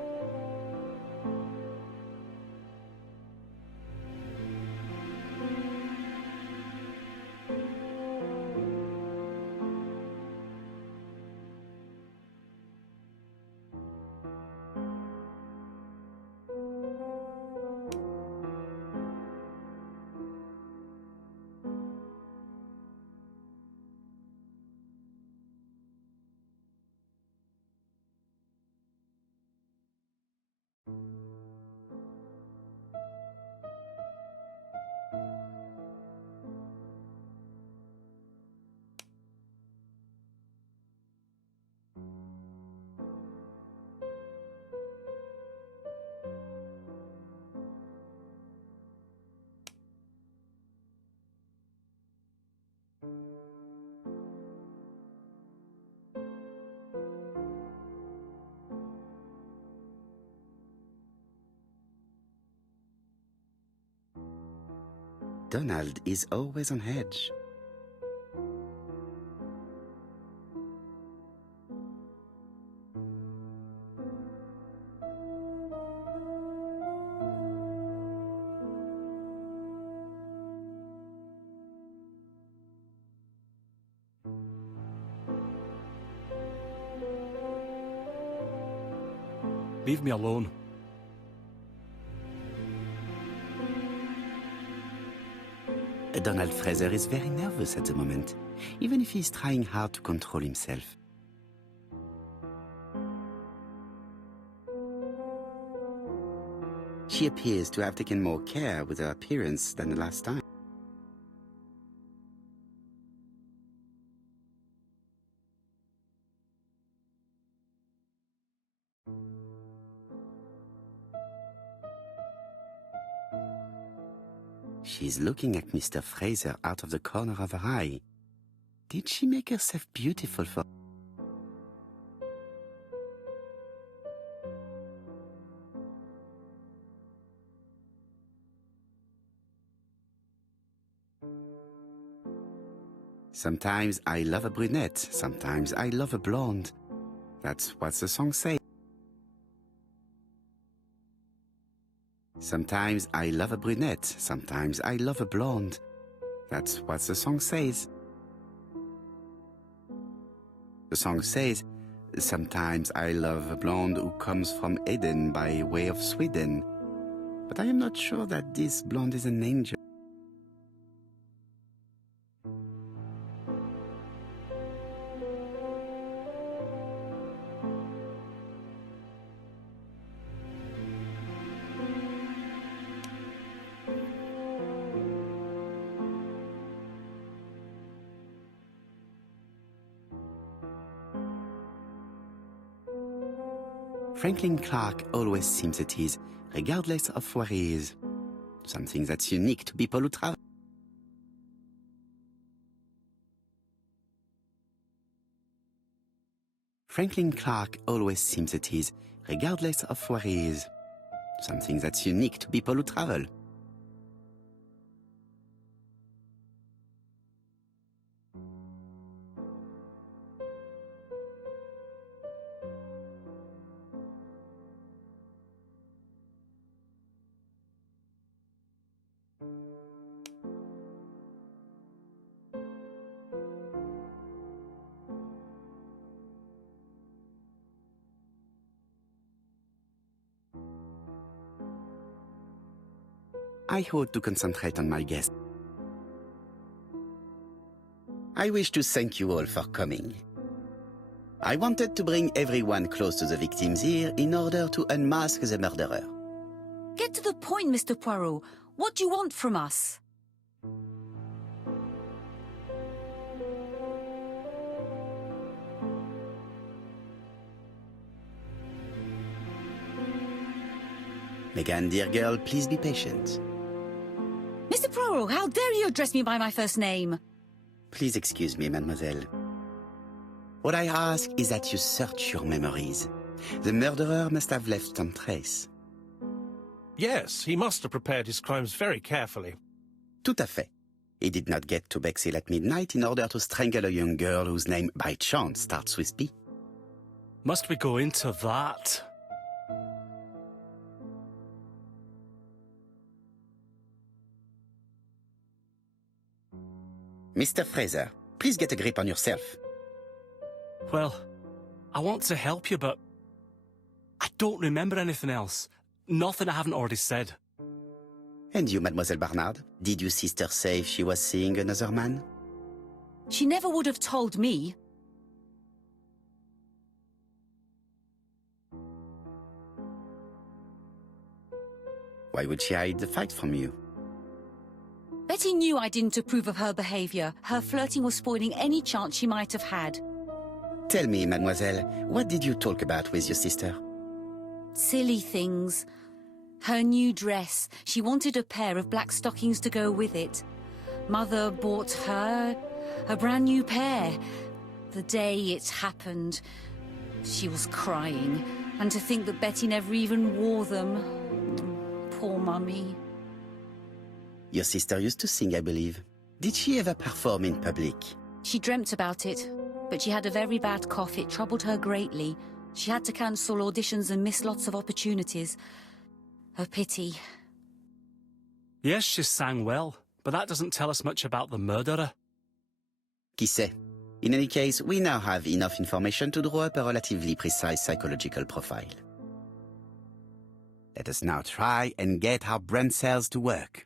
Donald is always on edge. Leave me alone. Donald Fraser is very nervous at the moment, even if he's trying hard to control himself. She appears to have taken more care with her appearance than the last time. She's looking at Mr. Fraser out of the corner of her eye. Did she make herself beautiful for... Sometimes I love a brunette, sometimes I love a blonde. That's what the song says. Sometimes I love a brunette, sometimes I love a blonde. That's what the song says. The song says, sometimes I love a blonde who comes from Eden by way of Sweden. But I am not sure that this blonde is an angel. Franklin Clark always seems at ease, regardless of where he is. Something that's unique to people who travel. Franklin Clark always seems at ease, regardless of where he is. Something that's unique to people who travel. I ought to concentrate on my guest. I wish to thank you all for coming. I wanted to bring everyone close to the victim's ear in order to unmask the murderer. Get to the point, Mr. Poirot. What do you want from us? Megan, dear girl, please be patient. Mr. Poirot, how dare you address me by my first name? Please excuse me, mademoiselle. What I ask is that you search your memories. The murderer must have left some trace. Yes, he must have prepared his crimes very carefully. Tout à fait. He did not get to Bexhill at midnight in order to strangle a young girl whose name, by chance, starts with B. Must we go into that? Mr. Fraser, please get a grip on yourself. Well, I want to help you, but I don't remember anything else. Nothing I haven't already said. And you, Mademoiselle Barnard, did your sister say she was seeing another man? She never would have told me. Why would she hide the fact from you? Betty knew I didn't approve of her behaviour. Her flirting was spoiling any chance she might have had. Tell me, mademoiselle, what did you talk about with your sister? Silly things. Her new dress. She wanted a pair of black stockings to go with it. Mother bought her a brand new pair. The day it happened, she was crying. And to think that Betty never even wore them. Poor Mummy. Your sister used to sing, I believe. Did she ever perform in public? She dreamt about it, but she had a very bad cough. It troubled her greatly. She had to cancel auditions and miss lots of opportunities. A pity. Yes, she sang well, but that doesn't tell us much about the murderer. Qui sait? In any case, we now have enough information to draw up a relatively precise psychological profile. Let us now try and get our brain cells to work.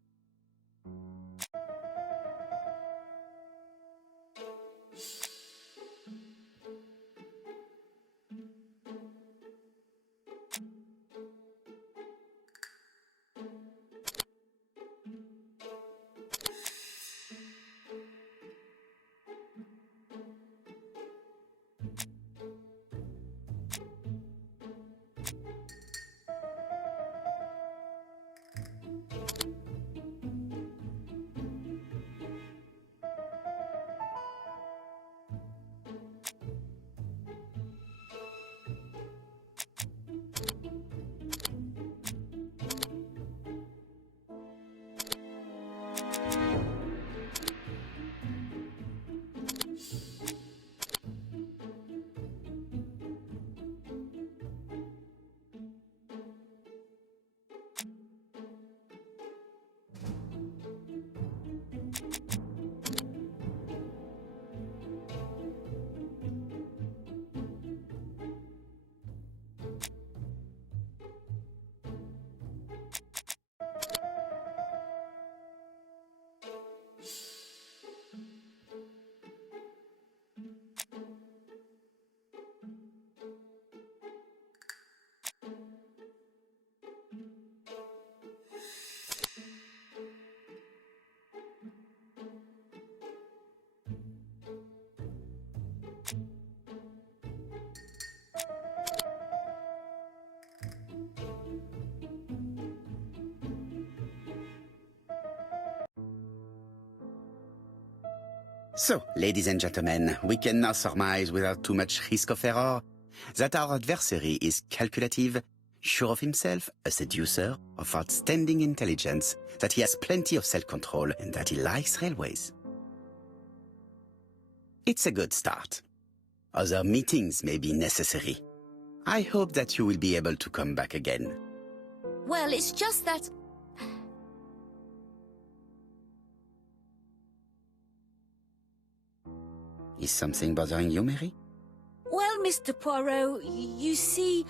So, ladies and gentlemen, we can now surmise without too much risk of error that our adversary is calculative, sure of himself, a seducer of outstanding intelligence, that he has plenty of self-control, and that he likes railways. It's a good start. Other meetings may be necessary. I hope that you will be able to come back again. Well, it's just that... Is something bothering you, Mary? Well, Mr. Poirot, you see,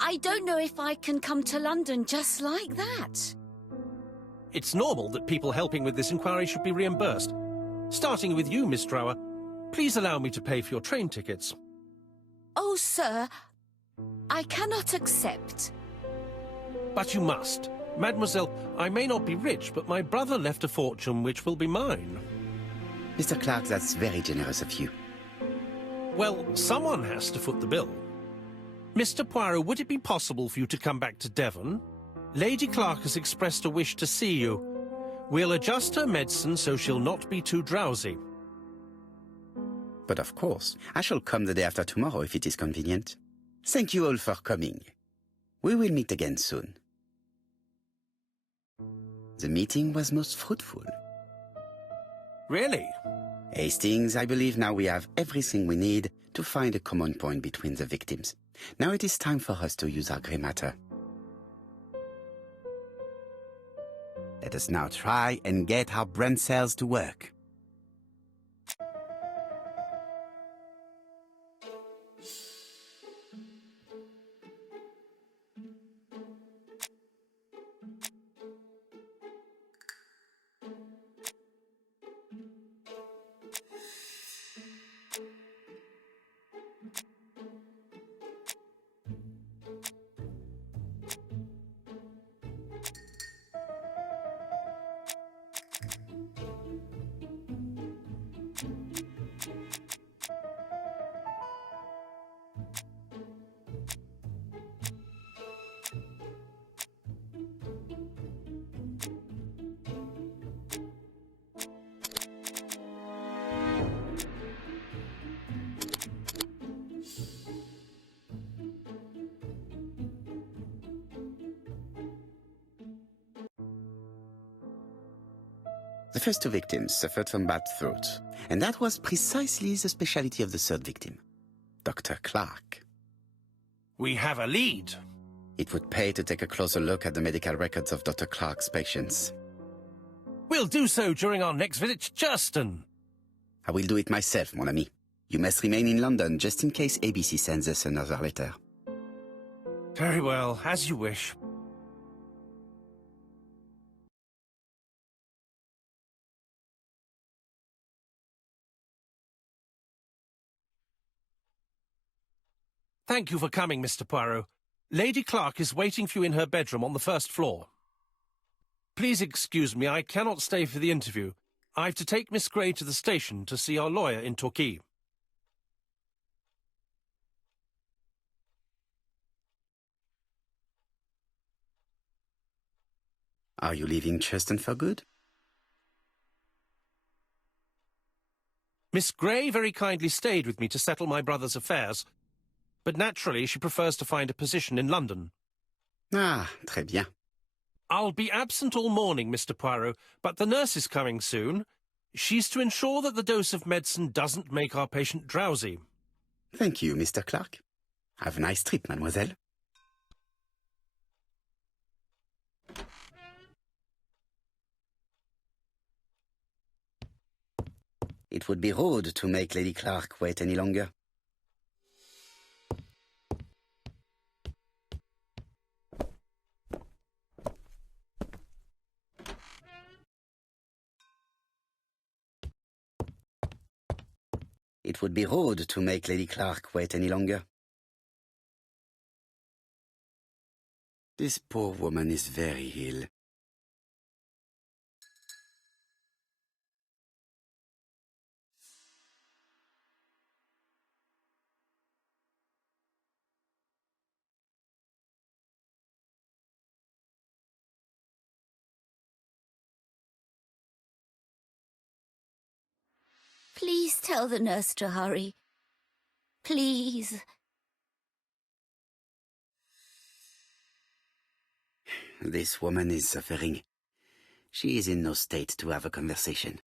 I don't know if I can come to London just like that. It's normal that people helping with this inquiry should be reimbursed. Starting with you, Miss Drower. Please allow me to pay for your train tickets. Oh, sir, I cannot accept. But you must. Mademoiselle, I may not be rich, but my brother left a fortune which will be mine. Mr. Clark, that's very generous of you. Well, someone has to foot the bill. Mr. Poirot, would it be possible for you to come back to Devon? Lady Clark has expressed a wish to see you. We'll adjust her medicine so she'll not be too drowsy. But of course, I shall come the day after tomorrow if it is convenient. Thank you all for coming. We will meet again soon. The meeting was most fruitful. Really? Hastings, I believe now we have everything we need to find a common point between the victims. Now it is time for us to use our grey matter. Let us now try and get our brain cells to work. The first two victims suffered from bad throats, and that was precisely the specialty of the third victim, Dr. Clark. We have a lead. It would pay to take a closer look at the medical records of Dr. Clark's patients. We'll do so during our next visit to Churston. I will do it myself, mon ami. You must remain in London just in case ABC sends us another letter. Very well, as you wish. Thank you for coming, Mr. Poirot. Lady Clark is waiting for you in her bedroom on the first floor. Please excuse me, I cannot stay for the interview. I've to take Miss Gray to the station to see our lawyer in Torquay. Are you leaving Cheston for good? Miss Gray very kindly stayed with me to settle my brother's affairs, but naturally she prefers to find a position in London. Ah, très bien. I'll be absent all morning, Mr. Poirot, but the nurse is coming soon. She's to ensure that the dose of medicine doesn't make our patient drowsy. Thank you, Mr. Clark. Have a nice trip, mademoiselle. It would be rude to make Lady Clark wait any longer. It would be rude to make Lady Clark wait any longer. This poor woman is very ill. Please tell the nurse to hurry. Please. This woman is suffering. She is in no state to have a conversation.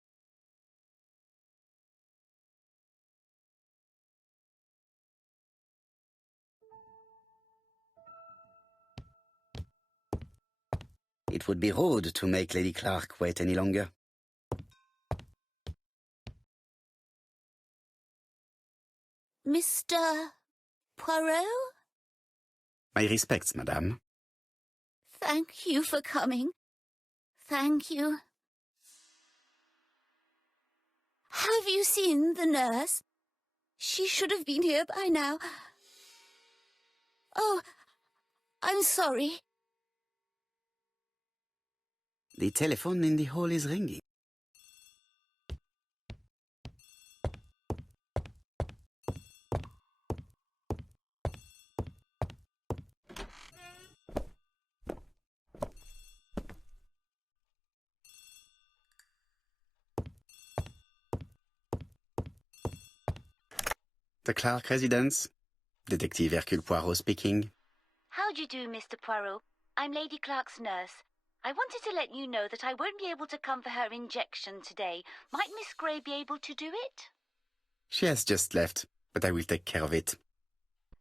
It would be rude to make Lady Clark wait any longer. Mr. Poirot? My respects, madame. Thank you for coming. Thank you. Have you seen the nurse? She should have been here by now. Oh, I'm sorry. The telephone in the hall is ringing. The Clark residence. Detective Hercule Poirot speaking. How do you do, Mr. Poirot? I'm Lady Clark's nurse. I wanted to let you know that I won't be able to come for her injection today. Might Miss Gray be able to do it? She has just left, but I will take care of it.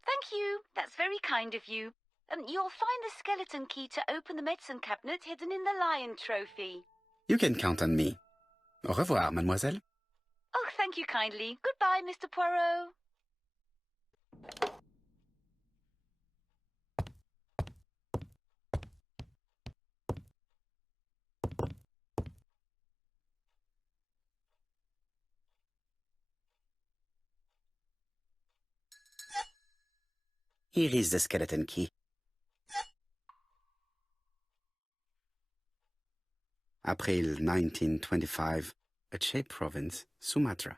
Thank you. That's very kind of you. You'll find the skeleton key to open the medicine cabinet hidden in the lion trophy. You can count on me. Au revoir, mademoiselle. Oh, thank you kindly. Goodbye, Mr. Poirot. Here is the skeleton key. April 1925, Aceh Province, Sumatra.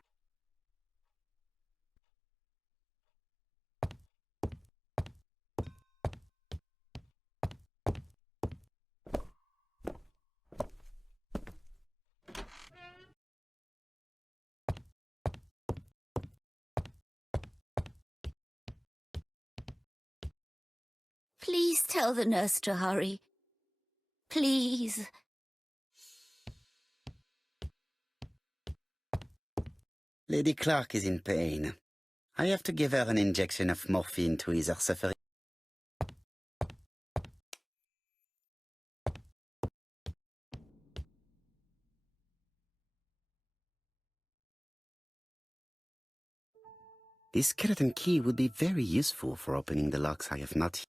Please tell the nurse to hurry. Please. Lady Clark is in pain. I have to give her an injection of morphine to ease her suffering. This skeleton key would be very useful for opening the locks I have not.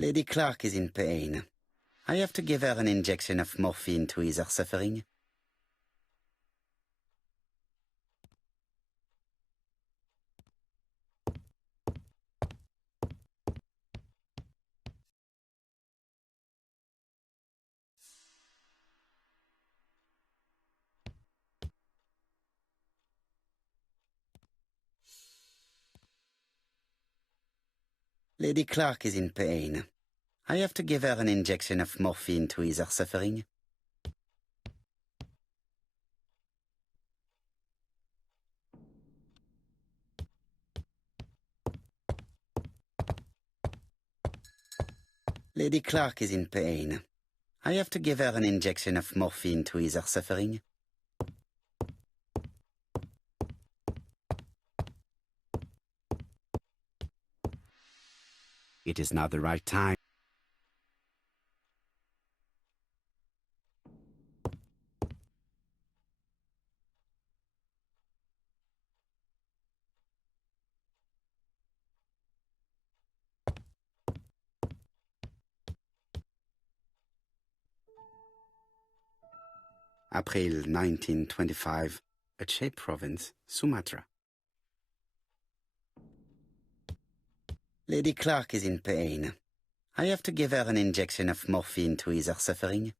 Lady Clark is in pain. I have to give her an injection of morphine to ease her suffering. Lady Clark is in pain. I have to give her an injection of morphine to ease her suffering. Lady Clark is in pain. I have to give her an injection of morphine to ease her suffering. It is not the right time. April 1925, Aceh Province, Sumatra. Lady Clark is in pain. I have to give her an injection of morphine to ease her suffering.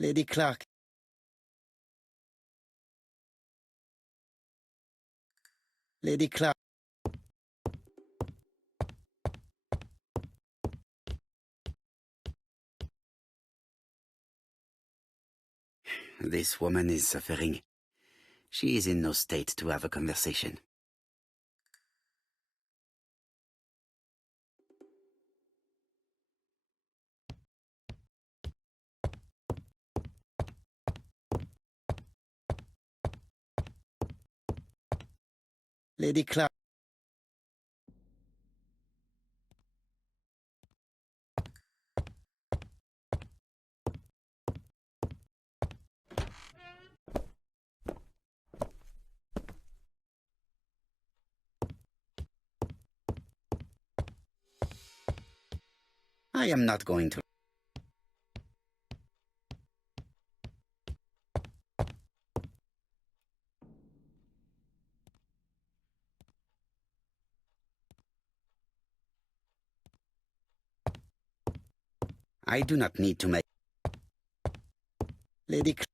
Lady Clark. Lady Clark. This woman is suffering. She is in no state to have a conversation. Lady Clark. I am not going to. I do not need to make. Lady Clark.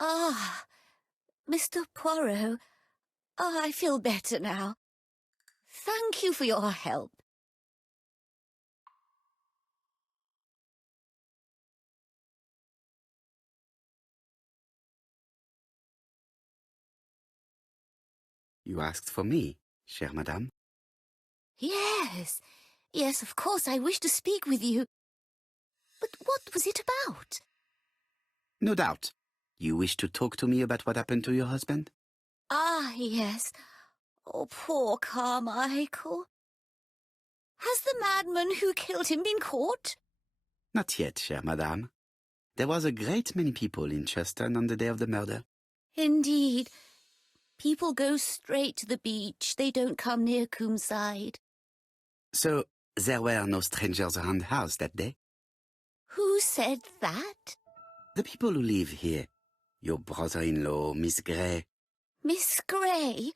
Ah, Mr. Poirot. Ah, I feel better now. Thank you for your help. You asked for me, chère madame. Yes, yes, of course, I wish to speak with you. But what was it about? No doubt. You wish to talk to me about what happened to your husband? Ah, yes. Oh, poor Carmichael. Has the madman who killed him been caught? Not yet, chère madame. There was a great many people in Cheston on the day of the murder. Indeed. People go straight to the beach. They don't come near Coomside. So, there were no strangers around the house that day? Who said that? The people who live here. Your brother-in-law, Miss Gray. Miss Gray?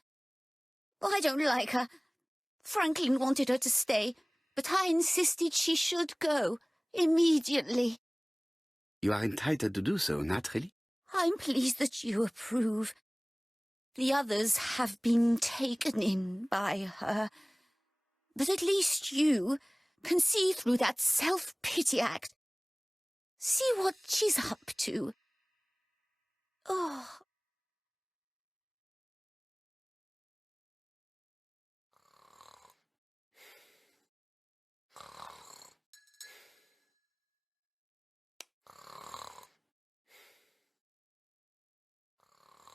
I don't like her. Franklin wanted her to stay, but I insisted she should go, immediately. You are entitled to do so, naturally. I'm pleased that you approve. The others have been taken in by her. But at least you can see through that self-pity act. See what she's up to. Oh.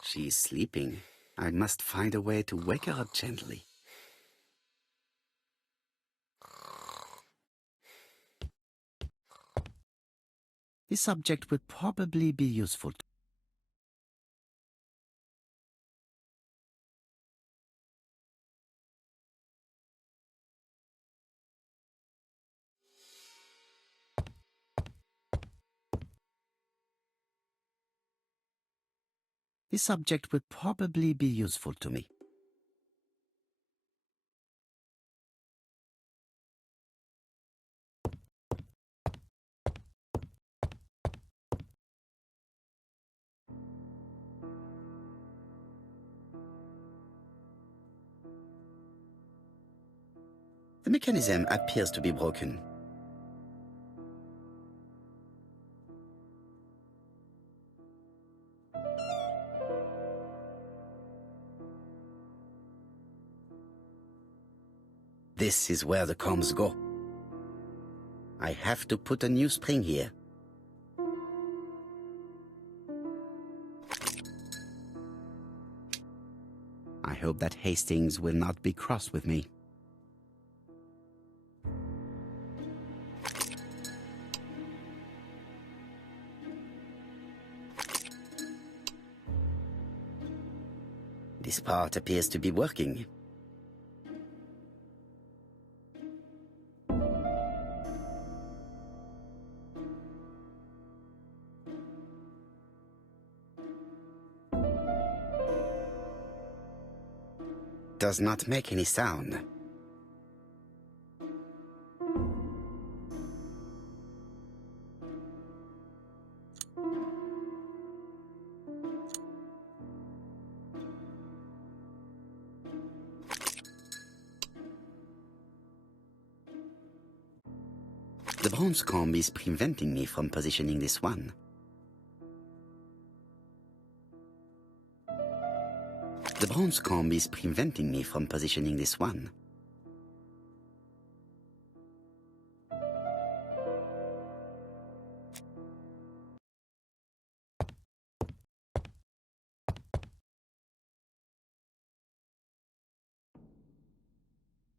She is sleeping. I must find a way to wake her up gently. This subject would probably be useful. This subject would probably be useful to me. The mechanism appears to be broken. This is where the combs go. I have to put a new spring here. I hope that Hastings will not be cross with me. This part appears to be working. Does not make any sound. The bronze comb is preventing me from positioning this one. The bronze comb is preventing me from positioning this one.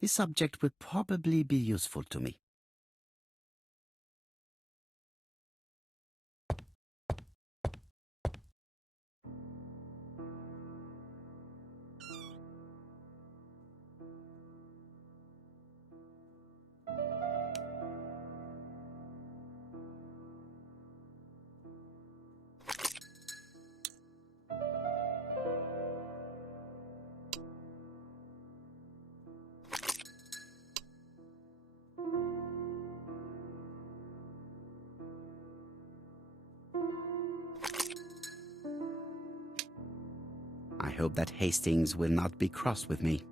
This subject would probably be useful to me. I hope that Hastings will not be cross with me.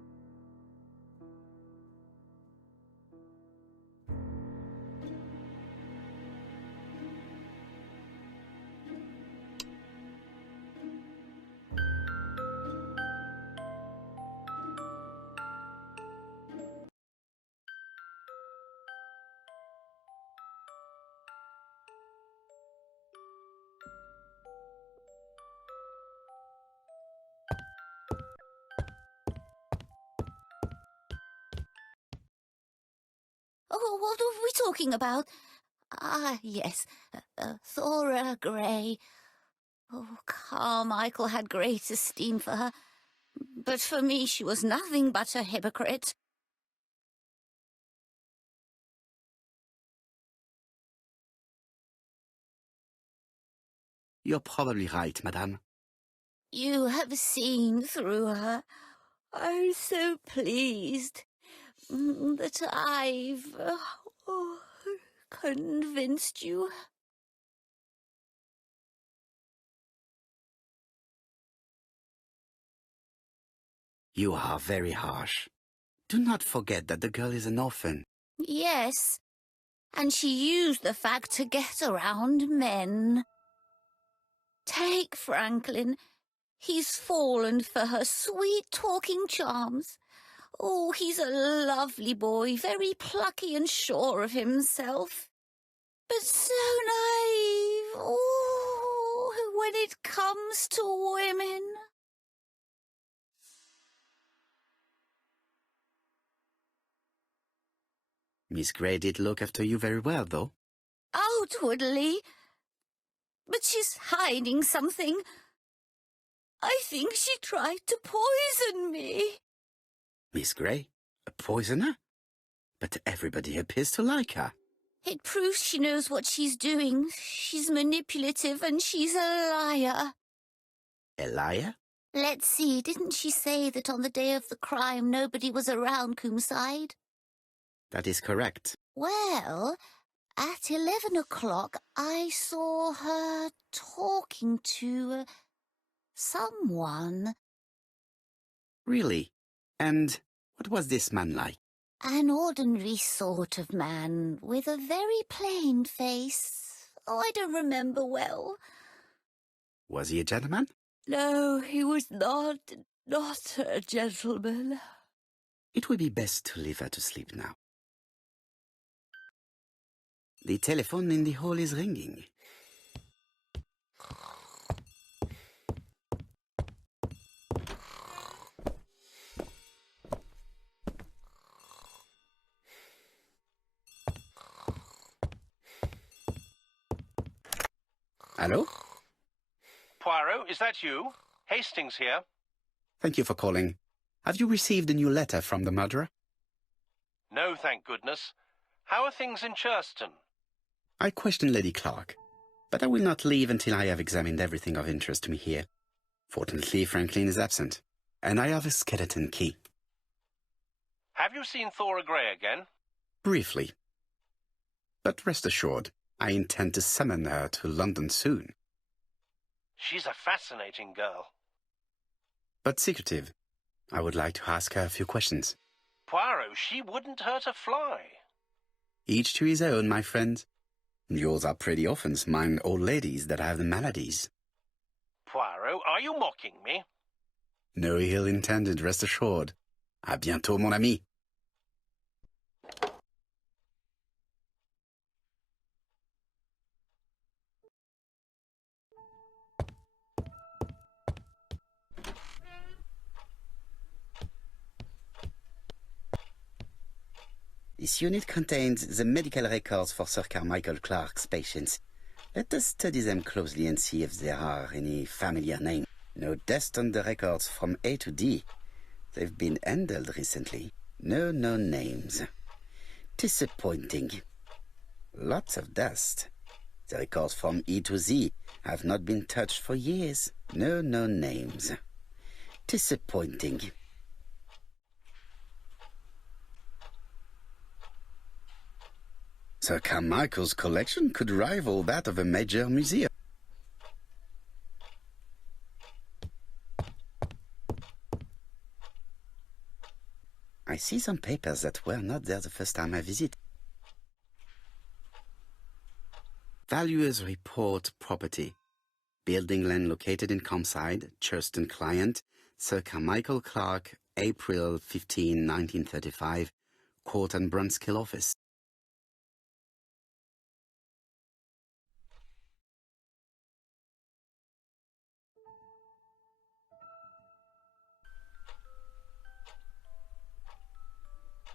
Oh, what are we talking about? Ah, yes, Thora Grey. Oh, Carmichael had great esteem for her, but for me she was nothing but a hypocrite. You're probably right, madame. You have seen through her. I'm so pleased that I've convinced you. You are very harsh. Do not forget that the girl is an orphan. Yes, and she used the fact to get around men. Take Franklin. He's fallen for her sweet talking charms. Oh, he's a lovely boy, very plucky and sure of himself. But so naive. Oh, when it comes to women. Miss Grey did look after you very well, though. Outwardly. But she's hiding something. I think she tried to poison me. Miss Grey? A poisoner? But everybody appears to like her. It proves she knows what she's doing. She's manipulative and she's a liar. A liar? Let's see, didn't she say that on the day of the crime nobody was around Coomside? That is correct. Well, at 11 o'clock I saw her talking to someone. Really? And what was this man like? An ordinary sort of man with a very plain face. Oh, I don't remember well. Was he a gentleman? No, he was not a gentleman. It would be best to leave her to sleep now. The telephone in the hall is ringing. Hello? Poirot, is that you? Hastings here. Thank you for calling. Have you received a new letter from the murderer? No, thank goodness. How are things in Churston? I questioned Lady Clark, but I will not leave until I have examined everything of interest to me here. Fortunately, Franklin is absent, and I have a skeleton key. Have you seen Thora Grey again? Briefly. But rest assured, I intend to summon her to London soon. She's a fascinating girl. But secretive. I would like to ask her a few questions. Poirot, she wouldn't hurt a fly. Each to his own, my friend. Yours are pretty often mine old ladies that have the maladies. Poirot, are you mocking me? No ill intended, rest assured. À bientôt, mon ami. This unit contains the medical records for Sir Carmichael Clark's patients. Let us study them closely and see if there are any familiar names. No dust on the records from A to D. They've been handled recently. No names. Disappointing. Lots of dust. The records from E to Z have not been touched for years. No names. Disappointing. Sir Carmichael's collection could rival that of a major museum. I see some papers that were not there the first time I visit. Valuers report property. Building land located in Coomside, Churston client, Sir Carmichael Clark, April 15, 1935, Court and Brunskill office.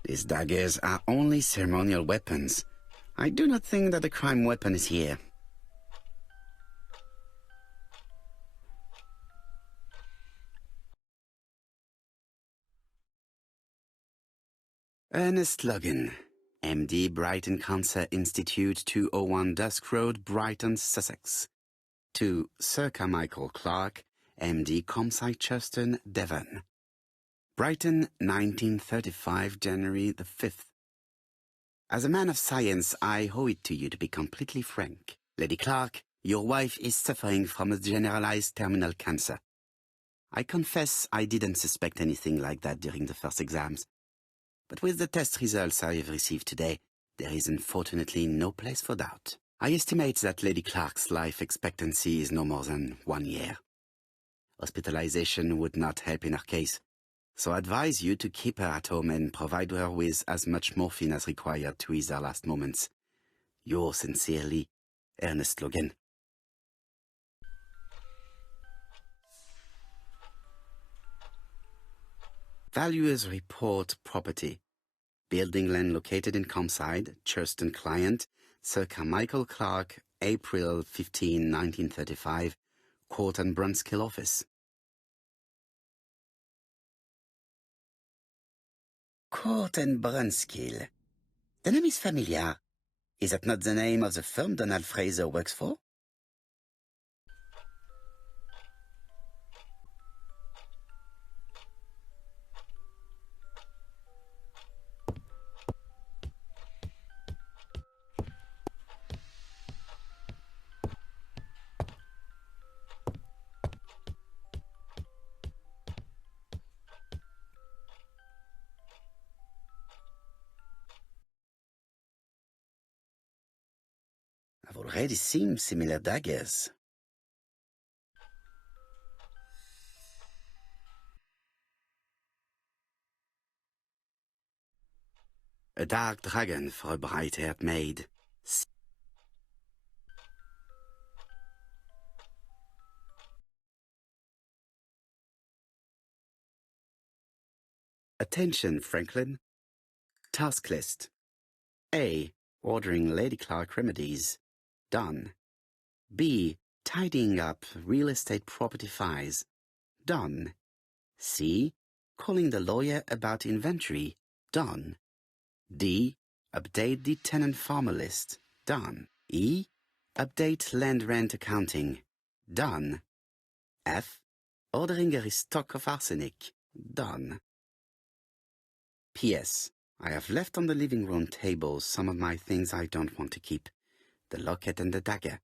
These daggers are only ceremonial weapons. I do not think that the crime weapon is here. Ernest Logan, MD, Brighton Cancer Institute, 201 Dusk Road, Brighton, Sussex. To Sir Carmichael Clark, MD, Coomside, Churston, Devon. Brighton, 1935, January the 5th. As a man of science, I owe it to you to be completely frank. Lady Clark, your wife is suffering from a generalized terminal cancer. I confess I didn't suspect anything like that during the first exams. But with the test results I have received today, there is unfortunately no place for doubt. I estimate that Lady Clark's life expectancy is no more than 1 year. Hospitalization would not help in her case, so I advise you to keep her at home and provide her with as much morphine as required to ease her last moments. Yours sincerely, Ernest Logan. Valuers report property. Building land located in Comside, Churston client, Sir Carmichael Clark, April 15, 1935, Court and Brunskill office. Court and Brunskill. The name is familiar. Is that not the name of the firm Donald Fraser works for? I've already seen similar daggers. A dark dragon for a bright-haired maid. Attention, Franklin. Task list. A. Ordering Lady Clark remedies. Done. B. Tidying up real estate property files. Done. C. Calling the lawyer about inventory. Done. D. Update the tenant farmer list. Done. E. Update land rent accounting. Done. F. Ordering a restock of arsenic. Done. P.S. I have left on the living room table some of my things I don't want to keep. The locket and the dagger.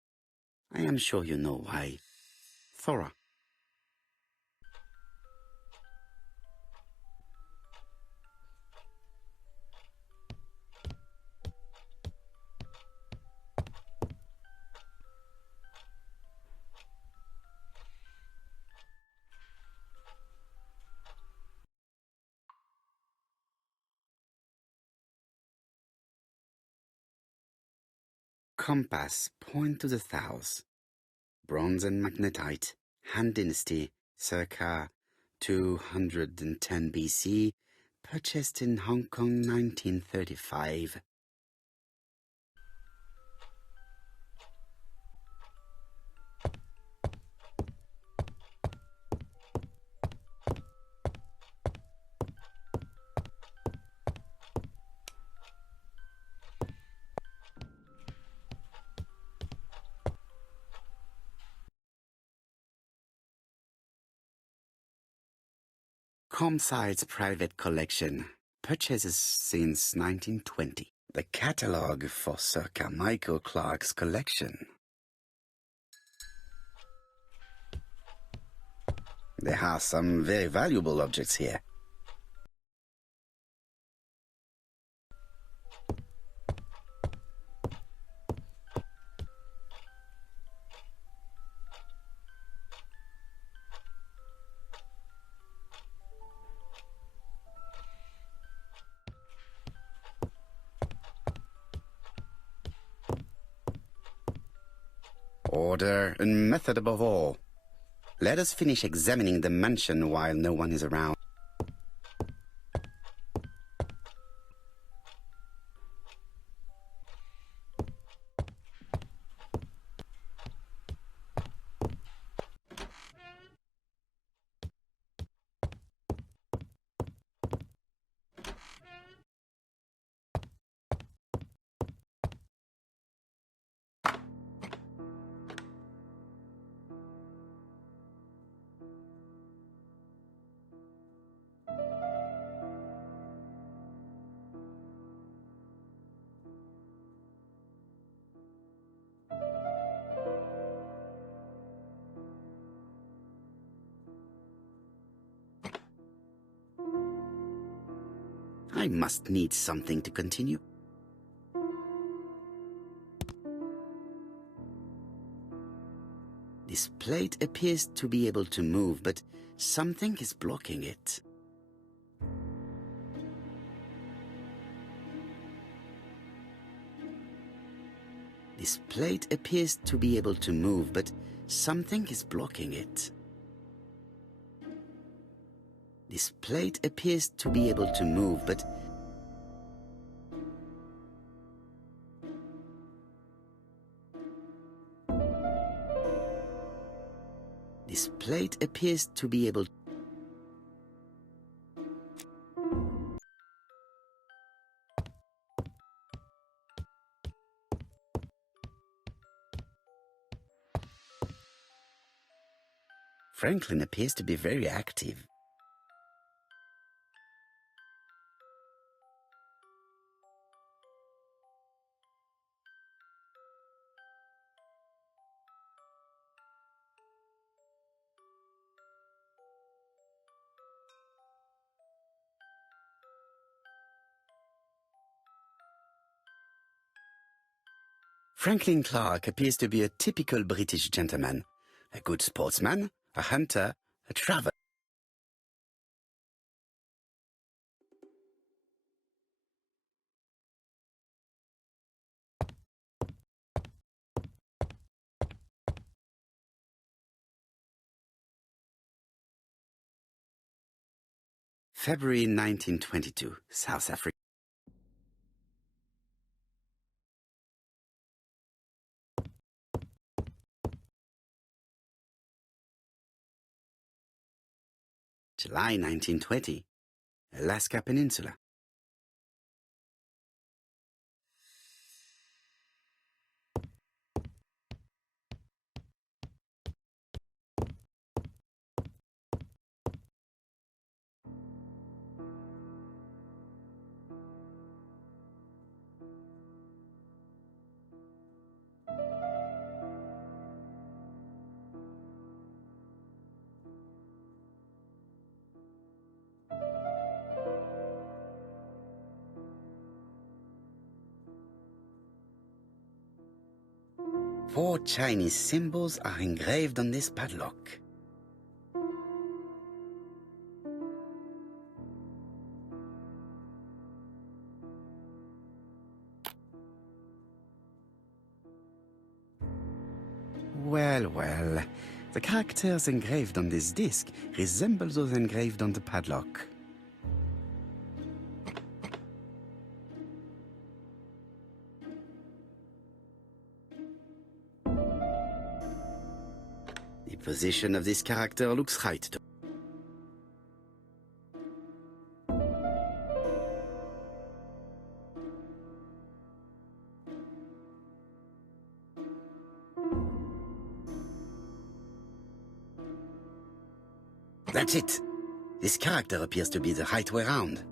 I am sure you know why. Thora. Compass, point to the south. Bronze and magnetite, Han Dynasty, circa 210 BC, purchased in Hong Kong 1935. Comside's private collection, purchases since 1920. The catalogue for Sir Carmichael Clark's collection. There are some very valuable objects here. Order and method above all. Let us finish examining the mansion while no one is around. I must need something to continue. This plate appears to be able to move, but something is blocking it. This plate appears to be able to move, but something is blocking it. This plate appears to be able to move, but this plate appears to be able. Franklin appears to be very active. Franklin Clark appears to be a typical British gentleman, a good sportsman, a hunter, a traveler. February 1922, South Africa. July 1920, Alaska Peninsula. Four Chinese symbols are engraved on this padlock. Well, well, the characters engraved on this disc resemble those engraved on the padlock. The position of this character looks right to That's it. This character appears to be the right way round.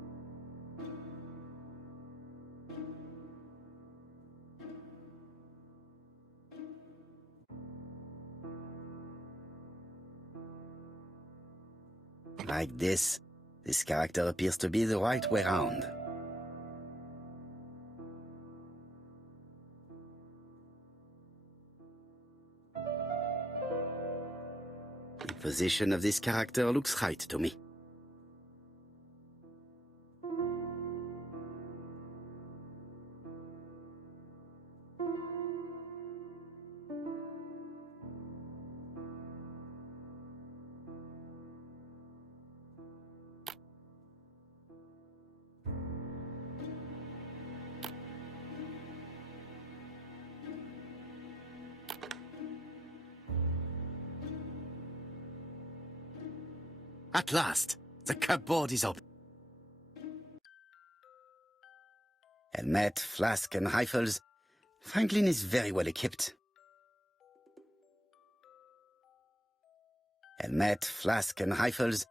Like this character appears to be the right way round. The position of this character looks right to me. At last, the cupboard is open. Helmet, flask, and rifles. Franklin is very well equipped. Helmet, flask, and rifles.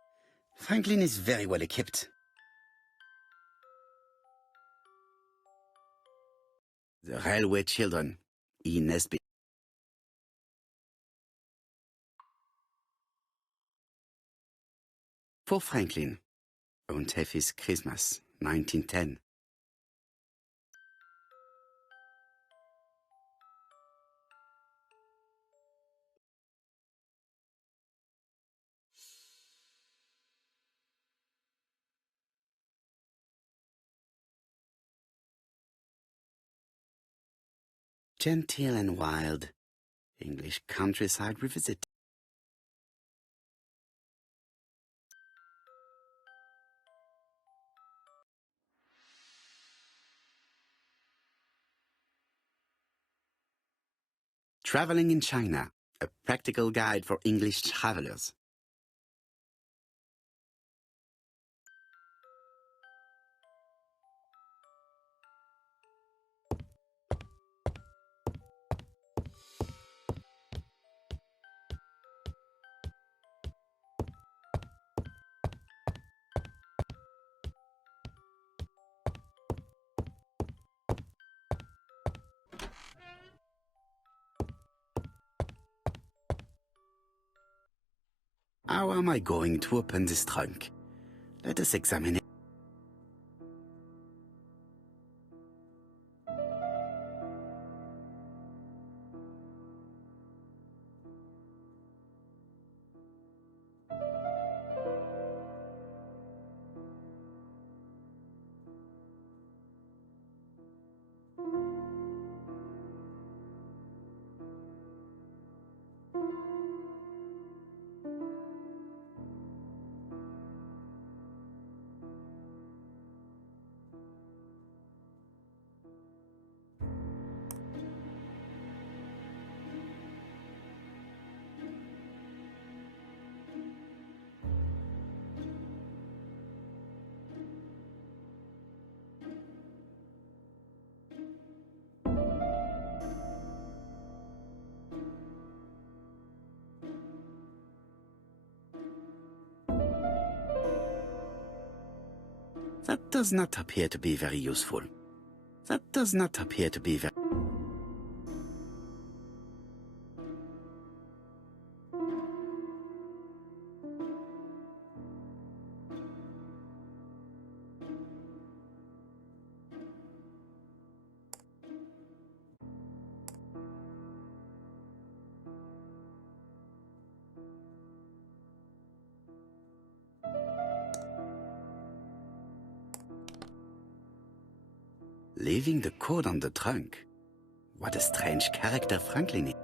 Franklin is very well equipped. The Railway Children, E. Nesbitt. For Franklin, und Heffis Christmas, 1910. Genteel and wild, English countryside revisited. Traveling in China, a practical guide for English travelers. How am I going to open this trunk? Let us examine it. That does not appear to be very useful. That does not appear to be very... Leaving the code on the trunk. What a strange character Franklin is.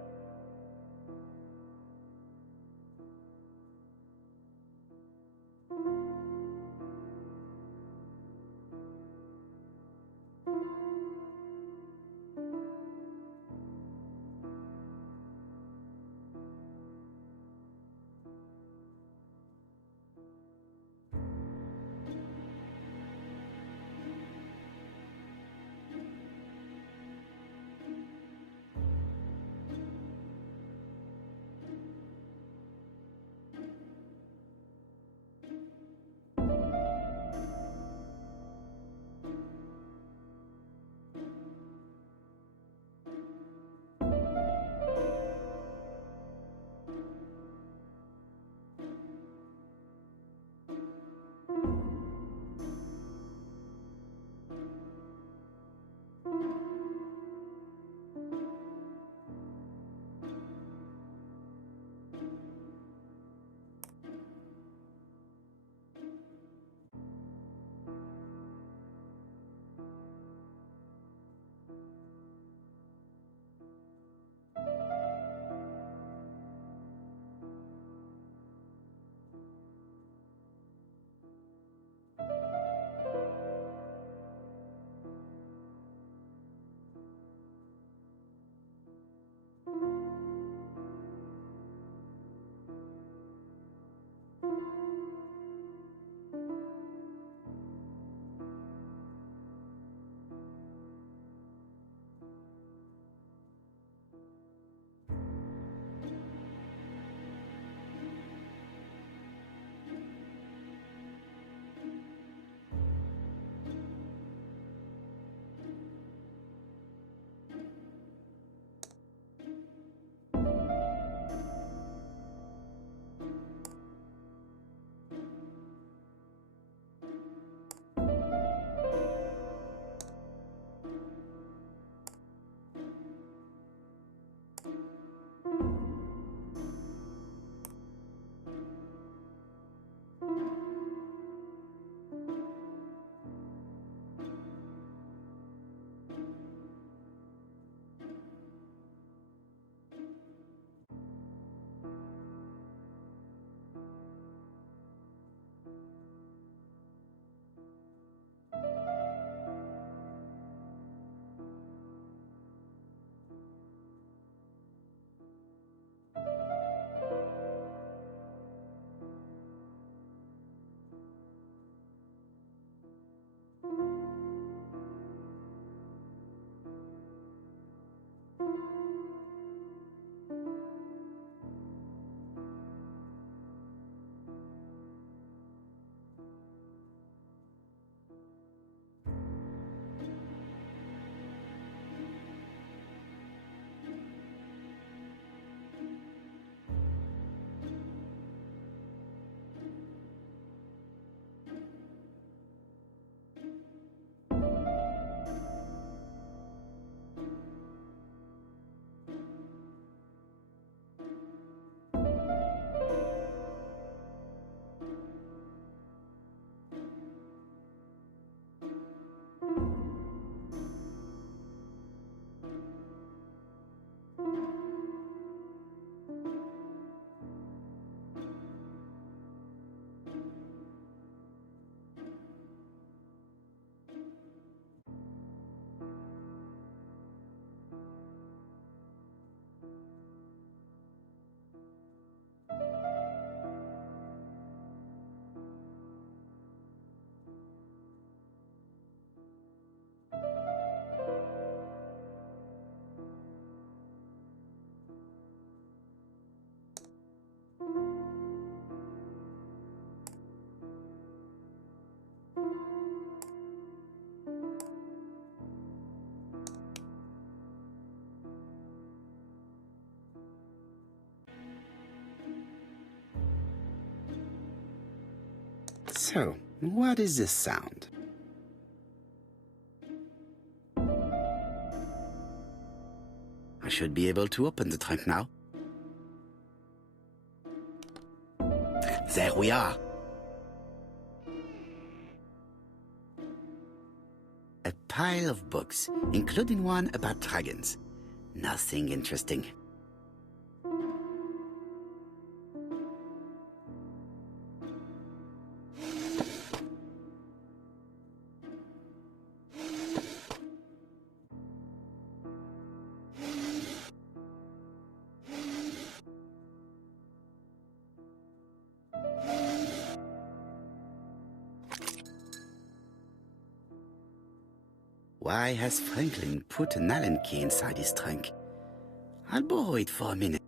So, what is this sound? I should be able to open the trunk now. There we are. A pile of books, including one about dragons. Nothing interesting. Why has Franklin put an Allen key inside his trunk? I'll borrow it for a minute.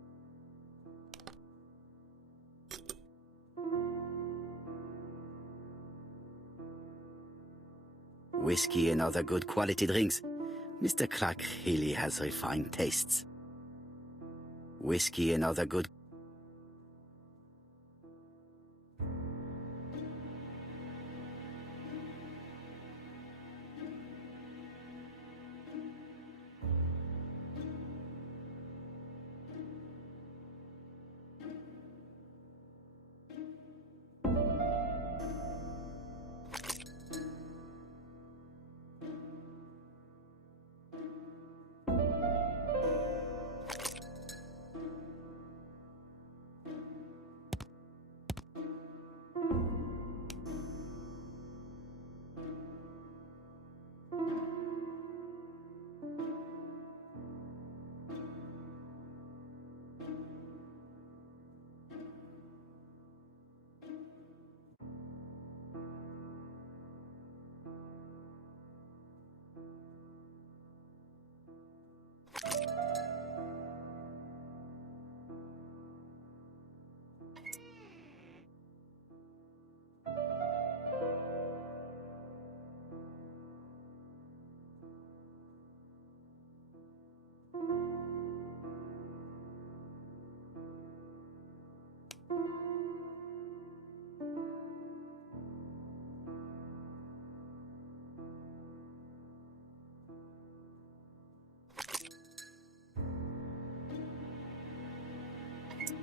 Whiskey and other good quality drinks. Mr. Clark really has refined tastes. Whiskey and other good...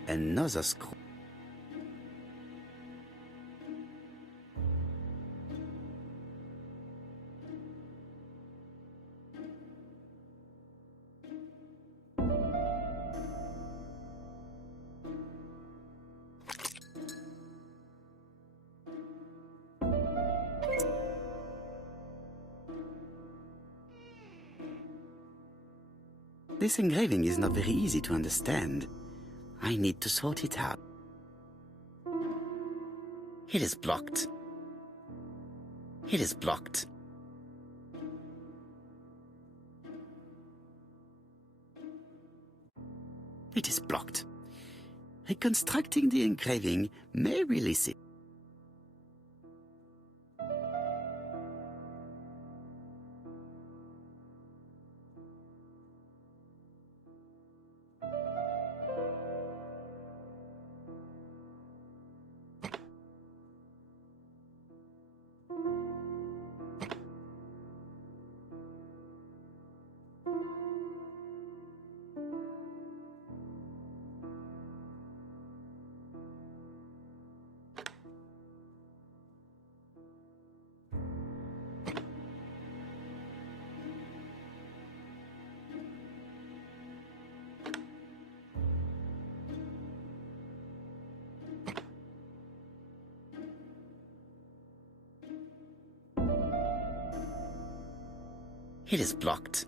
Another screw. This engraving is not very easy to understand. I need to sort it out. It is blocked. It is blocked. It is blocked. Reconstructing the engraving may release it. It is blocked.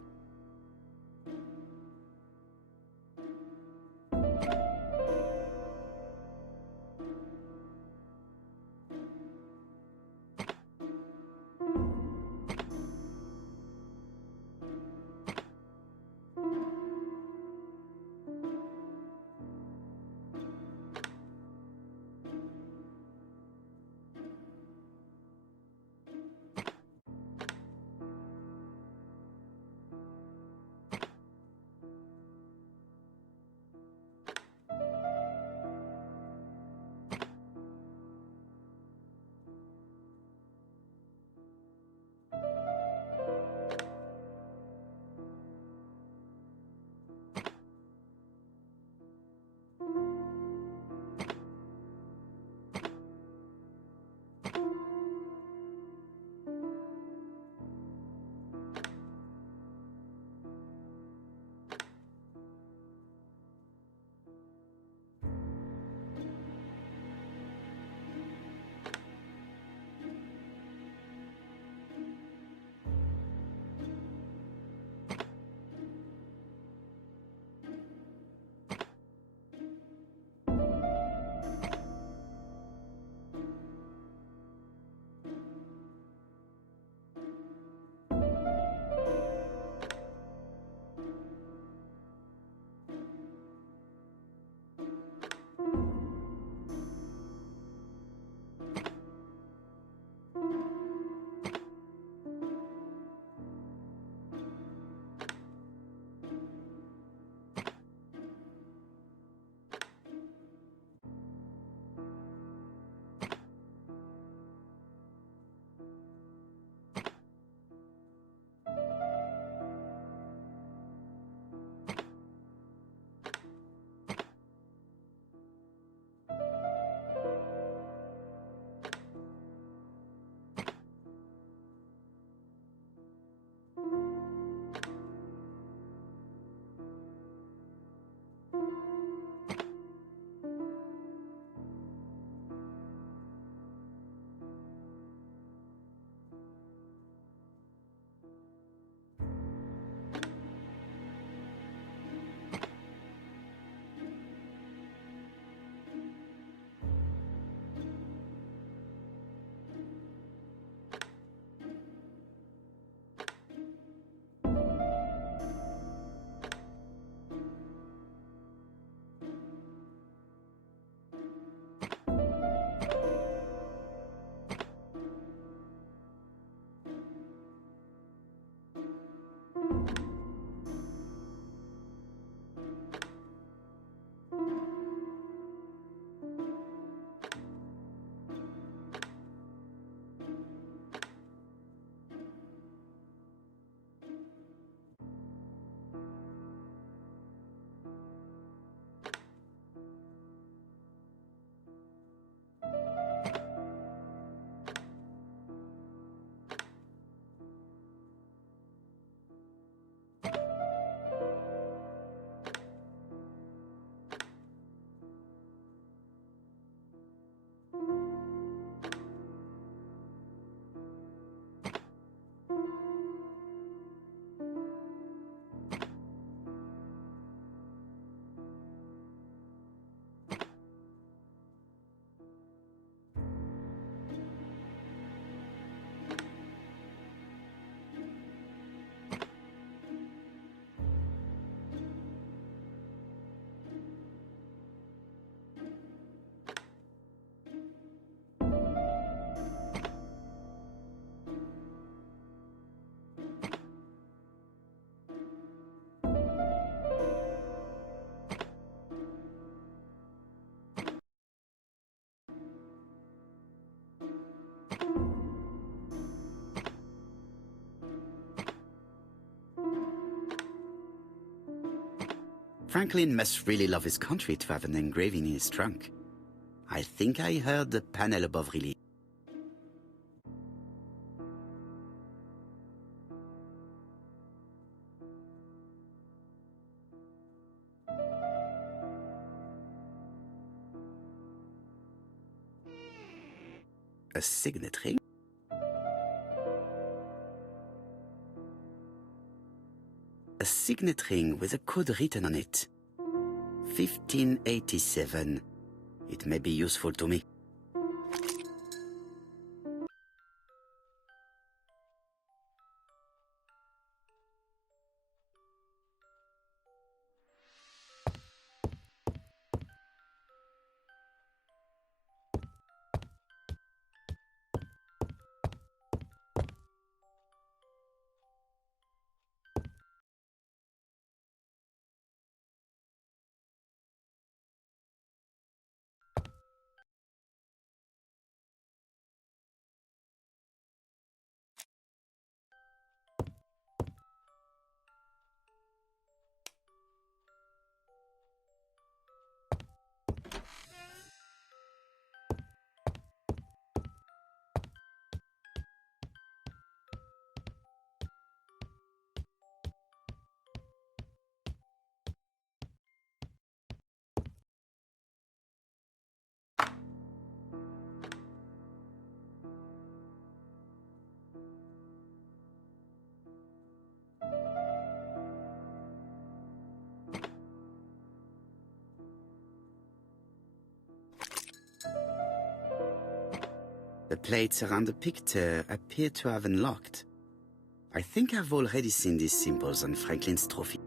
Franklin must really love his country to have an engraving in his trunk. I think I heard the panel above release. A signet ring? A signet ring with a code written on it. 1587. It may be useful to me. The plates around the picture appear to have unlocked. I think I've already seen these symbols on Franklin's trophy.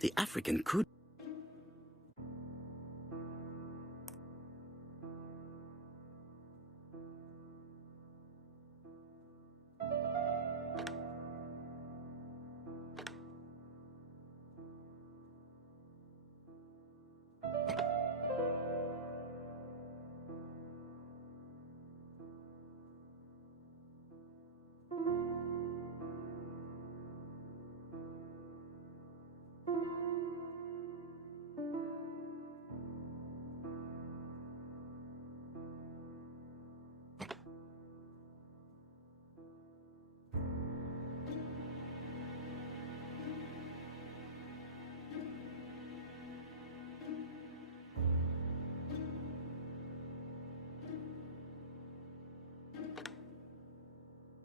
The African could.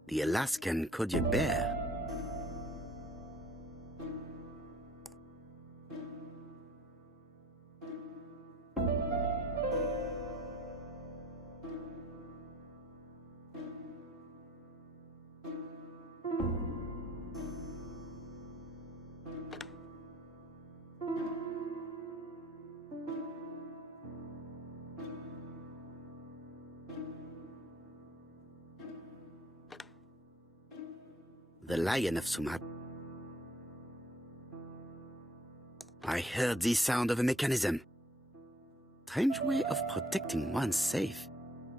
The Alaskan Kodia bear. The Lion of Sumatra. I heard the sound of a mechanism. Strange way of protecting one's safe.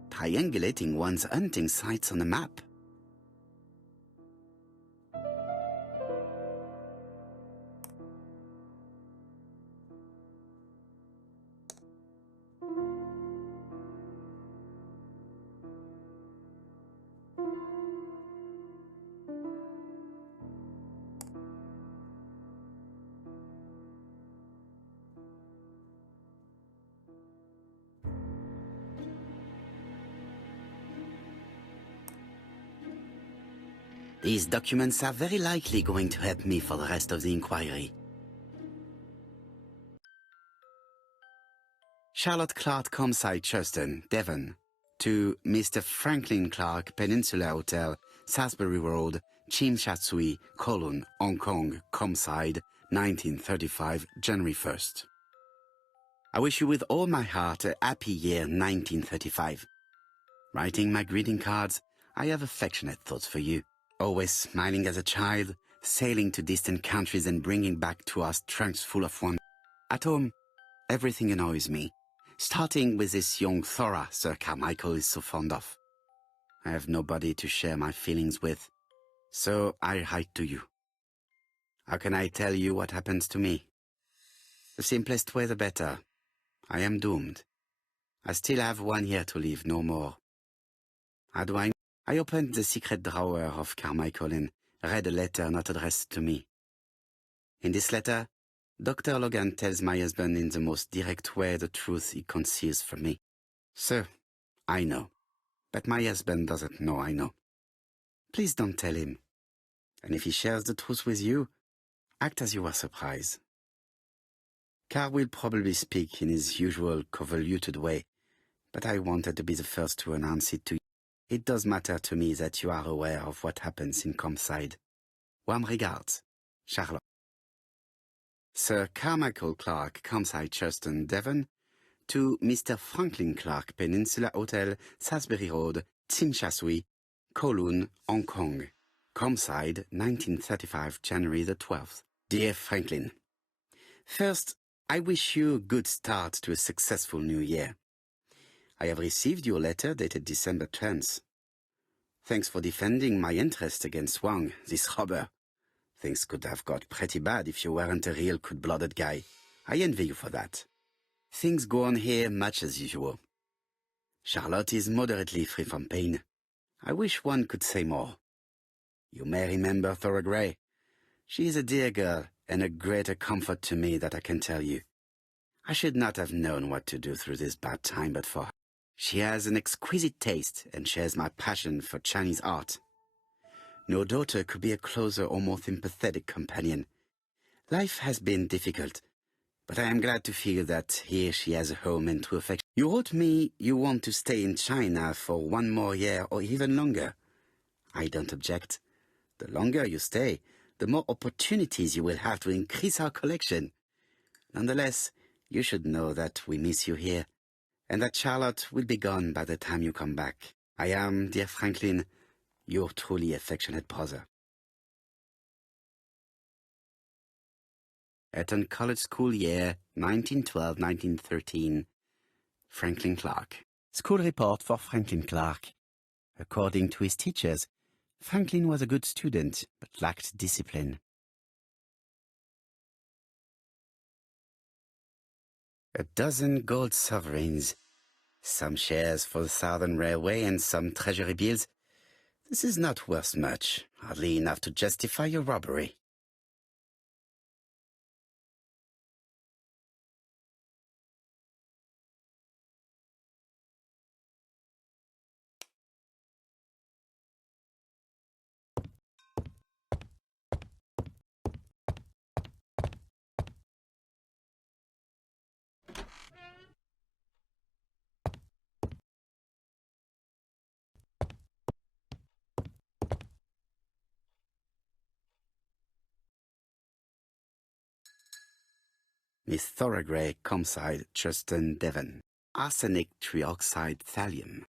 Triangulating one's hunting sites on a map. These documents are very likely going to help me for the rest of the inquiry. Charlotte Clark, Comside, Churston, Devon, to Mr. Franklin Clark, Peninsula Hotel, Salisbury Road, Chim Sha Tsui, Kowloon, Hong Kong, Comside, 1935, January 1st. I wish you with all my heart a happy year 1935. Writing my greeting cards, I have affectionate thoughts for you. Always smiling as a child, sailing to distant countries and bringing back to us trunks full of wonder. At home, everything annoys me, starting with this young Thora Sir Carmichael is so fond of. I have nobody to share my feelings with, so I write to you. How can I tell you what happens to me? The simplest way the better. I am doomed. I still have 1 year to live, no more. How do I know? I opened the secret drawer of Carmichael and read a letter not addressed to me. In this letter, Dr. Logan tells my husband in the most direct way the truth he conceals from me. Sir, I know. But my husband doesn't know I know. Please don't tell him. And if he shares the truth with you, act as you are surprised. Carl will probably speak in his usual convoluted way, but I wanted to be the first to announce it to you. It does matter to me that you are aware of what happens in Comside. Warm regards, Charlotte. Sir Carmichael Clark, Comside, Churston, Devon, to Mr. Franklin Clark, Peninsula Hotel, Salisbury Road, Tsim Sha Tsui, Kowloon, Hong Kong. Comside, 1935, January the 12th. Dear Franklin, first, I wish you a good start to a successful new year. I have received your letter dated December 10th. Thanks for defending my interest against Wang, this robber. Things could have got pretty bad if you weren't a real cold-blooded guy. I envy you for that. Things go on here much as usual. Charlotte is moderately free from pain. I wish one could say more. You may remember Thora Gray. She is a dear girl and a greater comfort to me that I can tell you. I should not have known what to do through this bad time but for her. She has an exquisite taste and shares my passion for Chinese art. No daughter could be a closer or more sympathetic companion. Life has been difficult, but I am glad to feel that here she has a home and true affection. You wrote me you want to stay in China for 1 more year or even longer. I don't object. The longer you stay, the more opportunities you will have to increase our collection. Nonetheless, you should know that we miss you here, and that Charlotte will be gone by the time you come back. I am, dear Franklin, your truly affectionate brother. Eton College School Year, 1912-1913. Franklin Clark. School report for Franklin Clark. According to his teachers, Franklin was a good student, but lacked discipline. A dozen gold sovereigns, some shares for the Southern Railway and some treasury bills. This is not worth much, hardly enough to justify your robbery. Miss Thora Gray, Comside, Churston, Devon. Arsenic trioxide thallium.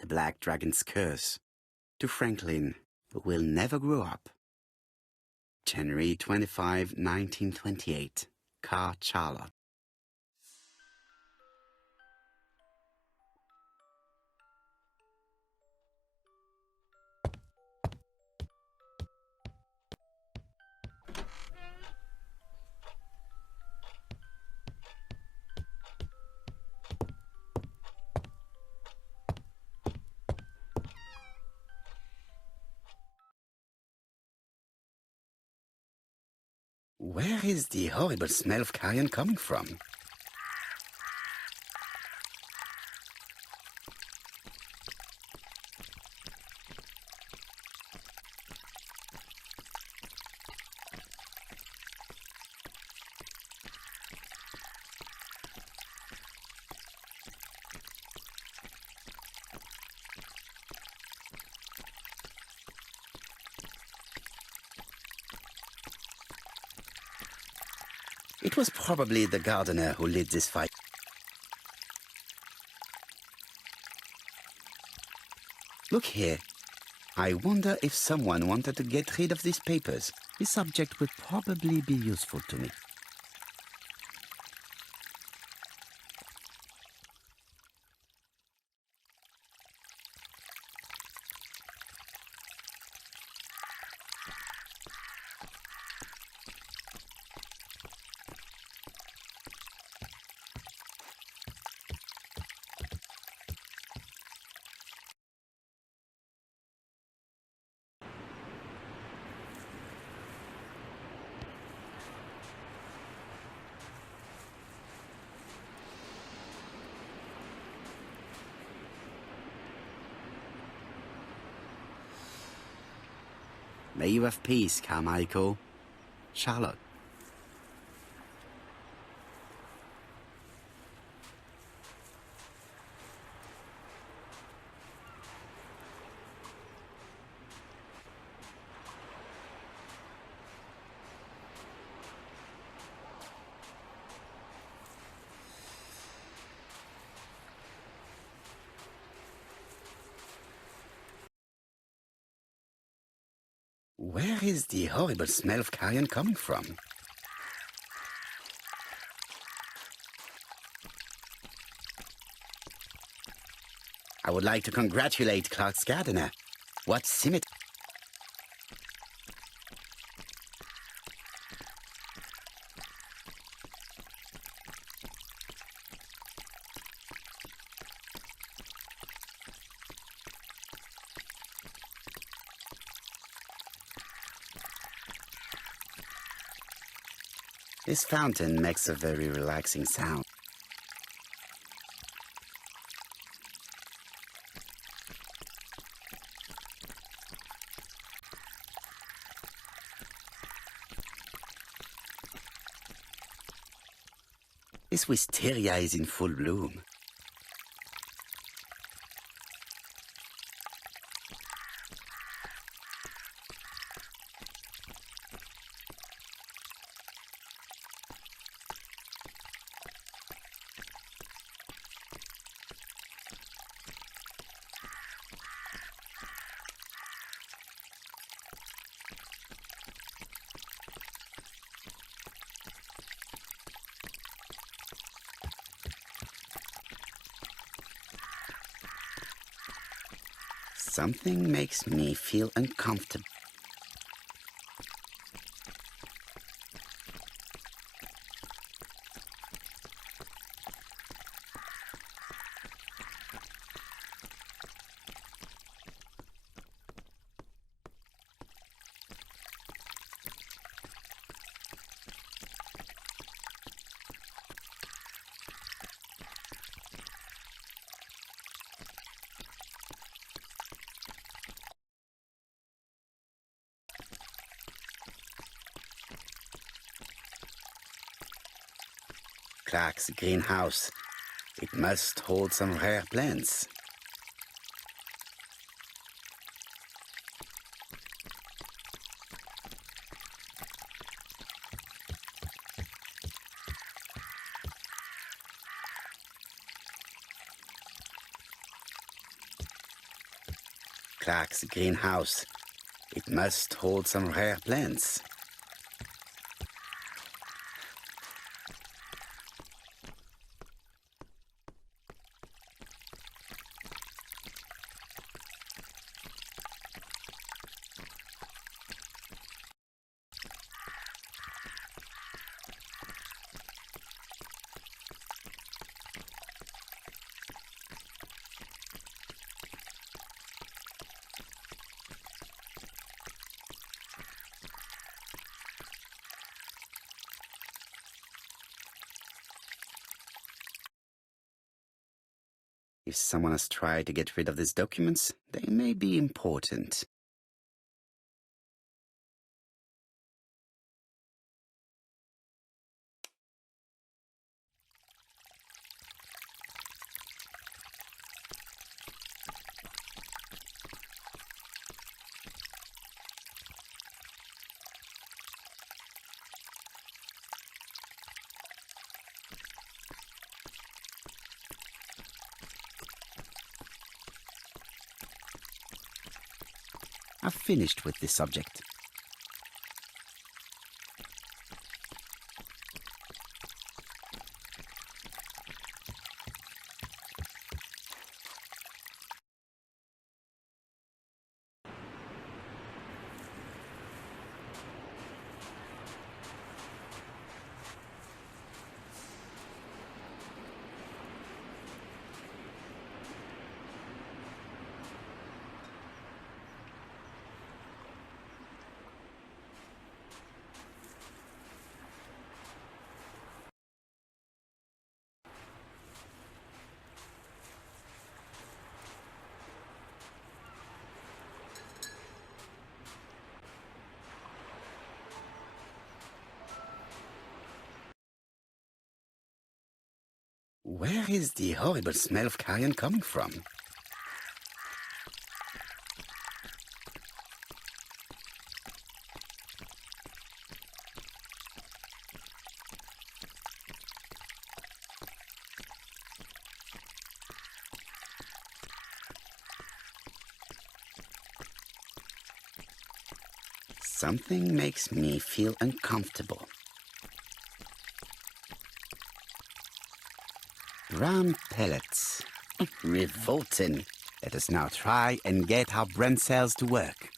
The Black Dragon's Curse. To Franklin, who will never grow up. January 25, 1928. Car Charlotte. Where is the horrible smell of carrion coming from? It was probably the gardener who lit this fire. Look here. I wonder if someone wanted to get rid of these papers. This subject would probably be useful to me. May you have peace, Carmichael. Charlotte. Where is the horrible smell of carrion coming from? I would like to congratulate Clark's gardener. What symmetry! This fountain makes a very relaxing sound. This wisteria is in full bloom. Something makes me feel uncomfortable. Clark's greenhouse. It must hold some rare plants. Clark's greenhouse. It must hold some rare plants. If someone has tried to get rid of these documents, they may be important. I've finished with this subject. Where is the horrible smell of carrion coming from? Something makes me feel uncomfortable. Brown pellets. Revolting. Let us now try and get our brain cells to work.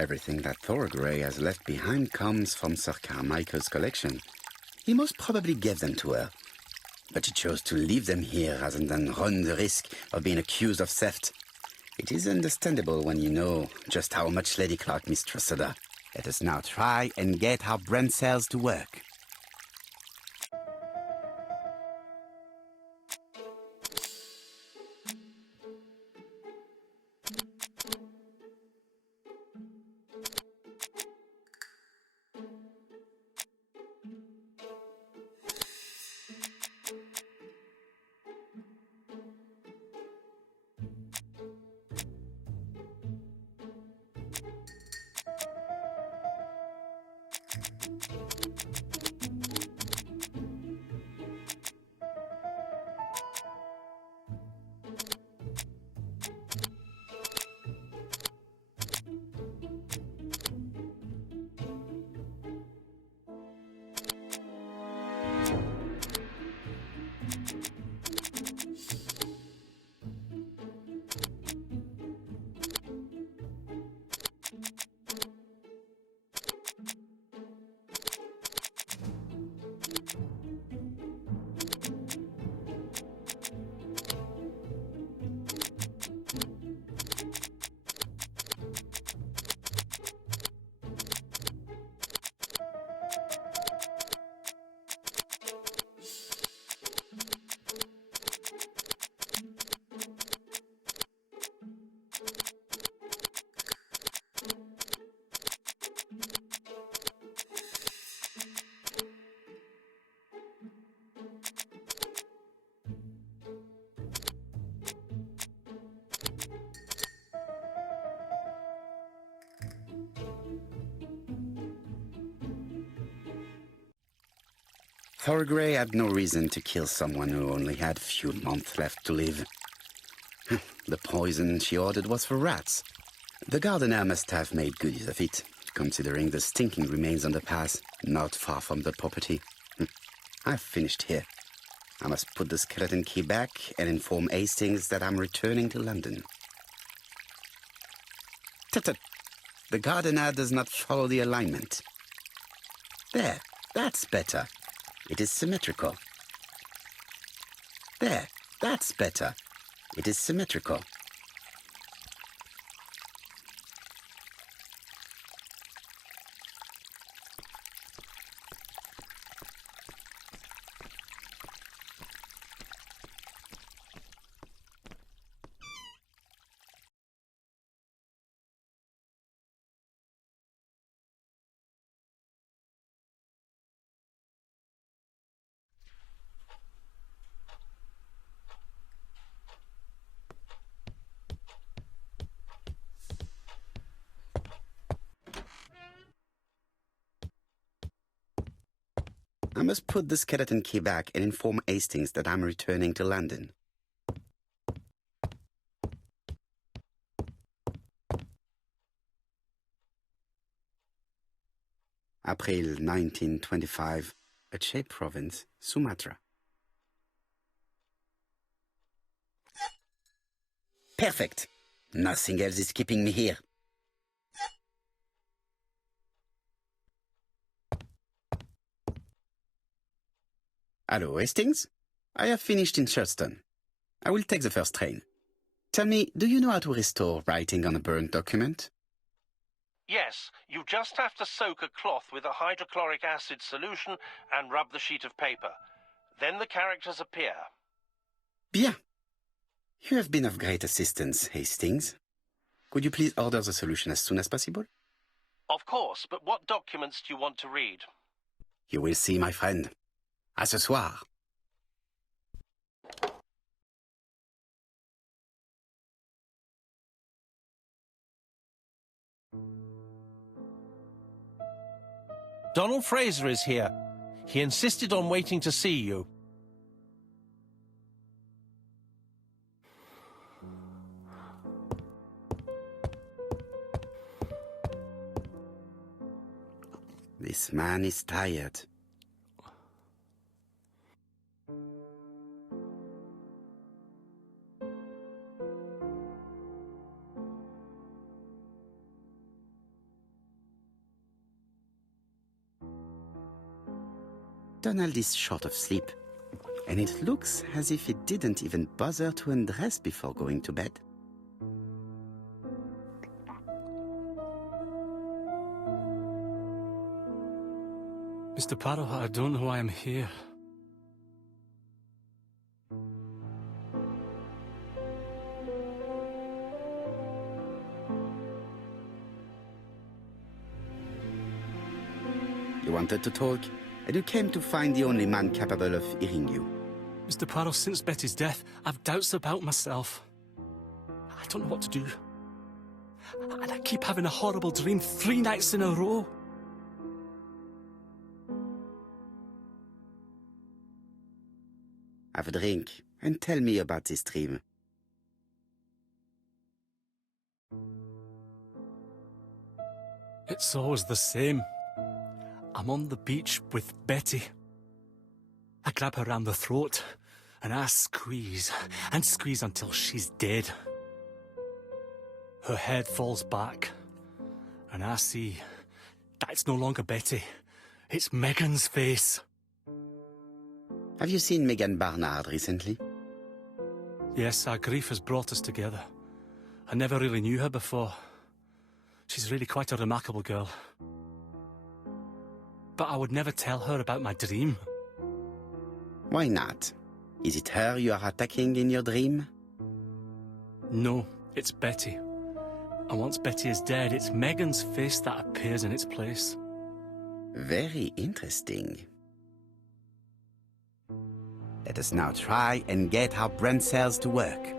Everything that Thorgray has left behind comes from Sir Carmichael's collection. He most probably gave them to her, but she chose to leave them here rather than run the risk of being accused of theft. It is understandable when you know just how much Lady Clark mistrusted her. Let us now try and get our brain cells to work. Thorgray had no reason to kill someone who only had a few months left to live. The poison she ordered was for rats. The gardener must have made good use of it, considering the stinking remains on the path, not far from the property. I've finished here. I must put the skeleton key back and inform Hastings that I'm returning to London. Tut-tut. The gardener does not follow the alignment. There, that's better. It is symmetrical. There, that's better. It is symmetrical. I must put the skeleton key back and inform Hastings that I'm returning to London. April 1925, Aceh Province, Sumatra. Perfect. Nothing else is keeping me here. Hello, Hastings? I have finished in Sherstone. I will take the first train. Tell me, do you know how to restore writing on a burnt document? Yes, you just have to soak a cloth with a hydrochloric acid solution and rub the sheet of paper. Then the characters appear. Bien. You have been of great assistance, Hastings. Could you please order the solution as soon as possible? Of course, but what documents do you want to read? You will see, my friend. À ce soir. Donald Fraser is here. He insisted on waiting to see you. This man is tired. Donald is short of sleep, and it looks as if he didn't even bother to undress before going to bed. Mr. Poirot, I don't know why I'm here. You wanted to talk, and you came to find the only man capable of hearing you. Mr. Poirot, since Betty's death, I've doubts about myself. I don't know what to do. And I keep having a horrible dream 3 nights in a row. Have a drink, and tell me about this dream. It's always the same. I'm on the beach with Betty. I grab her round the throat, and I squeeze, and squeeze until she's dead. Her head falls back, and I see that it's no longer Betty. It's Megan's face. Have you seen Megan Barnard recently? Yes, our grief has brought us together. I never really knew her before. She's really quite a remarkable girl. But I would never tell her about my dream. Why not? Is it her you are attacking in your dream? No, it's Betty. And once Betty is dead, it's Megan's face that appears in its place. Very interesting. Let us now try and get our brain cells to work.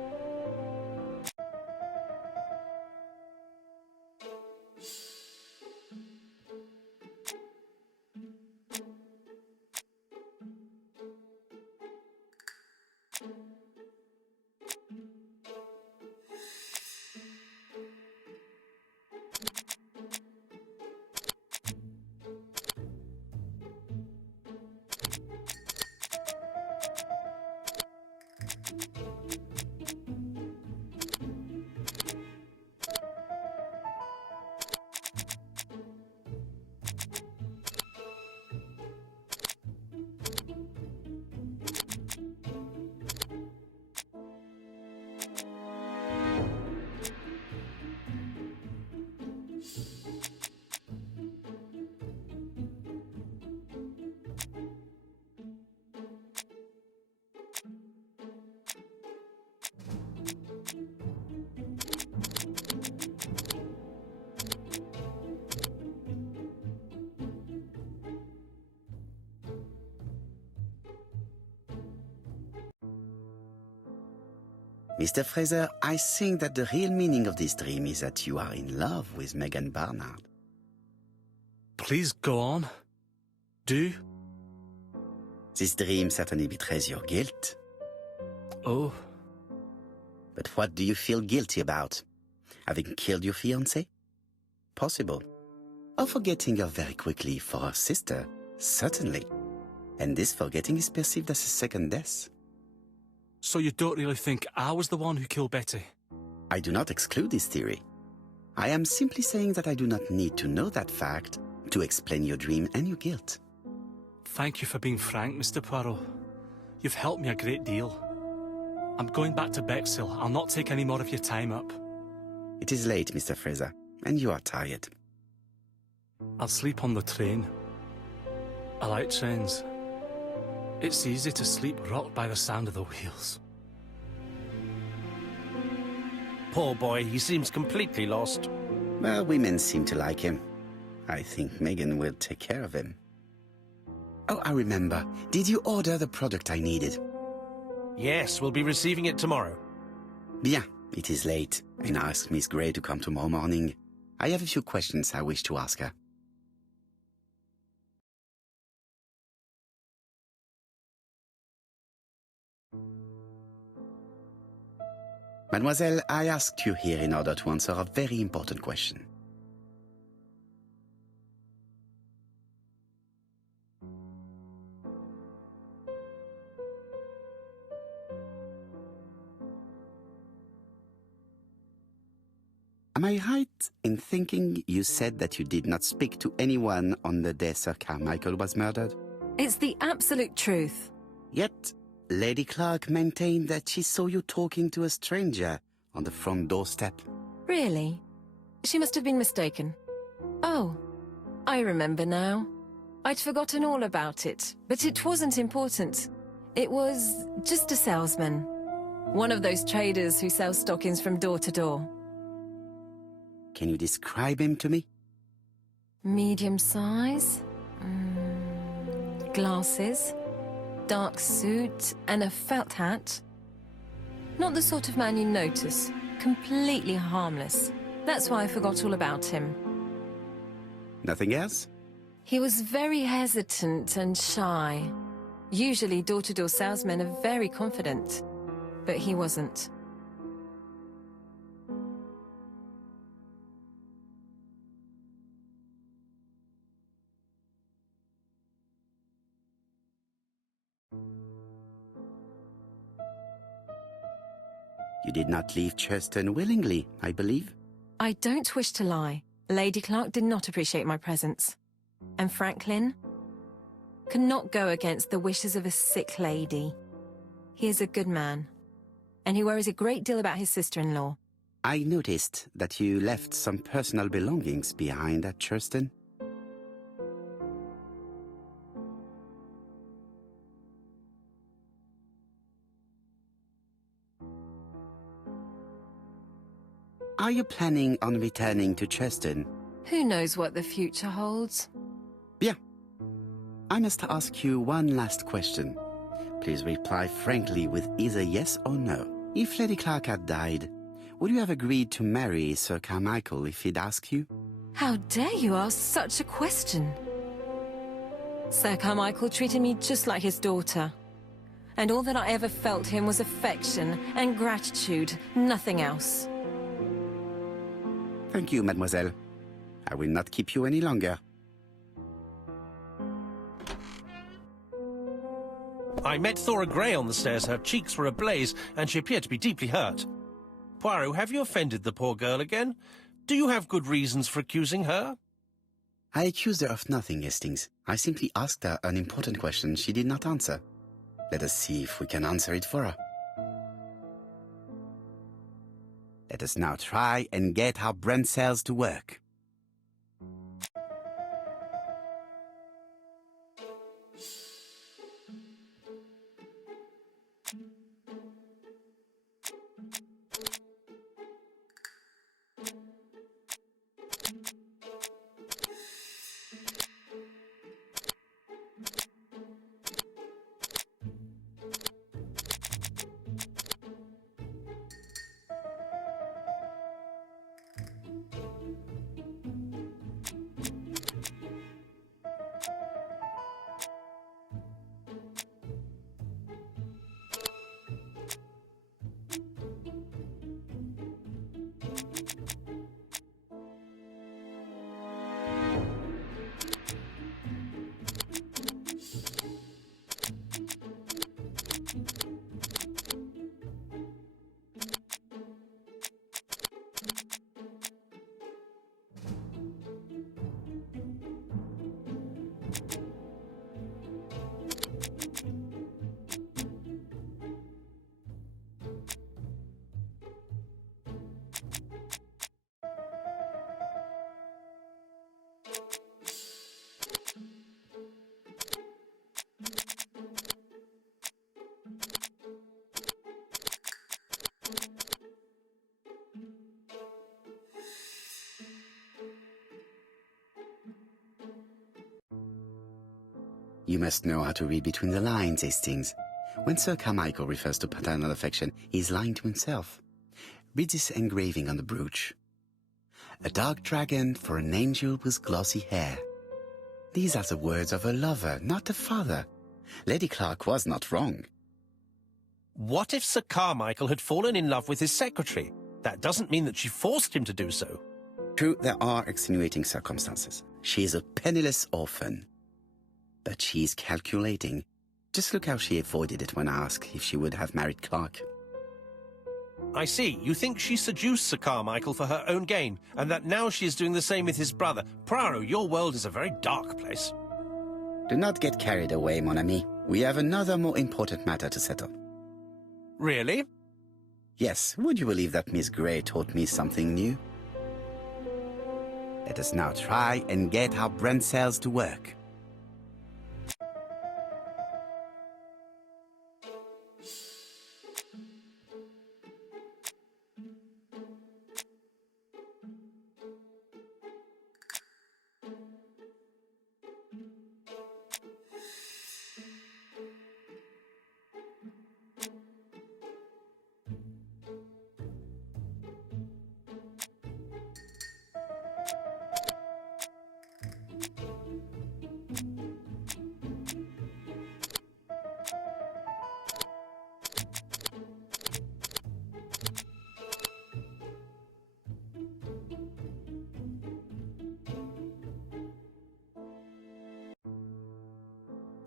Mr. Fraser, I think that the real meaning of this dream is that you are in love with Megan Barnard. Please go on. Do. This dream certainly betrays your guilt. Oh. But what do you feel guilty about? Having killed your fiancé? Possible. Or forgetting her very quickly for her sister? Certainly. And this forgetting is perceived as a second death. So you don't really think I was the one who killed Betty? I do not exclude this theory. I am simply saying that I do not need to know that fact to explain your dream and your guilt. Thank you for being frank, Mr. Poirot. You've helped me a great deal. I'm going back to Bexhill. I'll not take any more of your time up. It is late, Mr. Fraser, and you are tired. I'll sleep on the train. I like trains. It's easy to sleep rocked by the sound of the wheels. Poor boy, he seems completely lost. Well, women seem to like him. I think Megan will take care of him. Oh, I remember. Did you order the product I needed? Yes, we'll be receiving it tomorrow. Bien, it is late, and I asked Miss Grey to come tomorrow morning. I have a few questions I wish to ask her. Mademoiselle, I asked you here in order to answer a very important question. Am I right in thinking you said that you did not speak to anyone on the day Sir Carmichael was murdered? It's the absolute truth. Yet, Lady Clark maintained that she saw you talking to a stranger on the front doorstep. Really? She must have been mistaken. Oh, I remember now. I'd forgotten all about it, but it wasn't important. It was just a salesman. One of those traders who sell stockings from door to door. Can you describe him to me? Medium size, glasses, dark suit and a felt hat. Not the sort of man you notice, completely harmless. That's why I forgot all about him. Nothing else? He was very hesitant and shy. Usually door-to-door salesmen are very confident, but he wasn't. You did not leave Churston willingly, I believe. I don't wish to lie. Lady Clark did not appreciate my presence. And Franklin could not go against the wishes of a sick lady. He is a good man, and he worries a great deal about his sister-in-law. I noticed that you left some personal belongings behind at Churston. Are you planning on returning to Churston? Who knows what the future holds? Bien. I must ask you one last question. Please reply frankly with either yes or no. If Lady Clark had died, would you have agreed to marry Sir Carmichael if he'd asked you? How dare you ask such a question? Sir Carmichael treated me just like his daughter. And all that I ever felt him was affection and gratitude, nothing else. Thank you, mademoiselle. I will not keep you any longer. I met Thora Grey on the stairs. Her cheeks were ablaze, and she appeared to be deeply hurt. Poirot, have you offended the poor girl again? Do you have good reasons for accusing her? I accused her of nothing, Hastings. I simply asked her an important question she did not answer. Let us see if we can answer it for her. Let us now try and get our brain cells to work. You must know how to read between the lines, Hastings. When Sir Carmichael refers to paternal affection, he's lying to himself. Read this engraving on the brooch. A dark dragon for an angel with glossy hair. These are the words of a lover, not a father. Lady Clark was not wrong. What if Sir Carmichael had fallen in love with his secretary? That doesn't mean that she forced him to do so. True, there are extenuating circumstances. She is a penniless orphan. But she's calculating. Just look how she avoided it when asked if she would have married Clark. I see. You think she seduced Sir Carmichael for her own gain, and that now she is doing the same with his brother. Poirot, your world is a very dark place. Do not get carried away, mon ami. We have another more important matter to settle. Really? Yes, would you believe that Miss Grey taught me something new? Let us now try and get our brain cells to work.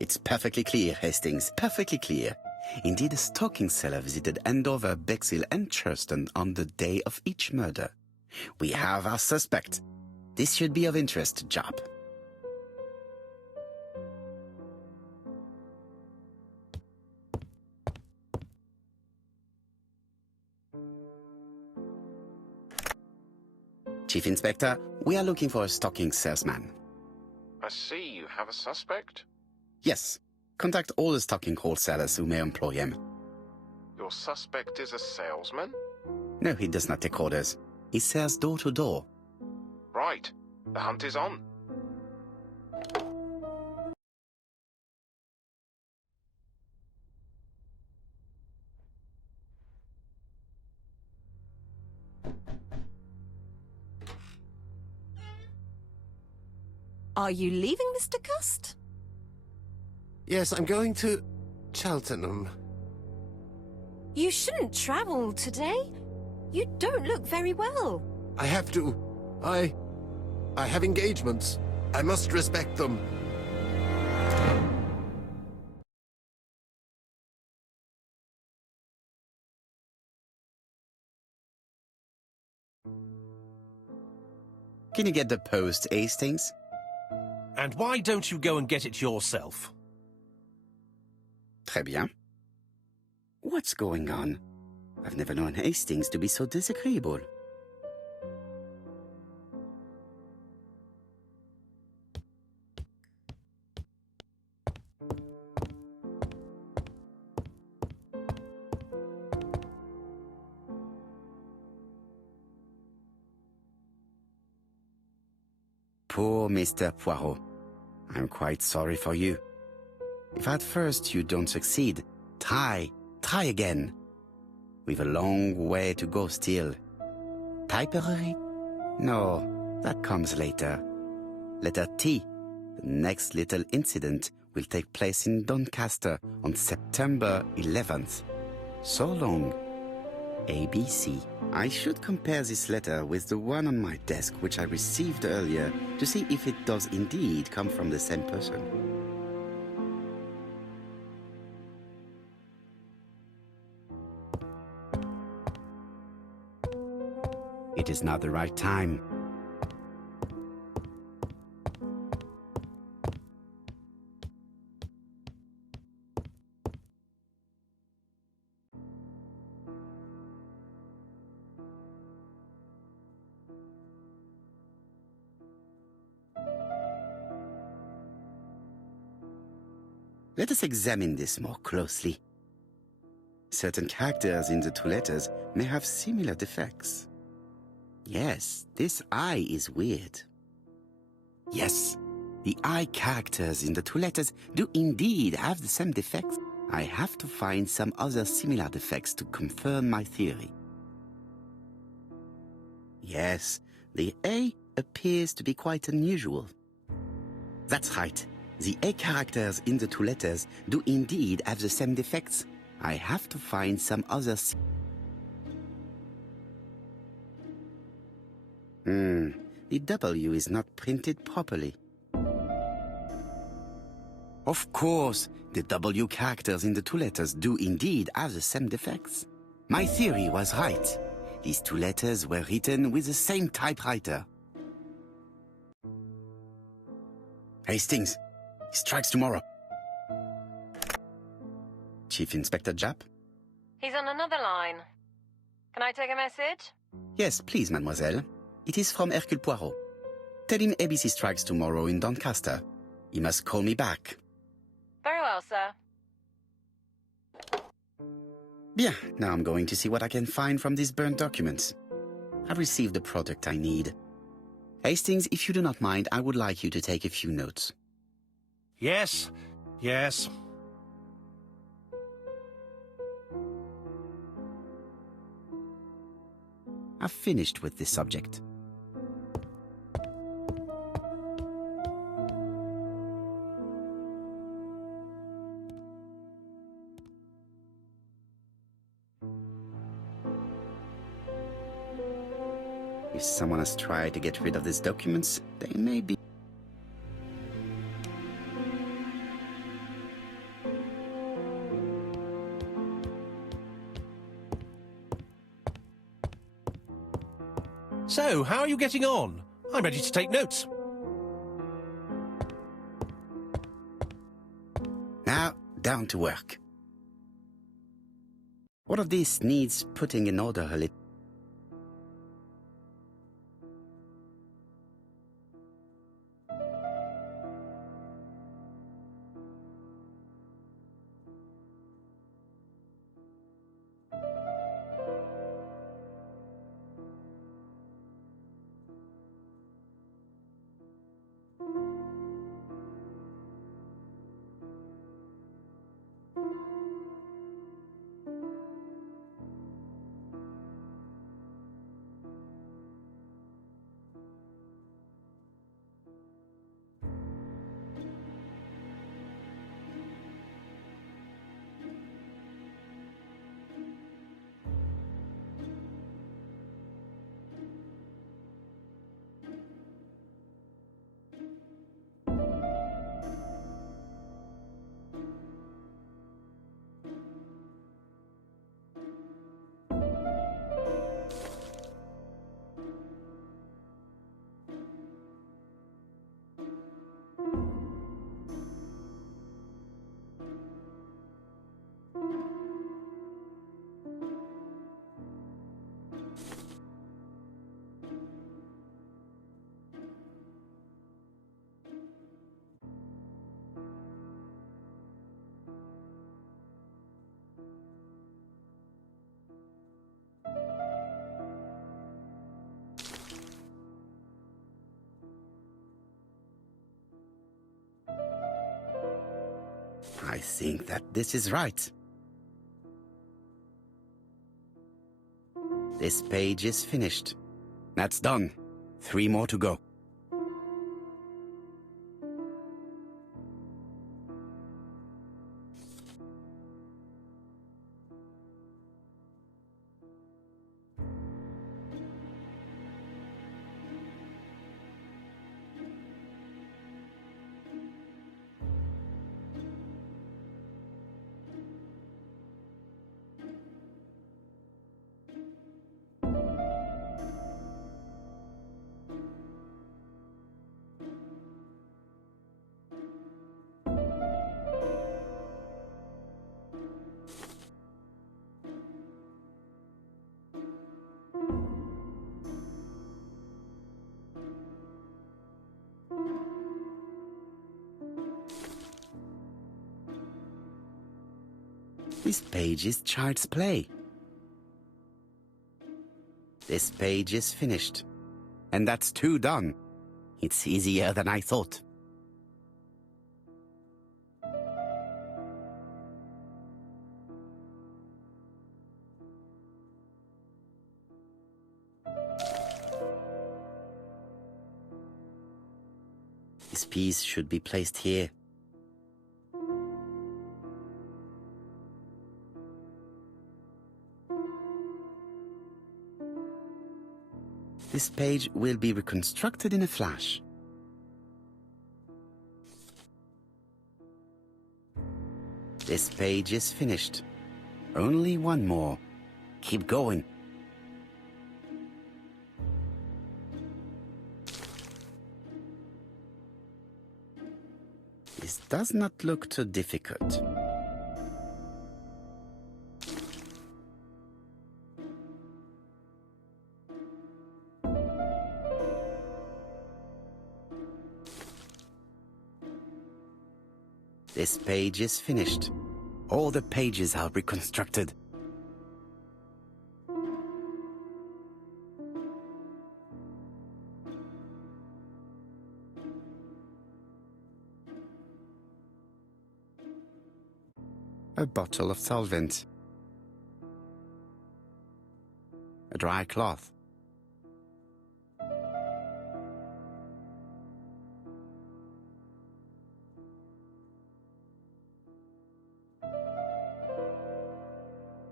It's perfectly clear, Hastings, perfectly clear. Indeed, a stocking seller visited Andover, Bexhill and Churston on the day of each murder. We have our suspect. This should be of interest to Job. Chief Inspector, we are looking for a stocking salesman. I see you have a suspect. Yes. Contact all the stocking wholesalers who may employ him. Your suspect is a salesman? No, he does not take orders. He sells door to door. Right. The hunt is on. Are you leaving, Mr. Cust? Yes, I'm going to Cheltenham. You shouldn't travel today. You don't look very well. I have to. I have engagements. I must respect them. Can you get the post, Hastings? And why don't you go and get it yourself? Très bien. What's going on? I've never known Hastings to be so disagreeable. Poor Mr. Poirot. I'm quite sorry for you. If at first you don't succeed, try again. We've a long way to go still. Typery? No, that comes later. Letter T. The next little incident will take place in Doncaster on September 11th. So long. ABC. I should compare this letter with the one on my desk which I received earlier to see if it does indeed come from the same person. It is not the right time. Let us examine this more closely. Certain characters in the two letters may have similar defects. Yes, this I is weird. Yes, The I characters in the two letters do indeed have the same defects. I have to find some other similar defects to confirm my theory. Yes, the A appears to be quite unusual. That's right. The A characters in the two letters do indeed have the same defects. I have to find some other... The W is not printed properly. Of course, the W characters in the two letters do indeed have the same defects. My theory was right. These two letters were written with the same typewriter. Hastings, he strikes tomorrow. Chief Inspector Japp? He's on another line. Can I take a message? Yes, please, mademoiselle. It is from Hercule Poirot. Tell him ABC strikes tomorrow in Doncaster. He must call me back. Very well, sir. Bien, now I'm going to see what I can find from these burnt documents. I've received the product I need. Hastings, if you do not mind, I would like you to take a few notes. Yes, yes. I've finished with this subject. If someone has tried to get rid of these documents, they may be... So, how are you getting on? I'm ready to take notes. Now, down to work. All of this needs putting in order a little. I think that this is right. This page is finished. That's done. 3 more to go. This page is child's play. This page is finished. And that's 2 done. It's easier than I thought. This piece should be placed here. This page will be reconstructed in a flash. This page is finished. Only one more. Keep going. This does not look too difficult. This page is finished. All the pages are reconstructed. A bottle of solvent. A dry cloth.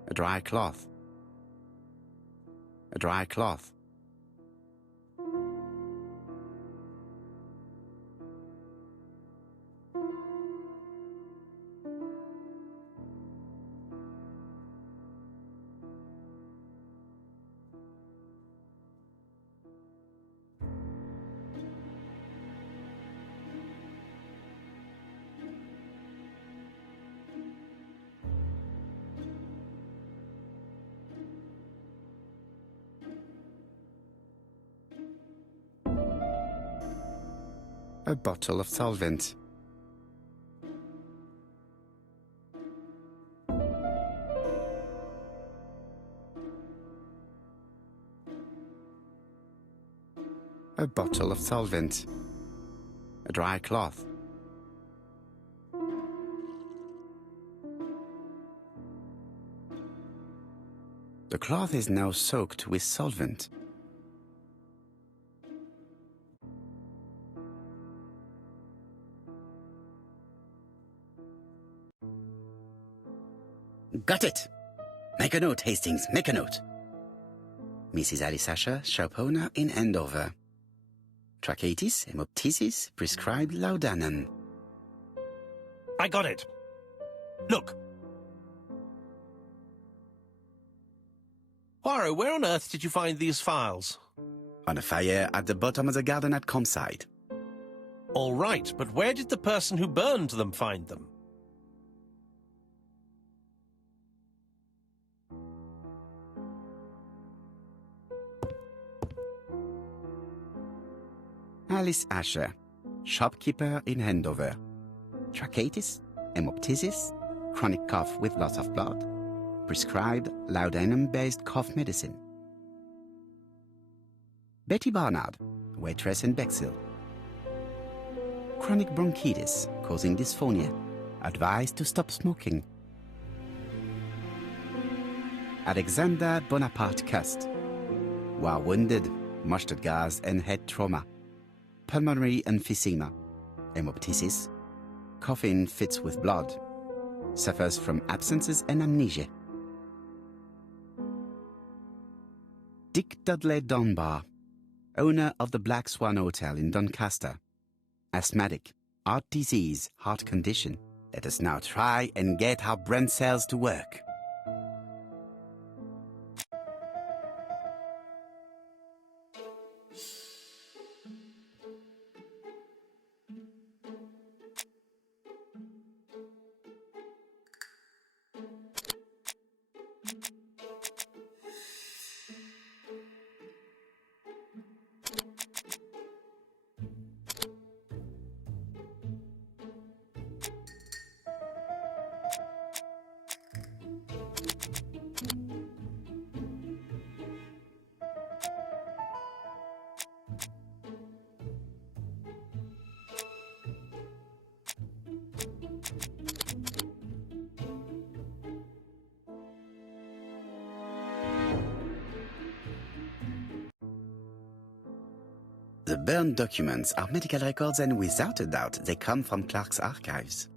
A dry cloth. A dry cloth. A bottle of solvent. A bottle of solvent. A dry cloth. The cloth is now soaked with solvent. Got it! Make a note, Hastings, make a note. Mrs. Alice Asher, shop owner in Andover. Tracheitis, hemoptysis, prescribed laudanum. I got it. Look. Poirot, where on earth did you find these files? On a fire at the bottom of the garden at campsite. All right, but where did the person who burned them find them? Alice Asher, shopkeeper in Andover. Tracheitis, hemoptysis, chronic cough with loss of blood. Prescribed laudanum-based cough medicine. Betty Barnard, waitress in Bexhill. Chronic bronchitis causing dysphonia. Advised to stop smoking. Alexander Bonaparte Cust. War wounded, mustard gas and head trauma. Pulmonary emphysema. Hemoptysis. Coughing fits with blood. Suffers from absences and amnesia. Dick Dudley Dunbar, owner of the Black Swan Hotel in Doncaster. Asthmatic, heart disease, heart condition. Let us now try and get our brain cells to work. The burned documents are medical records and without a doubt they come from Clark's archives.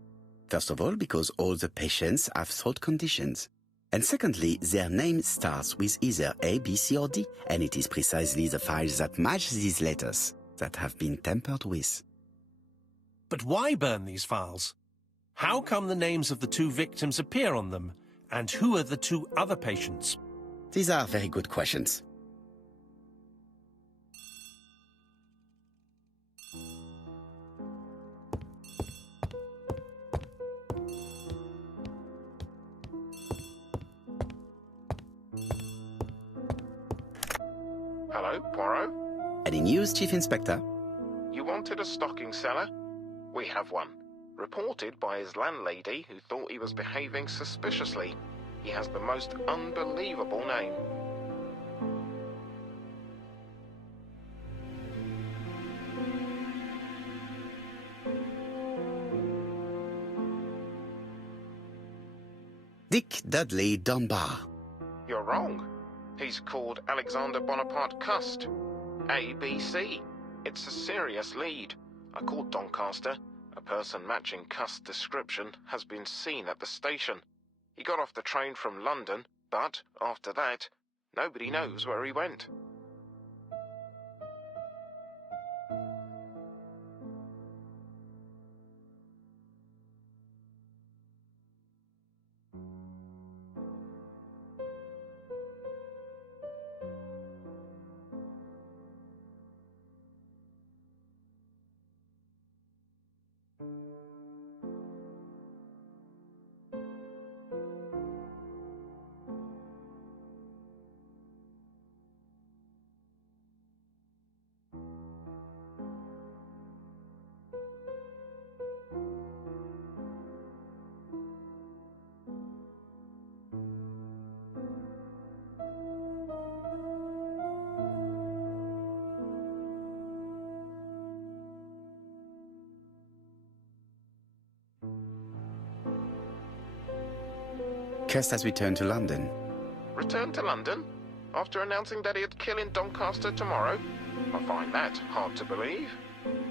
First of all, because all the patients have throat conditions. And secondly, their name starts with either A, B, C or D, and it is precisely the files that match these letters that have been tampered with. But why burn these files? How come the names of the two victims appear on them? And who are the two other patients? These are very good questions. Hello, Poirot? Any news, Chief Inspector? You wanted a stocking seller? We have one. Reported by his landlady who thought he was behaving suspiciously. He has the most unbelievable name. Dick Dudley Dunbar. You're wrong. He's called Alexander Bonaparte Cust. ABC. It's a serious lead. I called Doncaster. A person matching Cust's description has been seen at the station. He got off the train from London, but after that, nobody knows where he went. Cust has returned to London. Returned to London? After announcing that he'd kill in Doncaster tomorrow? I find that hard to believe.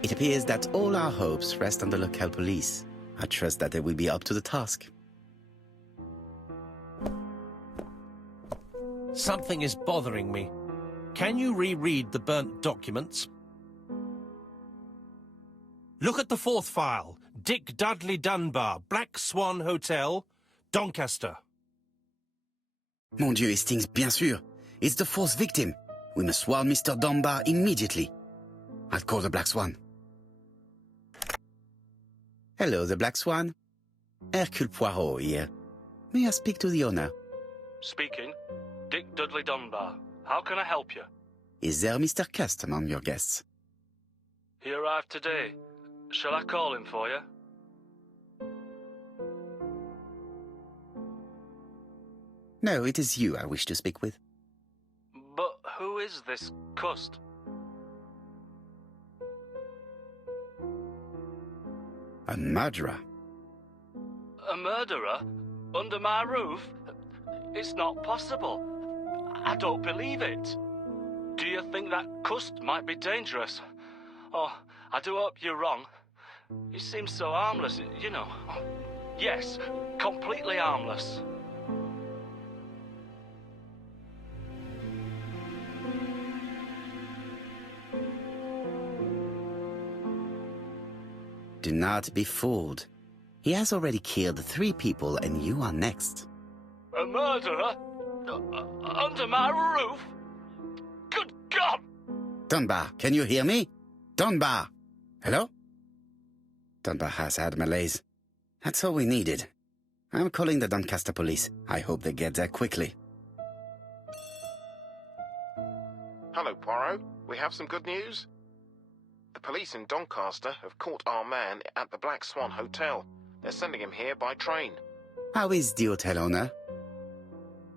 It appears that all our hopes rest on the local police. I trust that they will be up to the task. Something is bothering me. Can you reread the burnt documents? Look at the fourth file. Dick Dudley Dunbar, Black Swan Hotel, Doncaster. Mon Dieu, Hastings, bien sûr. It's the fourth victim. We must warn Mr. Dunbar immediately. I'll call the Black Swan. Hello, the Black Swan. Hercule Poirot here. May I speak to the owner? Speaking. Dick Dudley Dunbar. How can I help you? Is there Mr. Cust among your guests? He arrived today. Shall I call him for you? No, it is you I wish to speak with. But who is this Cust? A murderer. A murderer? Under my roof? It's not possible. I don't believe it. Do you think that Cust might be dangerous? Oh, I do hope you're wrong. He seems so harmless, you know. Yes, completely harmless. Do not be fooled. He has already killed 3 people and you are next. A murderer? Under my roof? Good God! Dunbar, can you hear me? Dunbar! Hello? Dunbar has had malaise. That's all we needed. I'm calling the Doncaster police. I hope they get there quickly. Hello, Poirot. We have some good news. The police in Doncaster have caught our man at the Black Swan Hotel. They're sending him here by train. How is the hotel owner?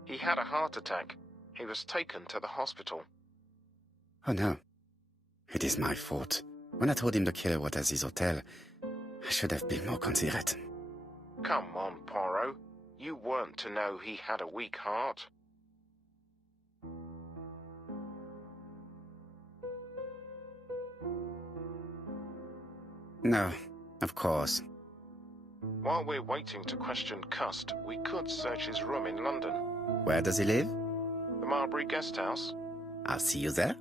He had a heart attack. He was taken to the hospital. Oh no. It is my fault. When I told him the killer was at his hotel, I should have been more considerate. Come on, Poirot. You weren't to know he had a weak heart. No, of course. While we're waiting to question Cust, we could search his room in London. Where does he live? The Marbury Guest House? I'll see you there.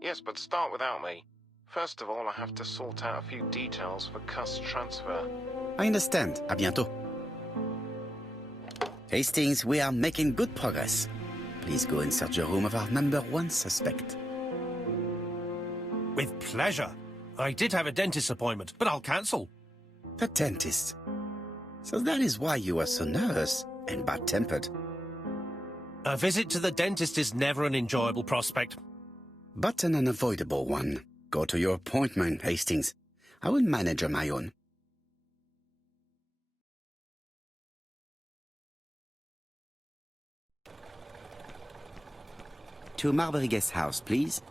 Yes, but start without me. First of all, I have to sort out a few details for Cust's transfer. I understand. À bientôt. Hastings, we are making good progress. Please go and search the room of our #1 suspect. With pleasure. I did have a dentist appointment, but I'll cancel. The dentist. So that is why you are so nervous and bad-tempered. A visit to the dentist is never an enjoyable prospect. But an unavoidable one. Go to your appointment, Hastings. I will manage on my own. To Marbury Guest House, please.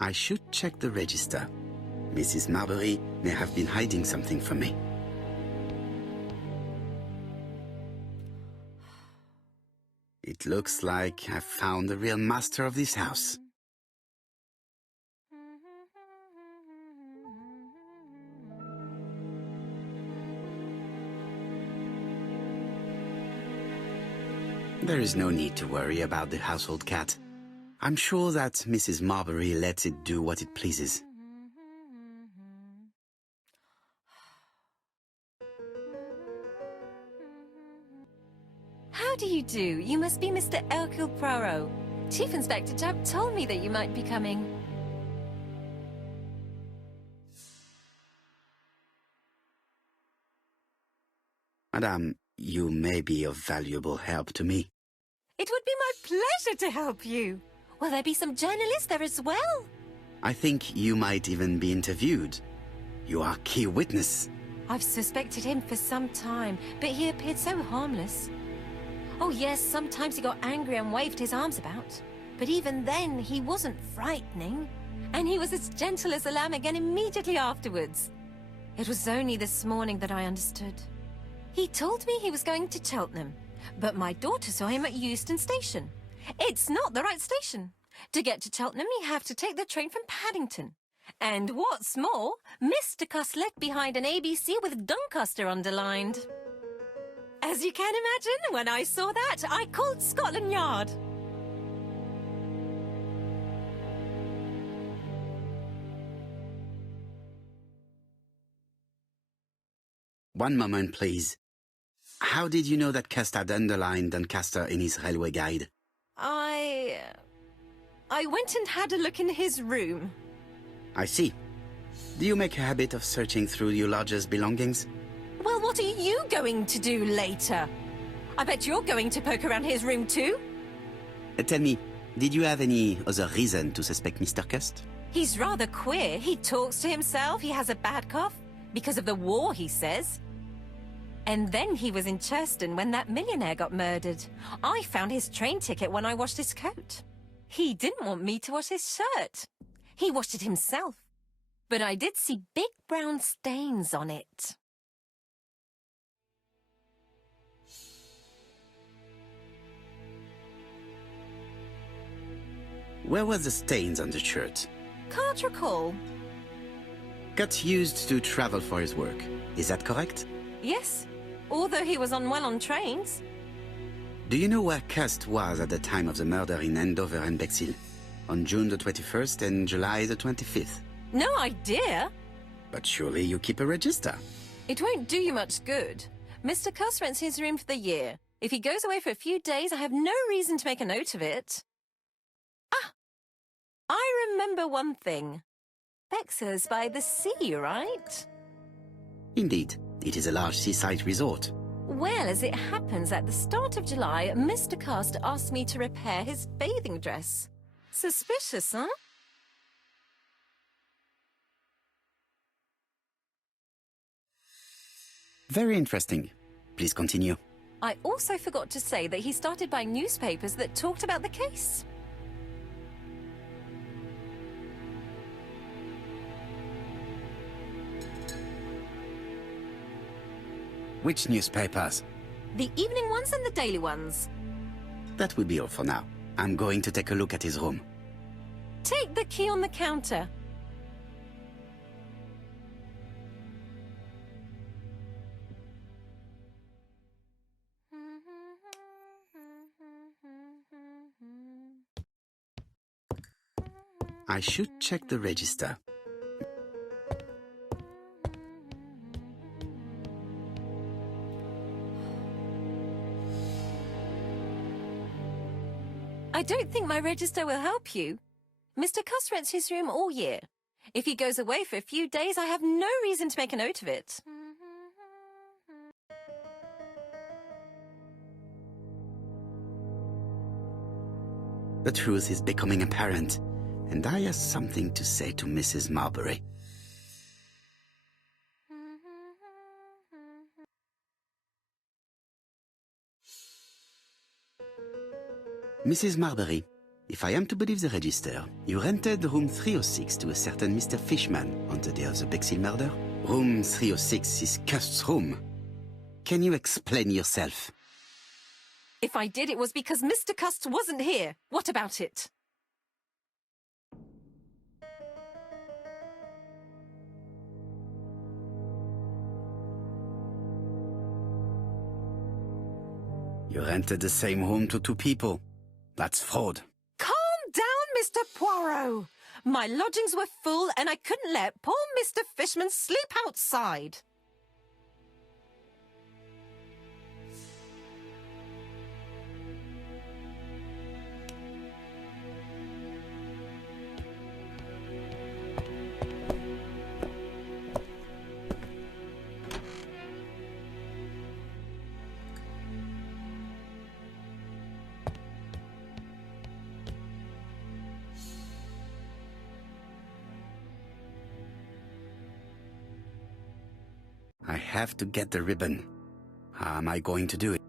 I should check the register. Mrs. Marbury may have been hiding something from me. It looks like I've found the real master of this house. There is no need to worry about the household cat. I'm sure that Mrs. Marbury lets it do what it pleases. How do you do? You must be Mr. Hercule Poirot. Chief Inspector Jupp told me that you might be coming. Madame, you may be of valuable help to me. It would be my pleasure to help you. Will there be some journalists there as well? I think you might even be interviewed. You are key witness. I've suspected him for some time, but he appeared so harmless. Oh yes, sometimes he got angry and waved his arms about. But even then, he wasn't frightening. And he was as gentle as a lamb again immediately afterwards. It was only this morning that I understood. He told me he was going to Cheltenham, but my daughter saw him at Euston Station. It's not the right station. To get to Cheltenham, you have to take the train from Paddington. And what's more, Mr. Cust left behind an ABC with Doncaster underlined. As you can imagine, when I saw that, I called Scotland Yard. One moment, please. How did you know that Cust had underlined Doncaster in his railway guide? I went and had a look in his room. I see. Do you make a habit of searching through your lodger's belongings? Well, what are you going to do later? I bet you're going to poke around his room too? Tell me, did you have any other reason to suspect Mr. Cust? He's rather queer. He talks to himself. He has a bad cough. Because of the war, he says. And then he was in Churston when that millionaire got murdered. I found his train ticket when I washed his coat. He didn't want me to wash his shirt. He washed it himself. But I did see big brown stains on it. Where were the stains on the shirt? Can't recall. Cust used to travel for his work. Is that correct? Yes, although he was unwell on trains. Do you know where Cust was at the time of the murder in Andover and Bexhill? On June the 21st and July the 25th? No idea. But surely you keep a register. It won't do you much good. Mr. Cust rents his room for the year. If he goes away for a few days, I have no reason to make a note of it. Ah! I remember one thing. Bexhill's by the sea, right? Indeed, it is a large seaside resort. Well, as it happens, at the start of July, Mr. Cust asked me to repair his bathing dress. Suspicious, huh? Very interesting. Please continue. I also forgot to say that he started buying newspapers that talked about the case. Which newspapers? The evening ones and the daily ones. That will be all for now. I'm going to take a look at his room. Take the key on the counter. I should check the register. I don't think my register will help you. Mr. Cuss rents his room all year. If he goes away for a few days, I have no reason to make a note of it. The truth is becoming apparent, and I have something to say to Mrs. Marbury. Mrs. Marbury, if I am to believe the register, you rented room 306 to a certain Mr. Fishman on the day of the Bexhill murder? Room 306 is Cust's room. Can you explain yourself? If I did, it was because Mr. Cust wasn't here. What about it? You rented the same room to two people. That's fraud. Calm down, Mr. Poirot. My lodgings were full and I couldn't let poor Mr. Fishman sleep outside. I have to get the ribbon. How am I going to do it?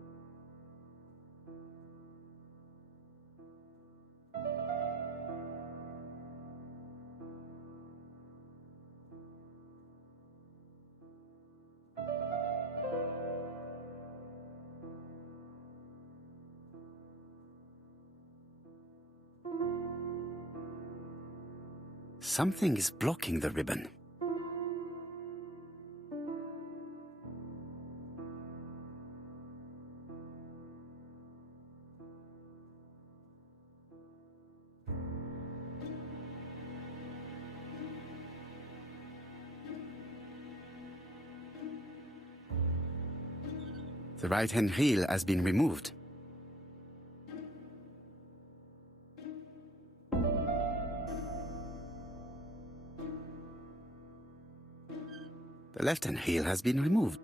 Something is blocking the ribbon. The right-hand heel has been removed. The left-hand heel has been removed.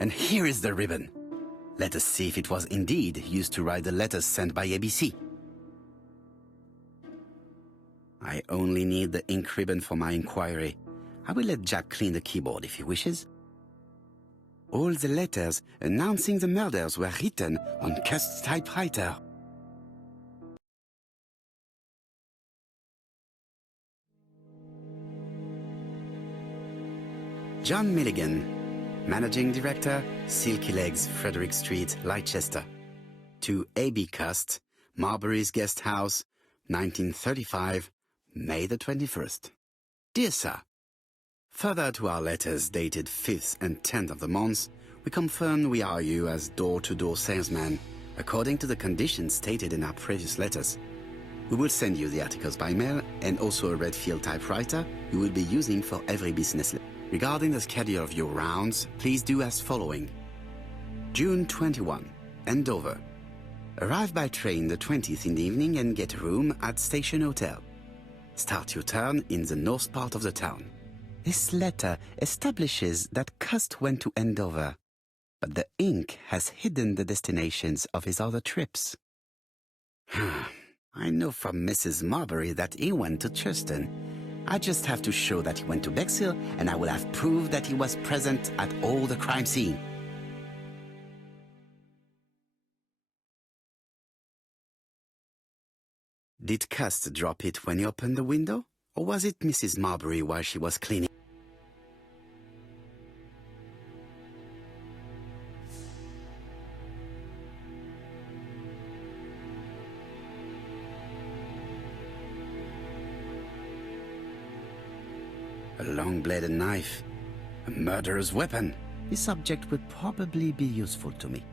And here is the ribbon. Let us see if it was indeed used to write the letters sent by ABC. I only need the ink ribbon for my inquiry. I will let Jack clean the keyboard if he wishes. All the letters announcing the murders were written on Cust's typewriter. John Milligan, Managing Director, Silky Legs, Frederick Street, Leicester. To A.B. Cust, Marbury's Guest House, 1935, May the 21st. Dear Sir, further to our letters dated 5th and 10th of the month, we confirm we are you as door-to-door salesman, according to the conditions stated in our previous letters. We will send you the articles by mail and also a Redfield typewriter you will be using for every business letter. Regarding the schedule of your rounds, please do as following. June 21, Andover. Arrive by train the 20th in the evening and get a room at Station Hotel. Start your turn in the north part of the town. This letter establishes that Cust went to Andover, but the ink has hidden the destinations of his other trips. I know from Mrs. Marbury that he went to Churston. I just have to show that he went to Bexhill, and I will have proved that he was present at all the crime scene. Did Cust drop it when he opened the window? Or was it Mrs. Marbury while she was cleaning? A long-bladed knife. A murderer's weapon. This object would probably be useful to me.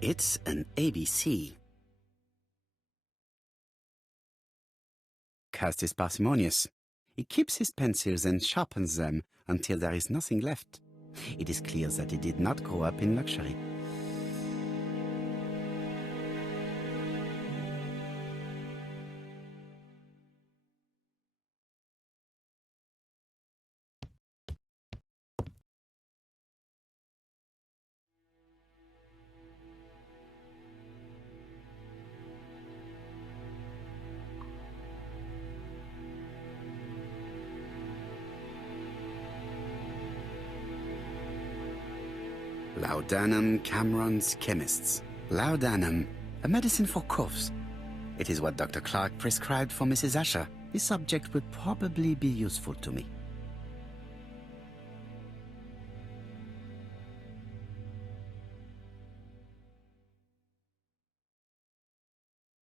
It's an ABC. Cust is parsimonious. He keeps his pencils and sharpens them until there is nothing left. It is clear that he did not grow up in luxury. Laudanum Cameron's chemists. Laudanum, a medicine for coughs. It is what Dr. Clark prescribed for Mrs. Asher. This subject would probably be useful to me.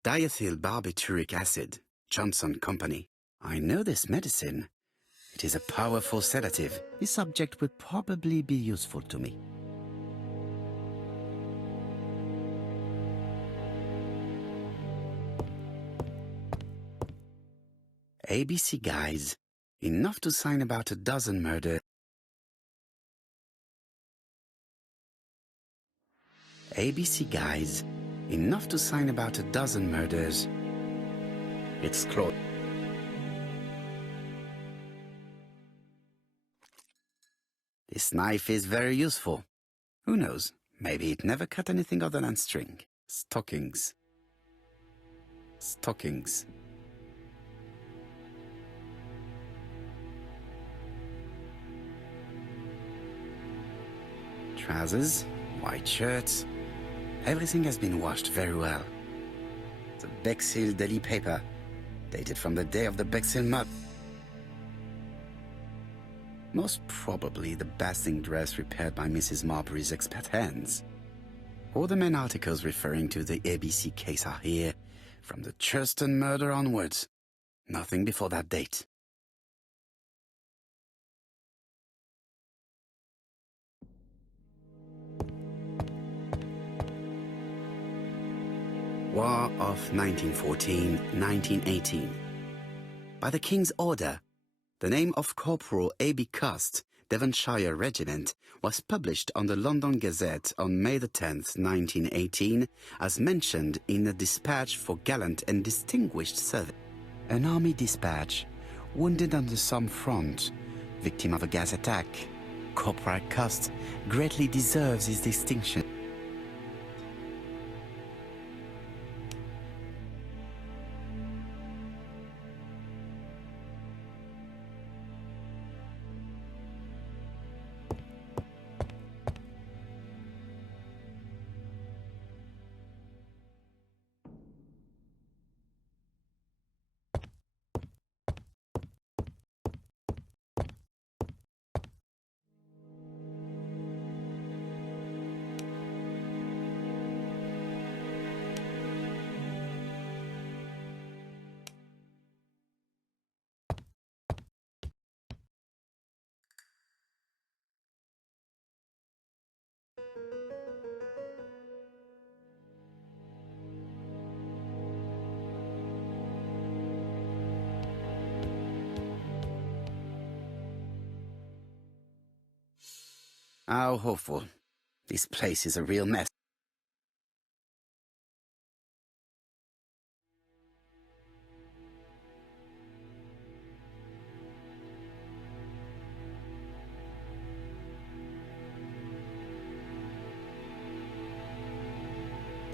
Diethyl barbituric acid, Johnson Company. I know this medicine. It is a powerful sedative. This subject would probably be useful to me. ABC guys, enough to sign about a dozen murders. ABC guys, enough to sign about a dozen murders. It's close. This knife is very useful. Who knows, maybe it never cut anything other than string. Stockings. Stockings. Trousers, white shirts. Everything has been washed very well. The Bexhill Daily paper, dated from the day of the Bexhill murder. Most probably the basting dress repaired by Mrs. Marbury's expert hands. All the main articles referring to the ABC case are here, from the Churston murder onwards. Nothing before that date. War of 1914-1918. By the King's order, the name of Corporal A.B. Cust, Devonshire Regiment, was published on the London Gazette on May the 10th, 1918, as mentioned in a dispatch for gallant and distinguished service. An army dispatch, wounded on the Somme front, victim of a gas attack. Corporal Cust greatly deserves his distinction. How hopeful. This place is a real mess.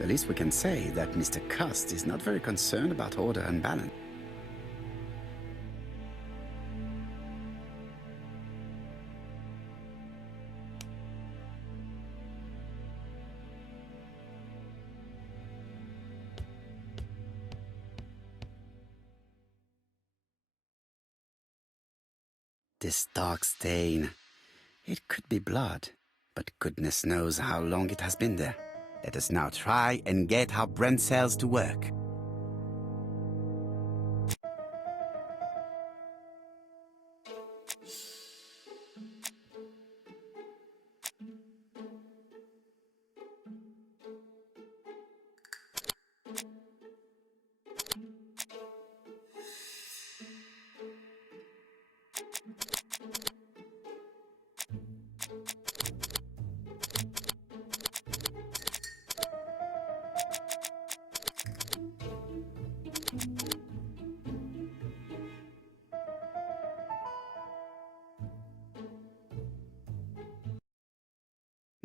The least we can say is that Mr. Cust is not very concerned about order and balance. This dark stain. It could be blood, but goodness knows how long it has been there. Let us now try and get our brain cells to work.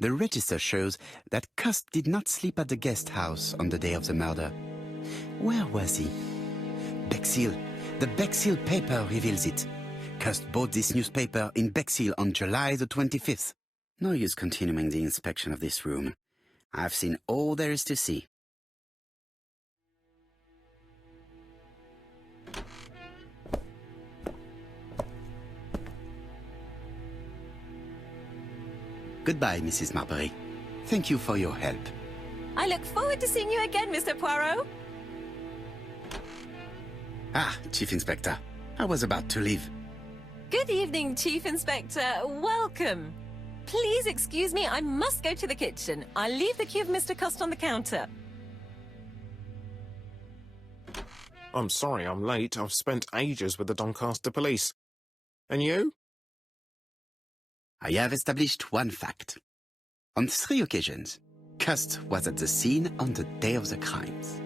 The register shows that Cust did not sleep at the guest house on the day of the murder. Where was he? Bexhill. The Bexhill paper reveals it. Cust bought this newspaper in Bexhill on July the 25th. No use continuing the inspection of this room. I've seen all there is to see. Goodbye, Mrs. Marbury. Thank you for your help. I look forward to seeing you again, Mr. Poirot. Ah, Chief Inspector. I was about to leave. Good evening, Chief Inspector. Welcome. Please excuse me, I must go to the kitchen. I'll leave the key of Mr. Cust on the counter. I'm sorry I'm late. I've spent ages with the Doncaster police. And you? I have established one fact. On 3 occasions, Cust was at the scene on the day of the crimes.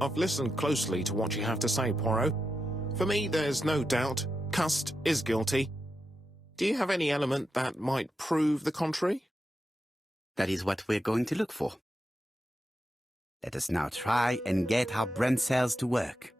I've listened closely to what you have to say, Poirot. For me, there's no doubt Cust is guilty. Do you have any element that might prove the contrary? That is what we're going to look for. Let us now try and get our brain cells to work.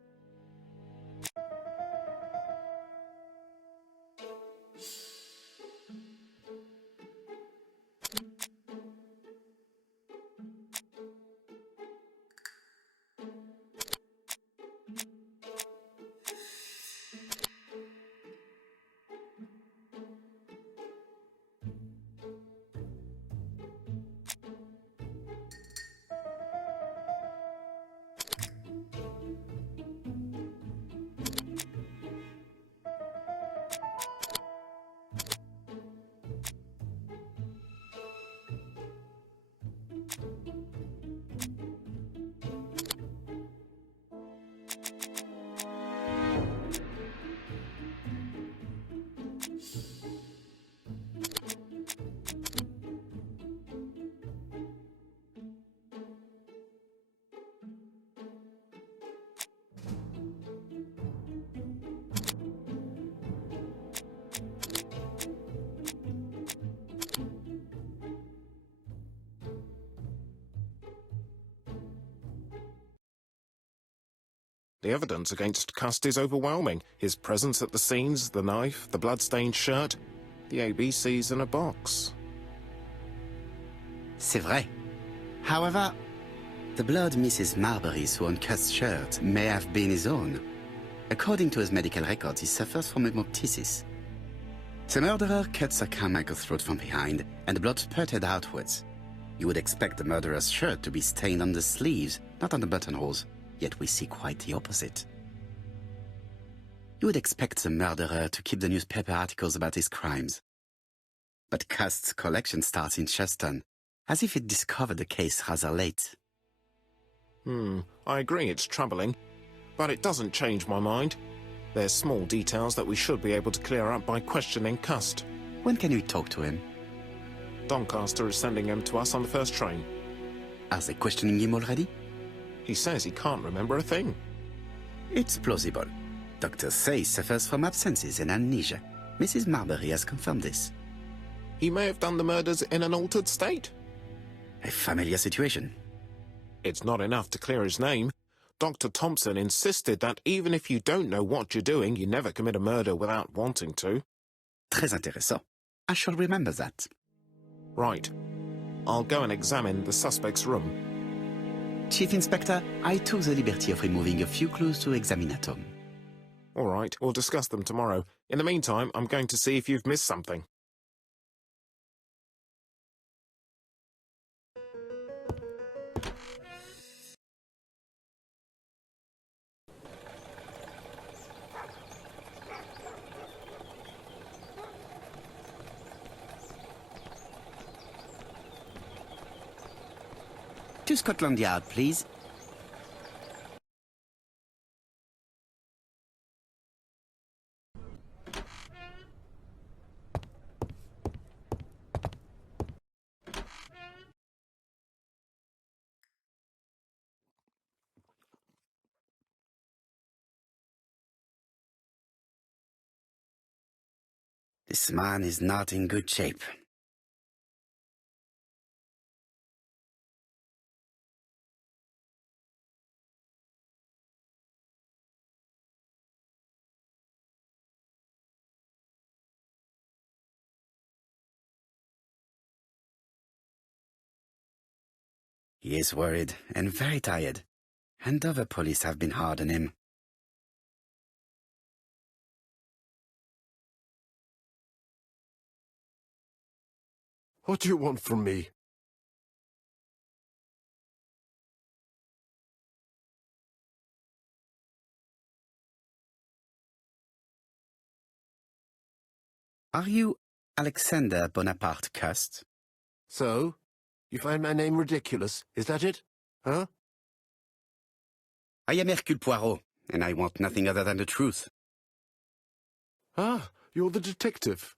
The evidence against Cust is overwhelming. His presence at the scenes, the knife, the blood-stained shirt, the ABCs in a box. C'est vrai. However, the blood Mrs. Marbury saw on Cust's shirt may have been his own. According to his medical records, he suffers from hemoptysis. The murderer cut Sir Carmichael's throat from behind, and the blood spurted outwards. You would expect the murderer's shirt to be stained on the sleeves, not on the buttonholes. Yet we see quite the opposite. You would expect the murderer to keep the newspaper articles about his crimes. But Cust's collection starts in Cheston, as if it discovered the case rather late. I agree it's troubling, but it doesn't change my mind. There's small details that we should be able to clear up by questioning Cust. When can we talk to him? Doncaster is sending him to us on the first train. Are they questioning him already? He says he can't remember a thing. It's plausible. Doctors say he suffers from absences and amnesia. Mrs. Marbury has confirmed this. He may have done the murders in an altered state. A familiar situation. It's not enough to clear his name. Dr. Thompson insisted that even if you don't know what you're doing, you never commit a murder without wanting to. Très intéressant. I shall remember that. Right. I'll go and examine the suspect's room. Chief Inspector, I took the liberty of removing a few clues to examinatum. All right, we'll discuss them tomorrow. In the meantime, I'm going to see if you've missed something. To Scotland Yard, please. This man is not in good shape. He is worried and very tired, and other police have been hard on him. What do you want from me? Are you Alexander Bonaparte Cust? So? You find my name ridiculous, is that it? Huh? I am Hercule Poirot, and I want nothing other than the truth. Ah, you're the detective.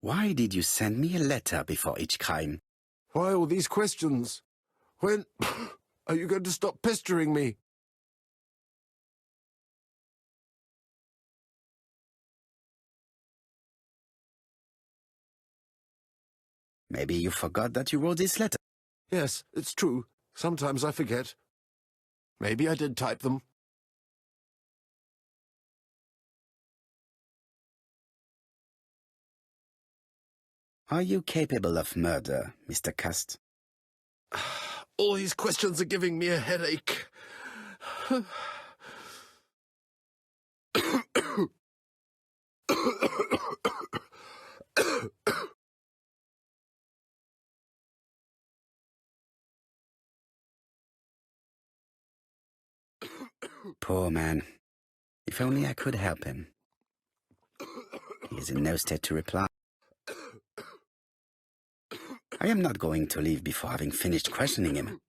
Why did you send me a letter before each crime? Why all these questions? When are you going to stop pestering me? Maybe you forgot that you wrote this letter. Yes, it's true. Sometimes I forget. Maybe I did type them. Are you capable of murder, Mr. Cust? All these questions are giving me a headache. Poor man. If only I could help him. He is in no state to reply. I am not going to leave before having finished questioning him.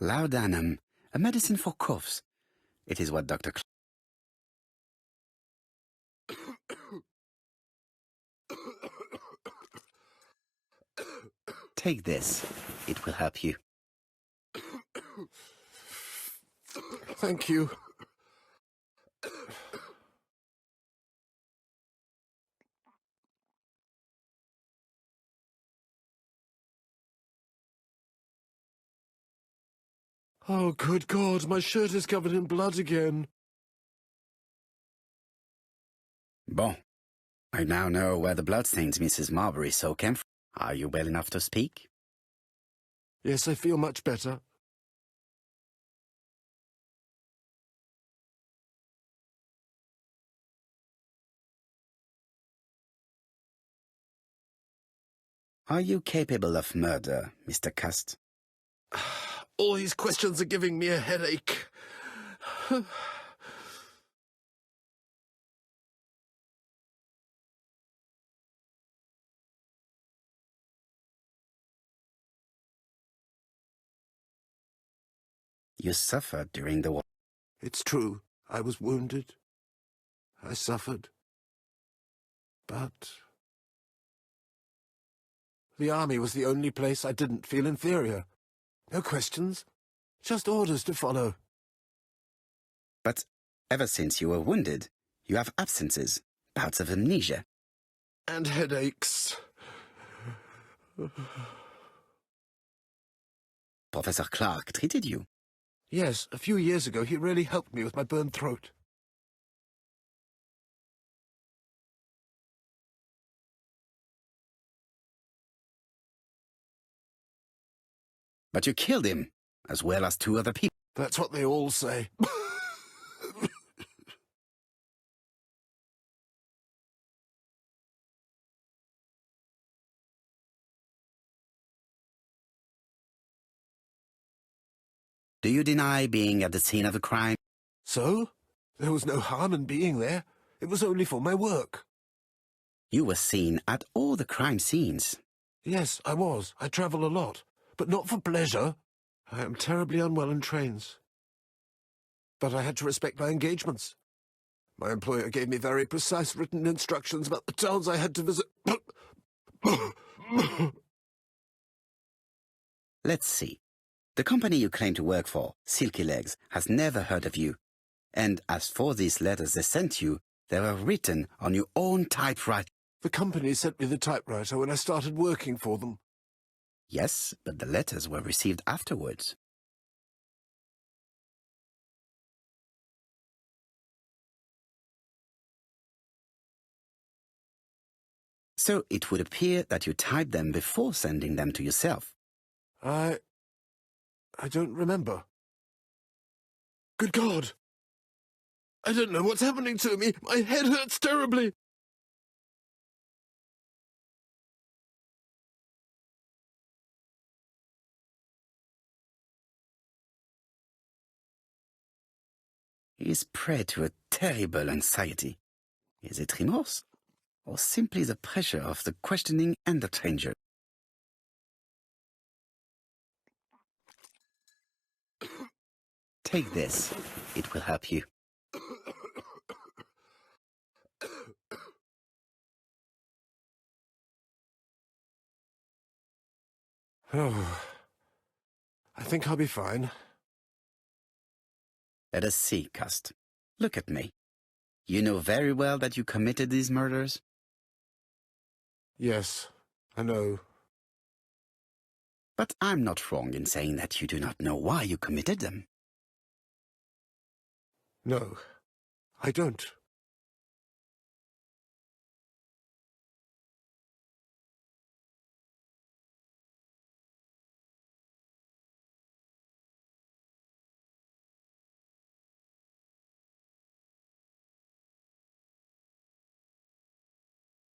Laudanum, a medicine for coughs. It is what Dr. Take this. It will help you. Thank you. Oh, good God, my shirt is covered in blood again. Bon. I now know where the bloodstains Mrs. Marbury saw came from. Are you well enough to speak? Yes, I feel much better. Are you capable of murder, Mr. Cust? All these questions are giving me a headache. You suffered during the war. It's true. I was wounded. I suffered. But the army was the only place I didn't feel inferior. No questions. Just orders to follow. But ever since you were wounded, you have absences, bouts of amnesia. And headaches. Professor Clark treated you. Yes, a few years ago he really helped me with my burned throat. But you killed him, as well as 2 other people. That's what they all say. Do you deny being at the scene of the crime? So? There was no harm in being there. It was only for my work. You were seen at all the crime scenes. Yes, I was. I travel a lot, but not for pleasure. I am terribly unwell in trains. But I had to respect my engagements. My employer gave me very precise written instructions about the towns I had to visit. Let's see. The company you claim to work for, Silky Legs, has never heard of you. And as for these letters they sent you, they were written on your own typewriter. The company sent me the typewriter when I started working for them. Yes, but the letters were received afterwards. So it would appear that you typed them before sending them to yourself. I don't remember. Good God! I don't know what's happening to me. My head hurts terribly. He is prey to a terrible anxiety. Is it remorse? Or simply the pressure of the questioning and the danger? Take this. It will help you. Oh, I think I'll be fine. Let us see, Cust. Look at me. You know very well that you committed these murders? Yes, I know. But I'm not wrong in saying that you do not know why you committed them. No, I don't.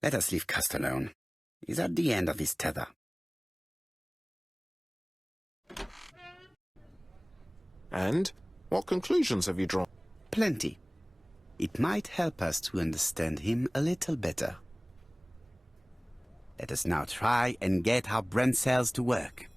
Let us leave Cust alone. He's at the end of his tether. And what conclusions have you drawn? Plenty. It might help us to understand him a little better. Let us now try and get our brain cells to work.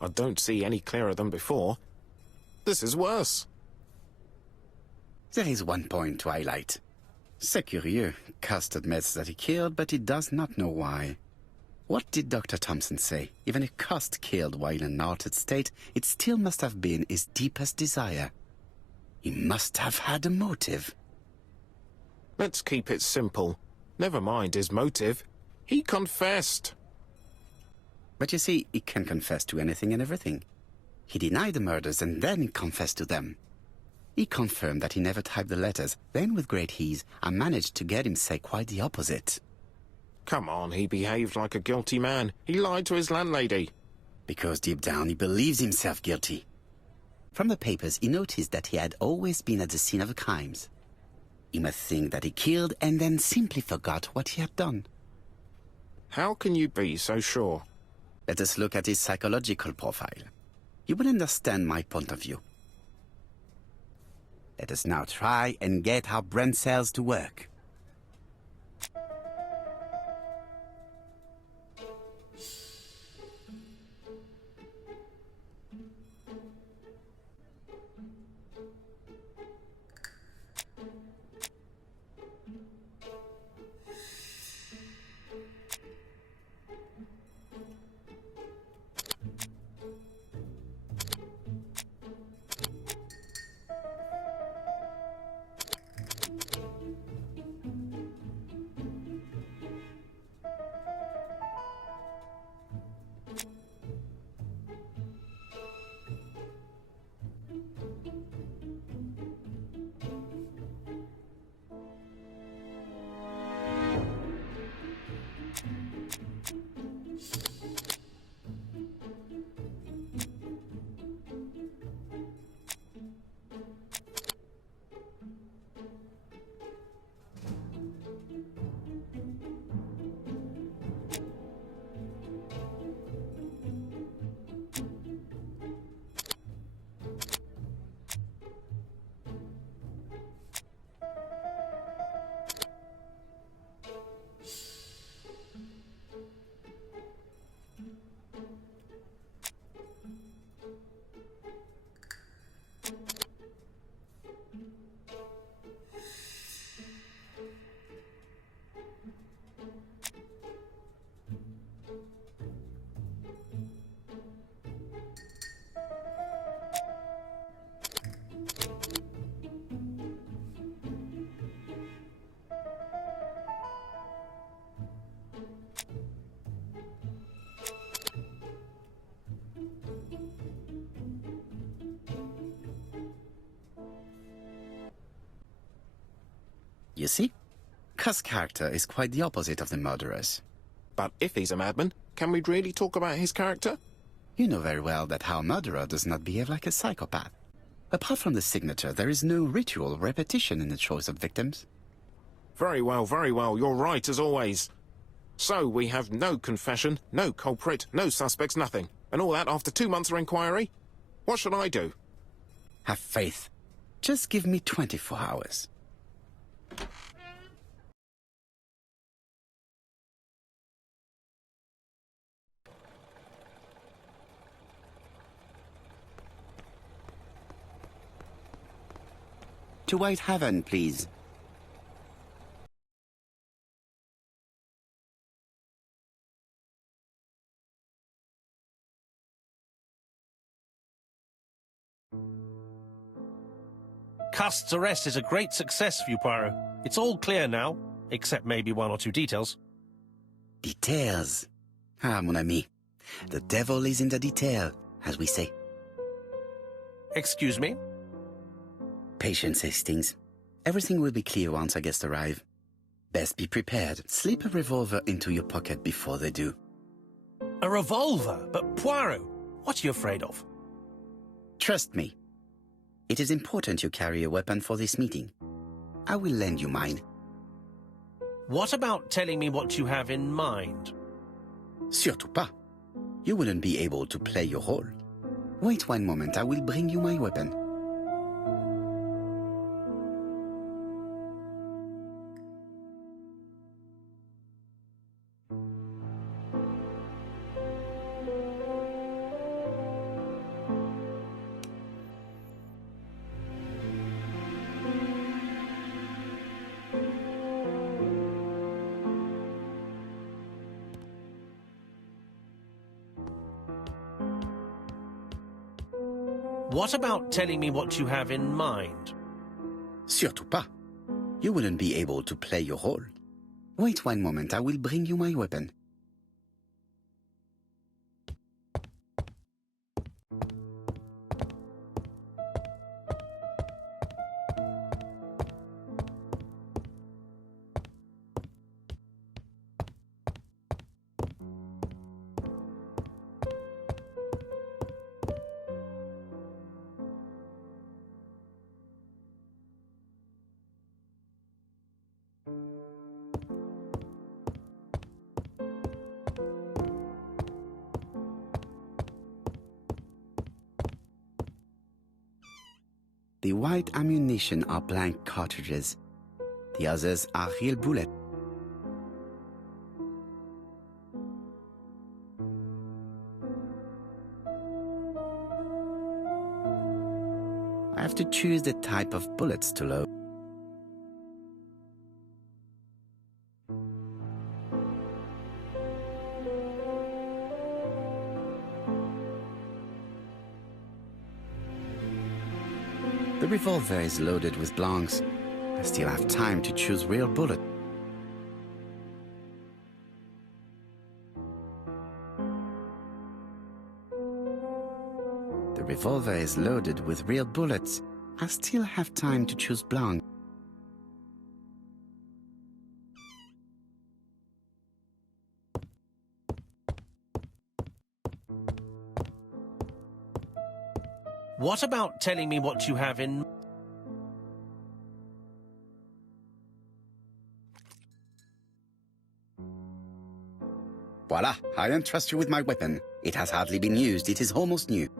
I don't see any clearer than before. This is worse. There is one point to highlight. C'est curieux. Cust admits that he killed, but he does not know why. What did Dr. Thompson say? Even if Cust killed while in an altered state, it still must have been his deepest desire. He must have had a motive. Let's keep it simple. Never mind his motive. He confessed. But you see, he can confess to anything and everything. He denied the murders and then confessed to them. He confirmed that he never typed the letters. Then, with great ease, I managed to get him say quite the opposite. Come on, he behaved like a guilty man. He lied to his landlady. Because deep down he believes himself guilty. From the papers, he noticed that he had always been at the scene of the crimes. He must think that he killed and then simply forgot what he had done. How can you be so sure? Let us look at his psychological profile. You will understand my point of view. Let us now try and get our brain cells to work. You see? Cust's character is quite the opposite of the murderer's. But if he's a madman, can we really talk about his character? You know very well that our murderer does not behave like a psychopath. Apart from the signature, there is no ritual repetition in the choice of victims. Very well, you're right as always. So we have no confession, no culprit, no suspects, nothing. And all that after 2 months of inquiry? What should I do? Have faith. Just give me 24 hours. To White Haven, please. Cust's arrest is a great success for you, Poirot. It's all clear now, except maybe 1 or 2 details. Details. Ah, mon ami. The devil is in the detail, as we say. Excuse me? Patience, Hastings. Everything will be clear once our guests arrive. Best be prepared. Slip a revolver into your pocket before they do. A revolver? But Poirot, what are you afraid of? Trust me. It is important you carry a weapon for this meeting. I will lend you mine. What about telling me what you have in mind? Surtout pas. You wouldn't be able to play your role. Wait 1 moment, I will bring you my weapon. What about telling me what you have in mind? Surtout pas. You wouldn't be able to play your role. Wait one moment, I will bring you my weapon. The white ammunition are blank cartridges. The others are real bullets. I have to choose the type of bullets to load. The revolver is loaded with blanks. I still have time to choose real bullet. The revolver is loaded with real bullets. I still have time to choose blank. What about telling me what you have in... Voila, I entrust you with my weapon. It has hardly been used, it is almost new.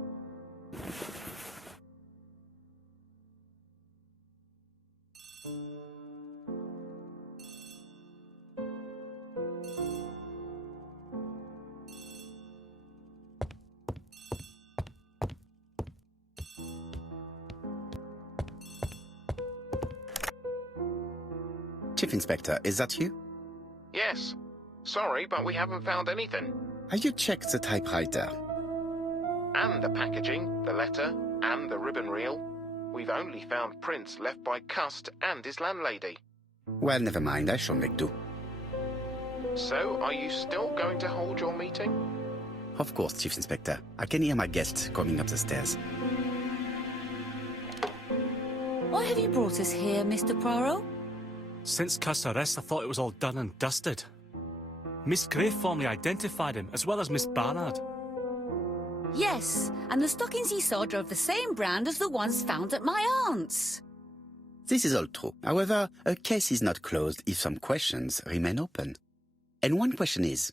Chief Inspector, is that you? Yes. Sorry, but we haven't found anything. Have you checked the typewriter? And the packaging, the letter, and the ribbon reel. We've only found prints left by Cust and his landlady. Well, never mind, I shall make do. So, are you still going to hold your meeting? Of course, Chief Inspector. I can hear my guest coming up the stairs. Why have you brought us here, Mr. Poirot? Since Cust's arrest, I thought it was all done and dusted. Miss Gray formally identified him, as well as Miss Barnard. Yes, and the stockings he saw drove the same brand as the ones found at my aunt's. This is all true. However, a case is not closed if some questions remain open. And one question is,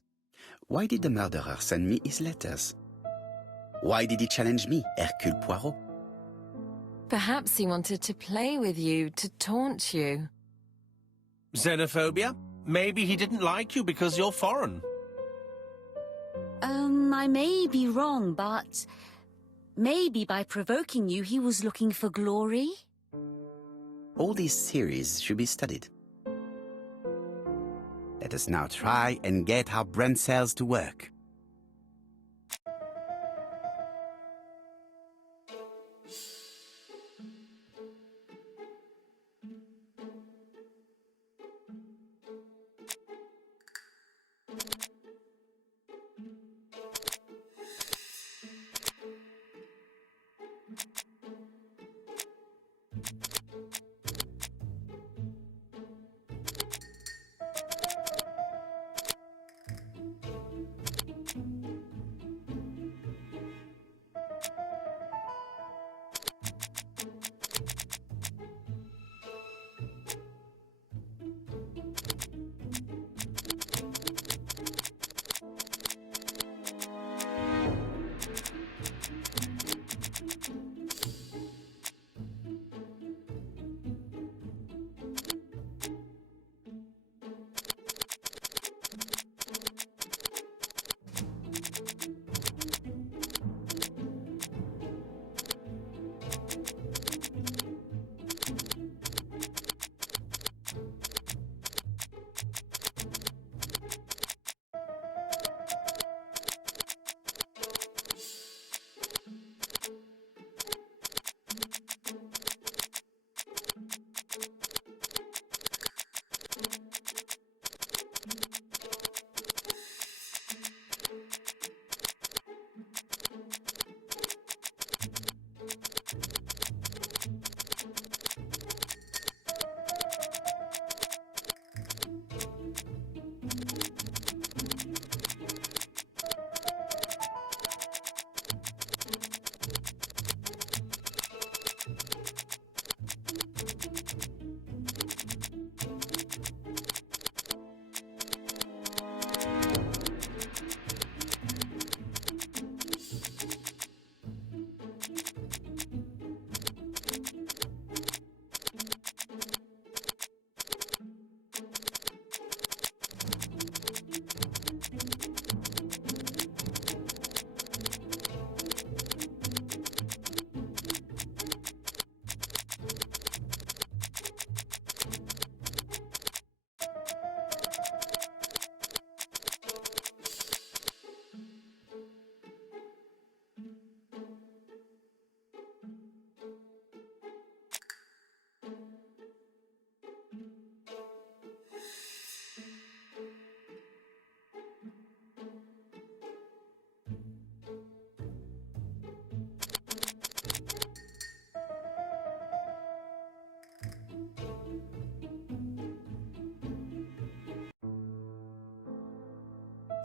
why did the murderer send me his letters? Why did he challenge me, Hercule Poirot? Perhaps he wanted to play with you, to taunt you. Xenophobia? Maybe he didn't like you because you're foreign. I may be wrong, but maybe by provoking you, he was looking for glory? All these theories should be studied. Let us now try and get our brain cells to work.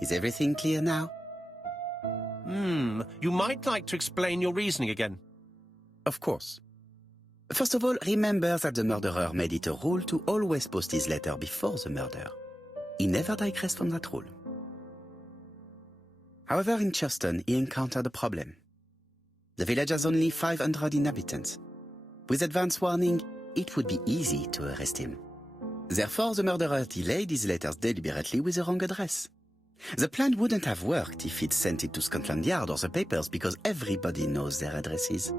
Is everything clear now? You might like to explain your reasoning again. Of course. First of all, remember that the murderer made it a rule to always post his letter before the murder. He never digressed from that rule. However, in Churston, he encountered a problem. The village has only 500 inhabitants. With advance warning, it would be easy to arrest him. Therefore, the murderer delayed his letters deliberately with the wrong address. The plan wouldn't have worked if he'd sent it to Scotland Yard or the papers because everybody knows their addresses.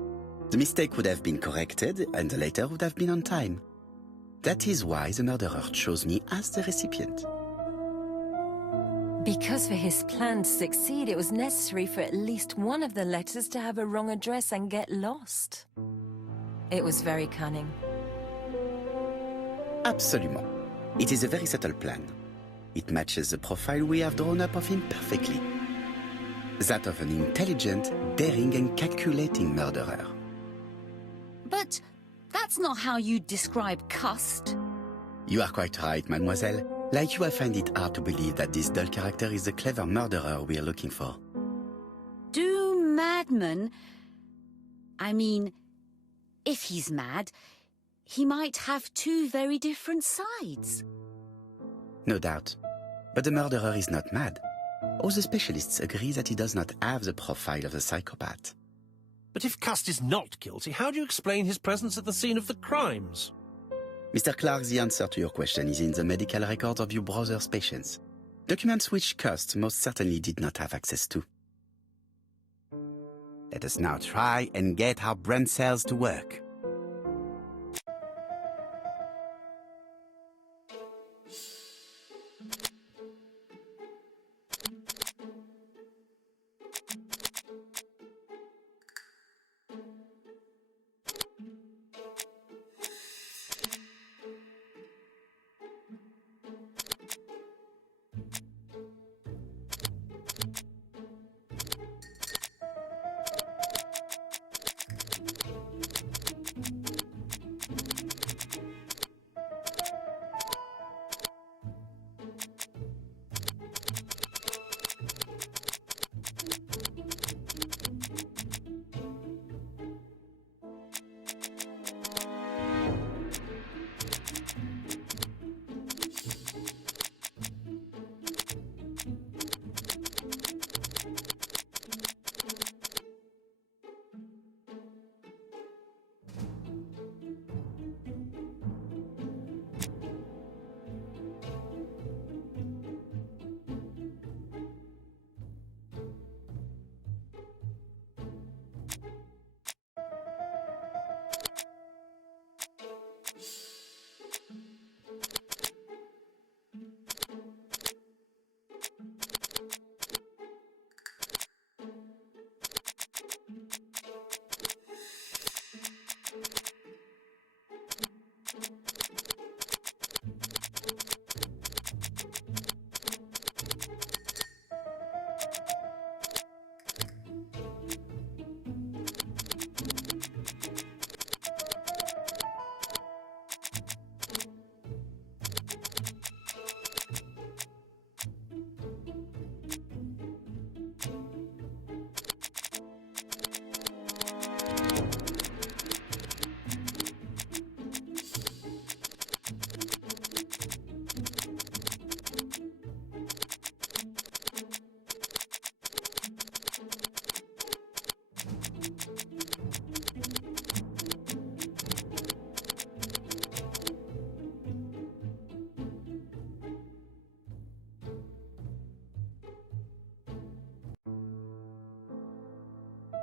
The mistake would have been corrected and the letter would have been on time. That is why the murderer chose me as the recipient. Because for his plan to succeed, it was necessary for at least one of the letters to have a wrong address and get lost. It was very cunning. Absolument. It is a very subtle plan. It matches the profile we have drawn up of him perfectly. That of an intelligent, daring and calculating murderer. But that's not how you describe Cust. You are quite right, mademoiselle. Like you, I find it hard to believe that this dull character is the clever murderer we are looking for. Do madmen... I mean, if he's mad, he might have two very different sides. No doubt. But the murderer is not mad. All the specialists agree that he does not have the profile of the psychopath. But if Cust is not guilty, how do you explain his presence at the scene of the crimes? Mr. Clark, the answer to your question is in the medical records of your brother's patients. Documents which Cust most certainly did not have access to. Let us now try and get our brain cells to work.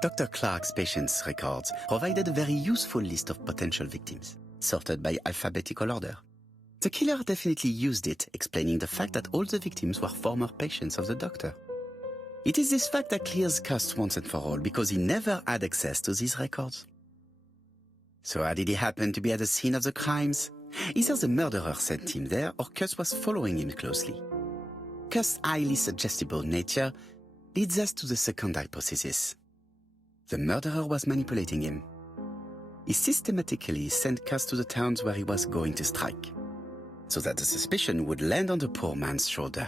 Dr. Clark's patients' records provided a very useful list of potential victims, sorted by alphabetical order. The killer definitely used it, explaining the fact that all the victims were former patients of the doctor. It is this fact that clears Cust once and for all, because he never had access to these records. So how did he happen to be at the scene of the crimes? Either the murderer sent him there, or Cust was following him closely. Cust's highly suggestible nature leads us to the second hypothesis. The murderer was manipulating him. He systematically sent Cust to the towns where he was going to strike, so that the suspicion would land on the poor man's shoulder.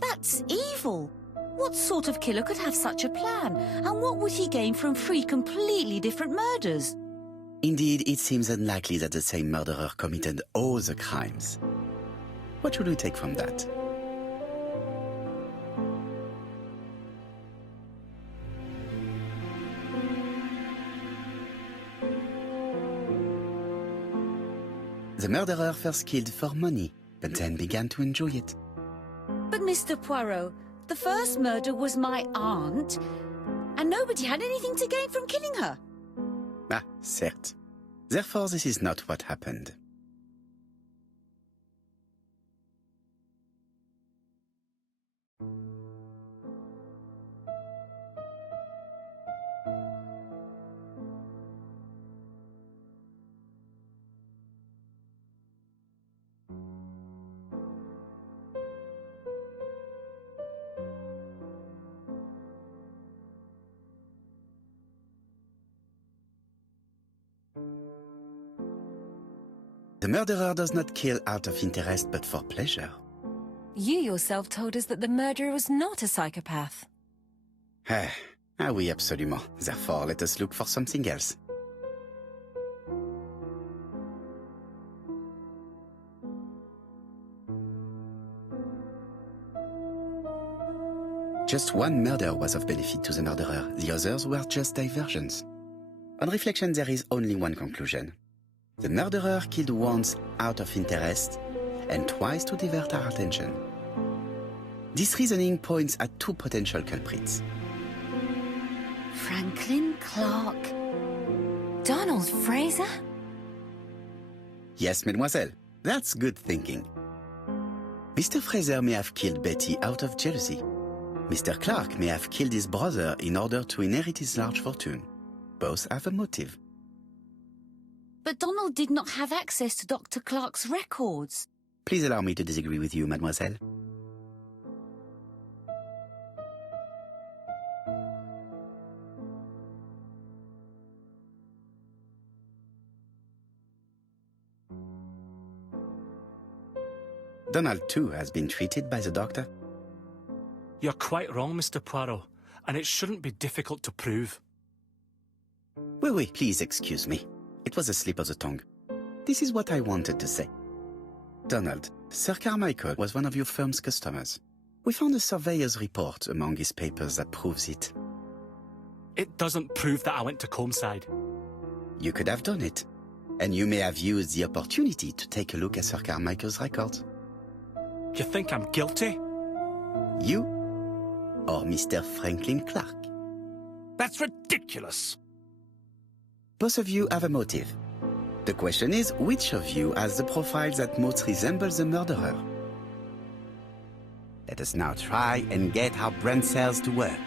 That's evil. What sort of killer could have such a plan? And what would he gain from 3 completely different murders? Indeed, it seems unlikely that the same murderer committed all the crimes. What should we take from that? The murderer first killed for money, but then began to enjoy it. But Mr. Poirot, the first murder was my aunt, and nobody had anything to gain from killing her. Ah, certes. Therefore, this is not what happened. The murderer does not kill out of interest but for pleasure. You yourself told us that the murderer was not a psychopath. Ah oui, absolument. Therefore, let us look for something else. Just one murder was of benefit to the murderer. The others were just diversions. On reflection, there is only one conclusion. The murderer killed once out of interest and twice to divert our attention. This reasoning points at 2 potential culprits. Franklin Clark. Donald Fraser? Yes, mademoiselle. That's good thinking. Mr. Fraser may have killed Betty out of jealousy. Mr. Clark may have killed his brother in order to inherit his large fortune. Both have a motive. But Donald did not have access to Dr. Clark's records. Please allow me to disagree with you, mademoiselle. Donald, too, has been treated by the doctor. You're quite wrong, Mr. Poirot, and it shouldn't be difficult to prove. Oui, please excuse me. It was a slip of the tongue. This is what I wanted to say. Donald, Sir Carmichael was one of your firm's customers. We found a surveyor's report among his papers that proves it. It doesn't prove that I went to Comeside. You could have done it. And you may have used the opportunity to take a look at Sir Carmichael's records. You think I'm guilty? You or Mr. Franklin Clark? That's ridiculous. Both of you have a motive. The question is, which of you has the profile that most resembles the murderer? Let us now try and get our brain cells to work.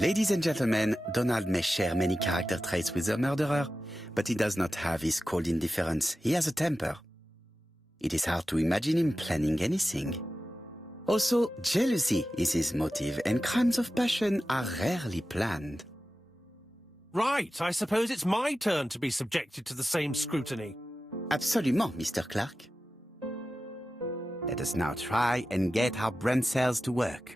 Ladies and gentlemen, Donald may share many character traits with the murderer, but he does not have his cold indifference. He has a temper. It is hard to imagine him planning anything. Also, jealousy is his motive, and crimes of passion are rarely planned. Right, I suppose it's my turn to be subjected to the same scrutiny. Absolument, Mr. Clark. Let us now try and get our brain cells to work.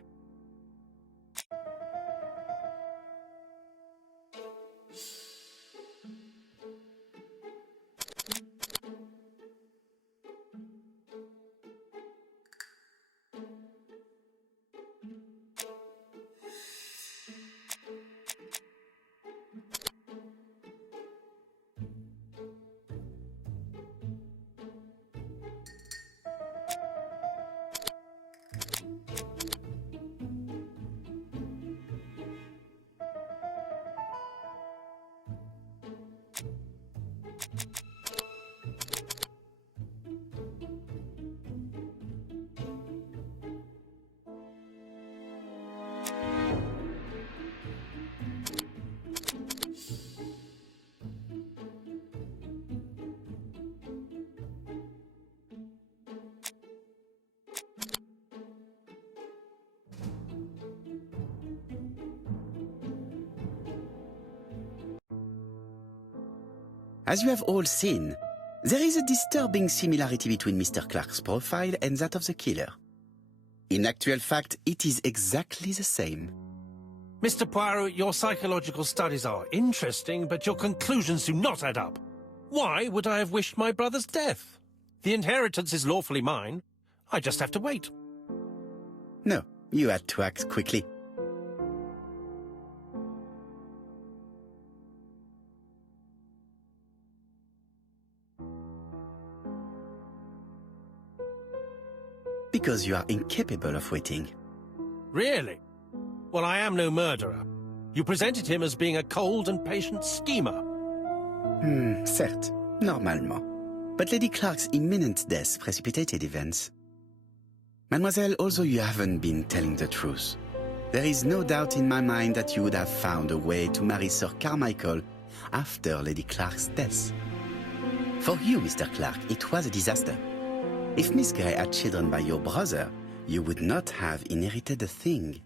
As you have all seen, there is a disturbing similarity between Mr. Clark's profile and that of the killer. In actual fact, it is exactly the same. Mr. Poirot, your psychological studies are interesting, but your conclusions do not add up. Why would I have wished my brother's death? The inheritance is lawfully mine. I just have to wait. No, you had to act quickly. Because you are incapable of waiting. Really? Well, I am no murderer. You presented him as being a cold and patient schemer. Certes, normalement. But Lady Clark's imminent death precipitated events. Mademoiselle, although you haven't been telling the truth, there is no doubt in my mind that you would have found a way to marry Sir Carmichael after Lady Clark's death. For you, Mr. Clark, it was a disaster. If Miss Grey had children by your brother, you would not have inherited a thing.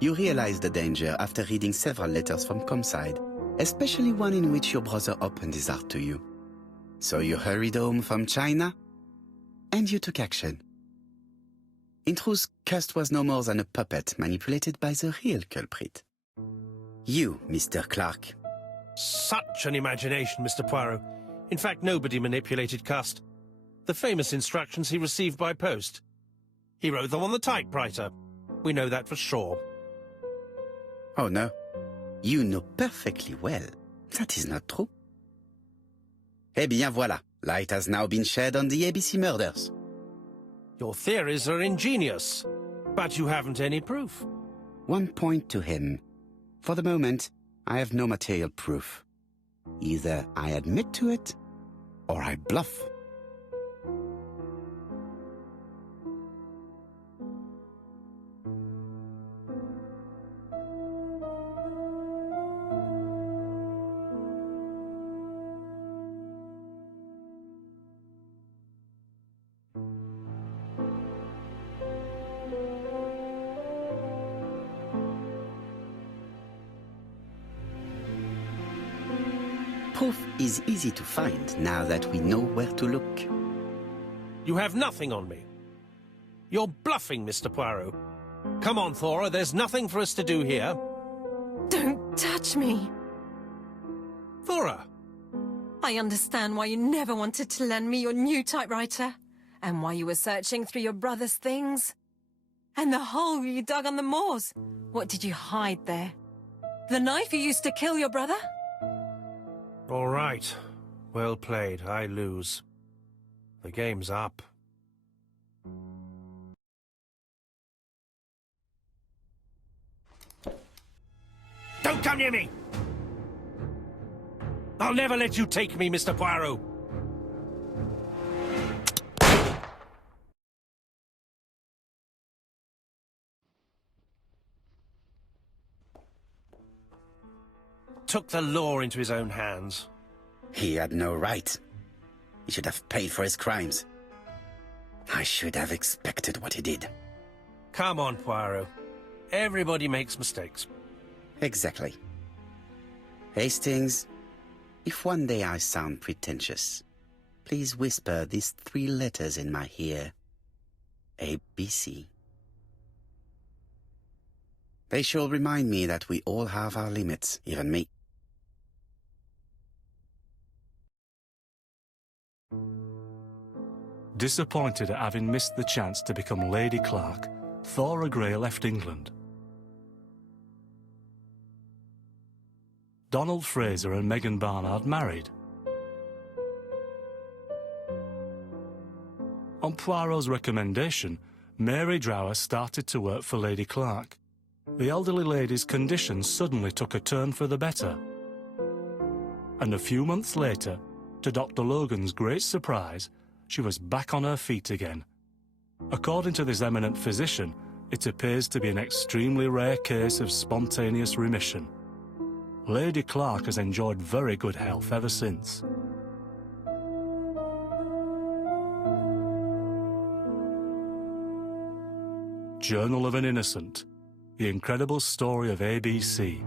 You realized the danger after reading several letters from Comside, especially one in which your brother opened his heart to you. So you hurried home from China, and you took action. In truth, Cust was no more than a puppet manipulated by the real culprit. You, Mr. Clark. Such an imagination, Mr. Poirot. In fact, nobody manipulated Cust. The famous instructions he received by post. He wrote them on the typewriter. We know that for sure. Oh no, you know perfectly well. That is not true. Eh bien voilà, light has now been shed on the ABC murders. Your theories are ingenious, but you haven't any proof. One point to him. For the moment, I have no material proof. Either I admit to it, or I bluff. Proof is easy to find now that we know where to look. You have nothing on me. You're bluffing, Mr. Poirot. Come on, Thora, there's nothing for us to do here. Don't touch me. Thora! I understand why you never wanted to lend me your new typewriter, and why you were searching through your brother's things. And the hole you dug on the moors. What did you hide there? The knife you used to kill your brother? All right. Well played. I lose. The game's up. Don't come near me! I'll never let you take me, Mr. Poirot. Took the law into his own hands. He had no right. He should have paid for his crimes. I should have expected what he did. Come on, Poirot. Everybody makes mistakes. Exactly. Hastings, if one day I sound pretentious, please whisper these 3 letters in my ear. ABC. They shall remind me that we all have our limits, even me. Disappointed at having missed the chance to become Lady Clark, Thora Grey left England. Donald Fraser and Megan Barnard married. On Poirot's recommendation, Mary Drower started to work for Lady Clark. The elderly lady's condition suddenly took a turn for the better. And a few months later, to Dr. Logan's great surprise, she was back on her feet again. According to this eminent physician, it appears to be an extremely rare case of spontaneous remission. Lady Clark has enjoyed very good health ever since. Journal of an Innocent. The incredible story of ABC.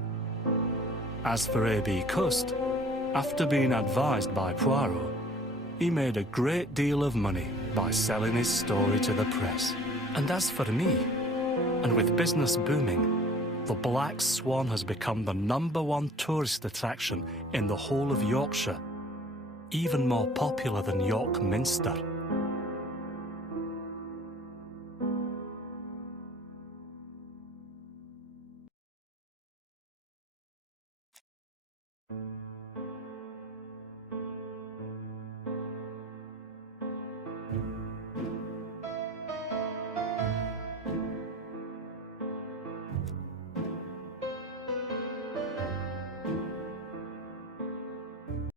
As for A.B. Cust, After being advised by Poirot, he made a great deal of money by selling his story to the press. And as for me, and with business booming, the Black Swan has become the #1 tourist attraction in the whole of Yorkshire, even more popular than York Minster.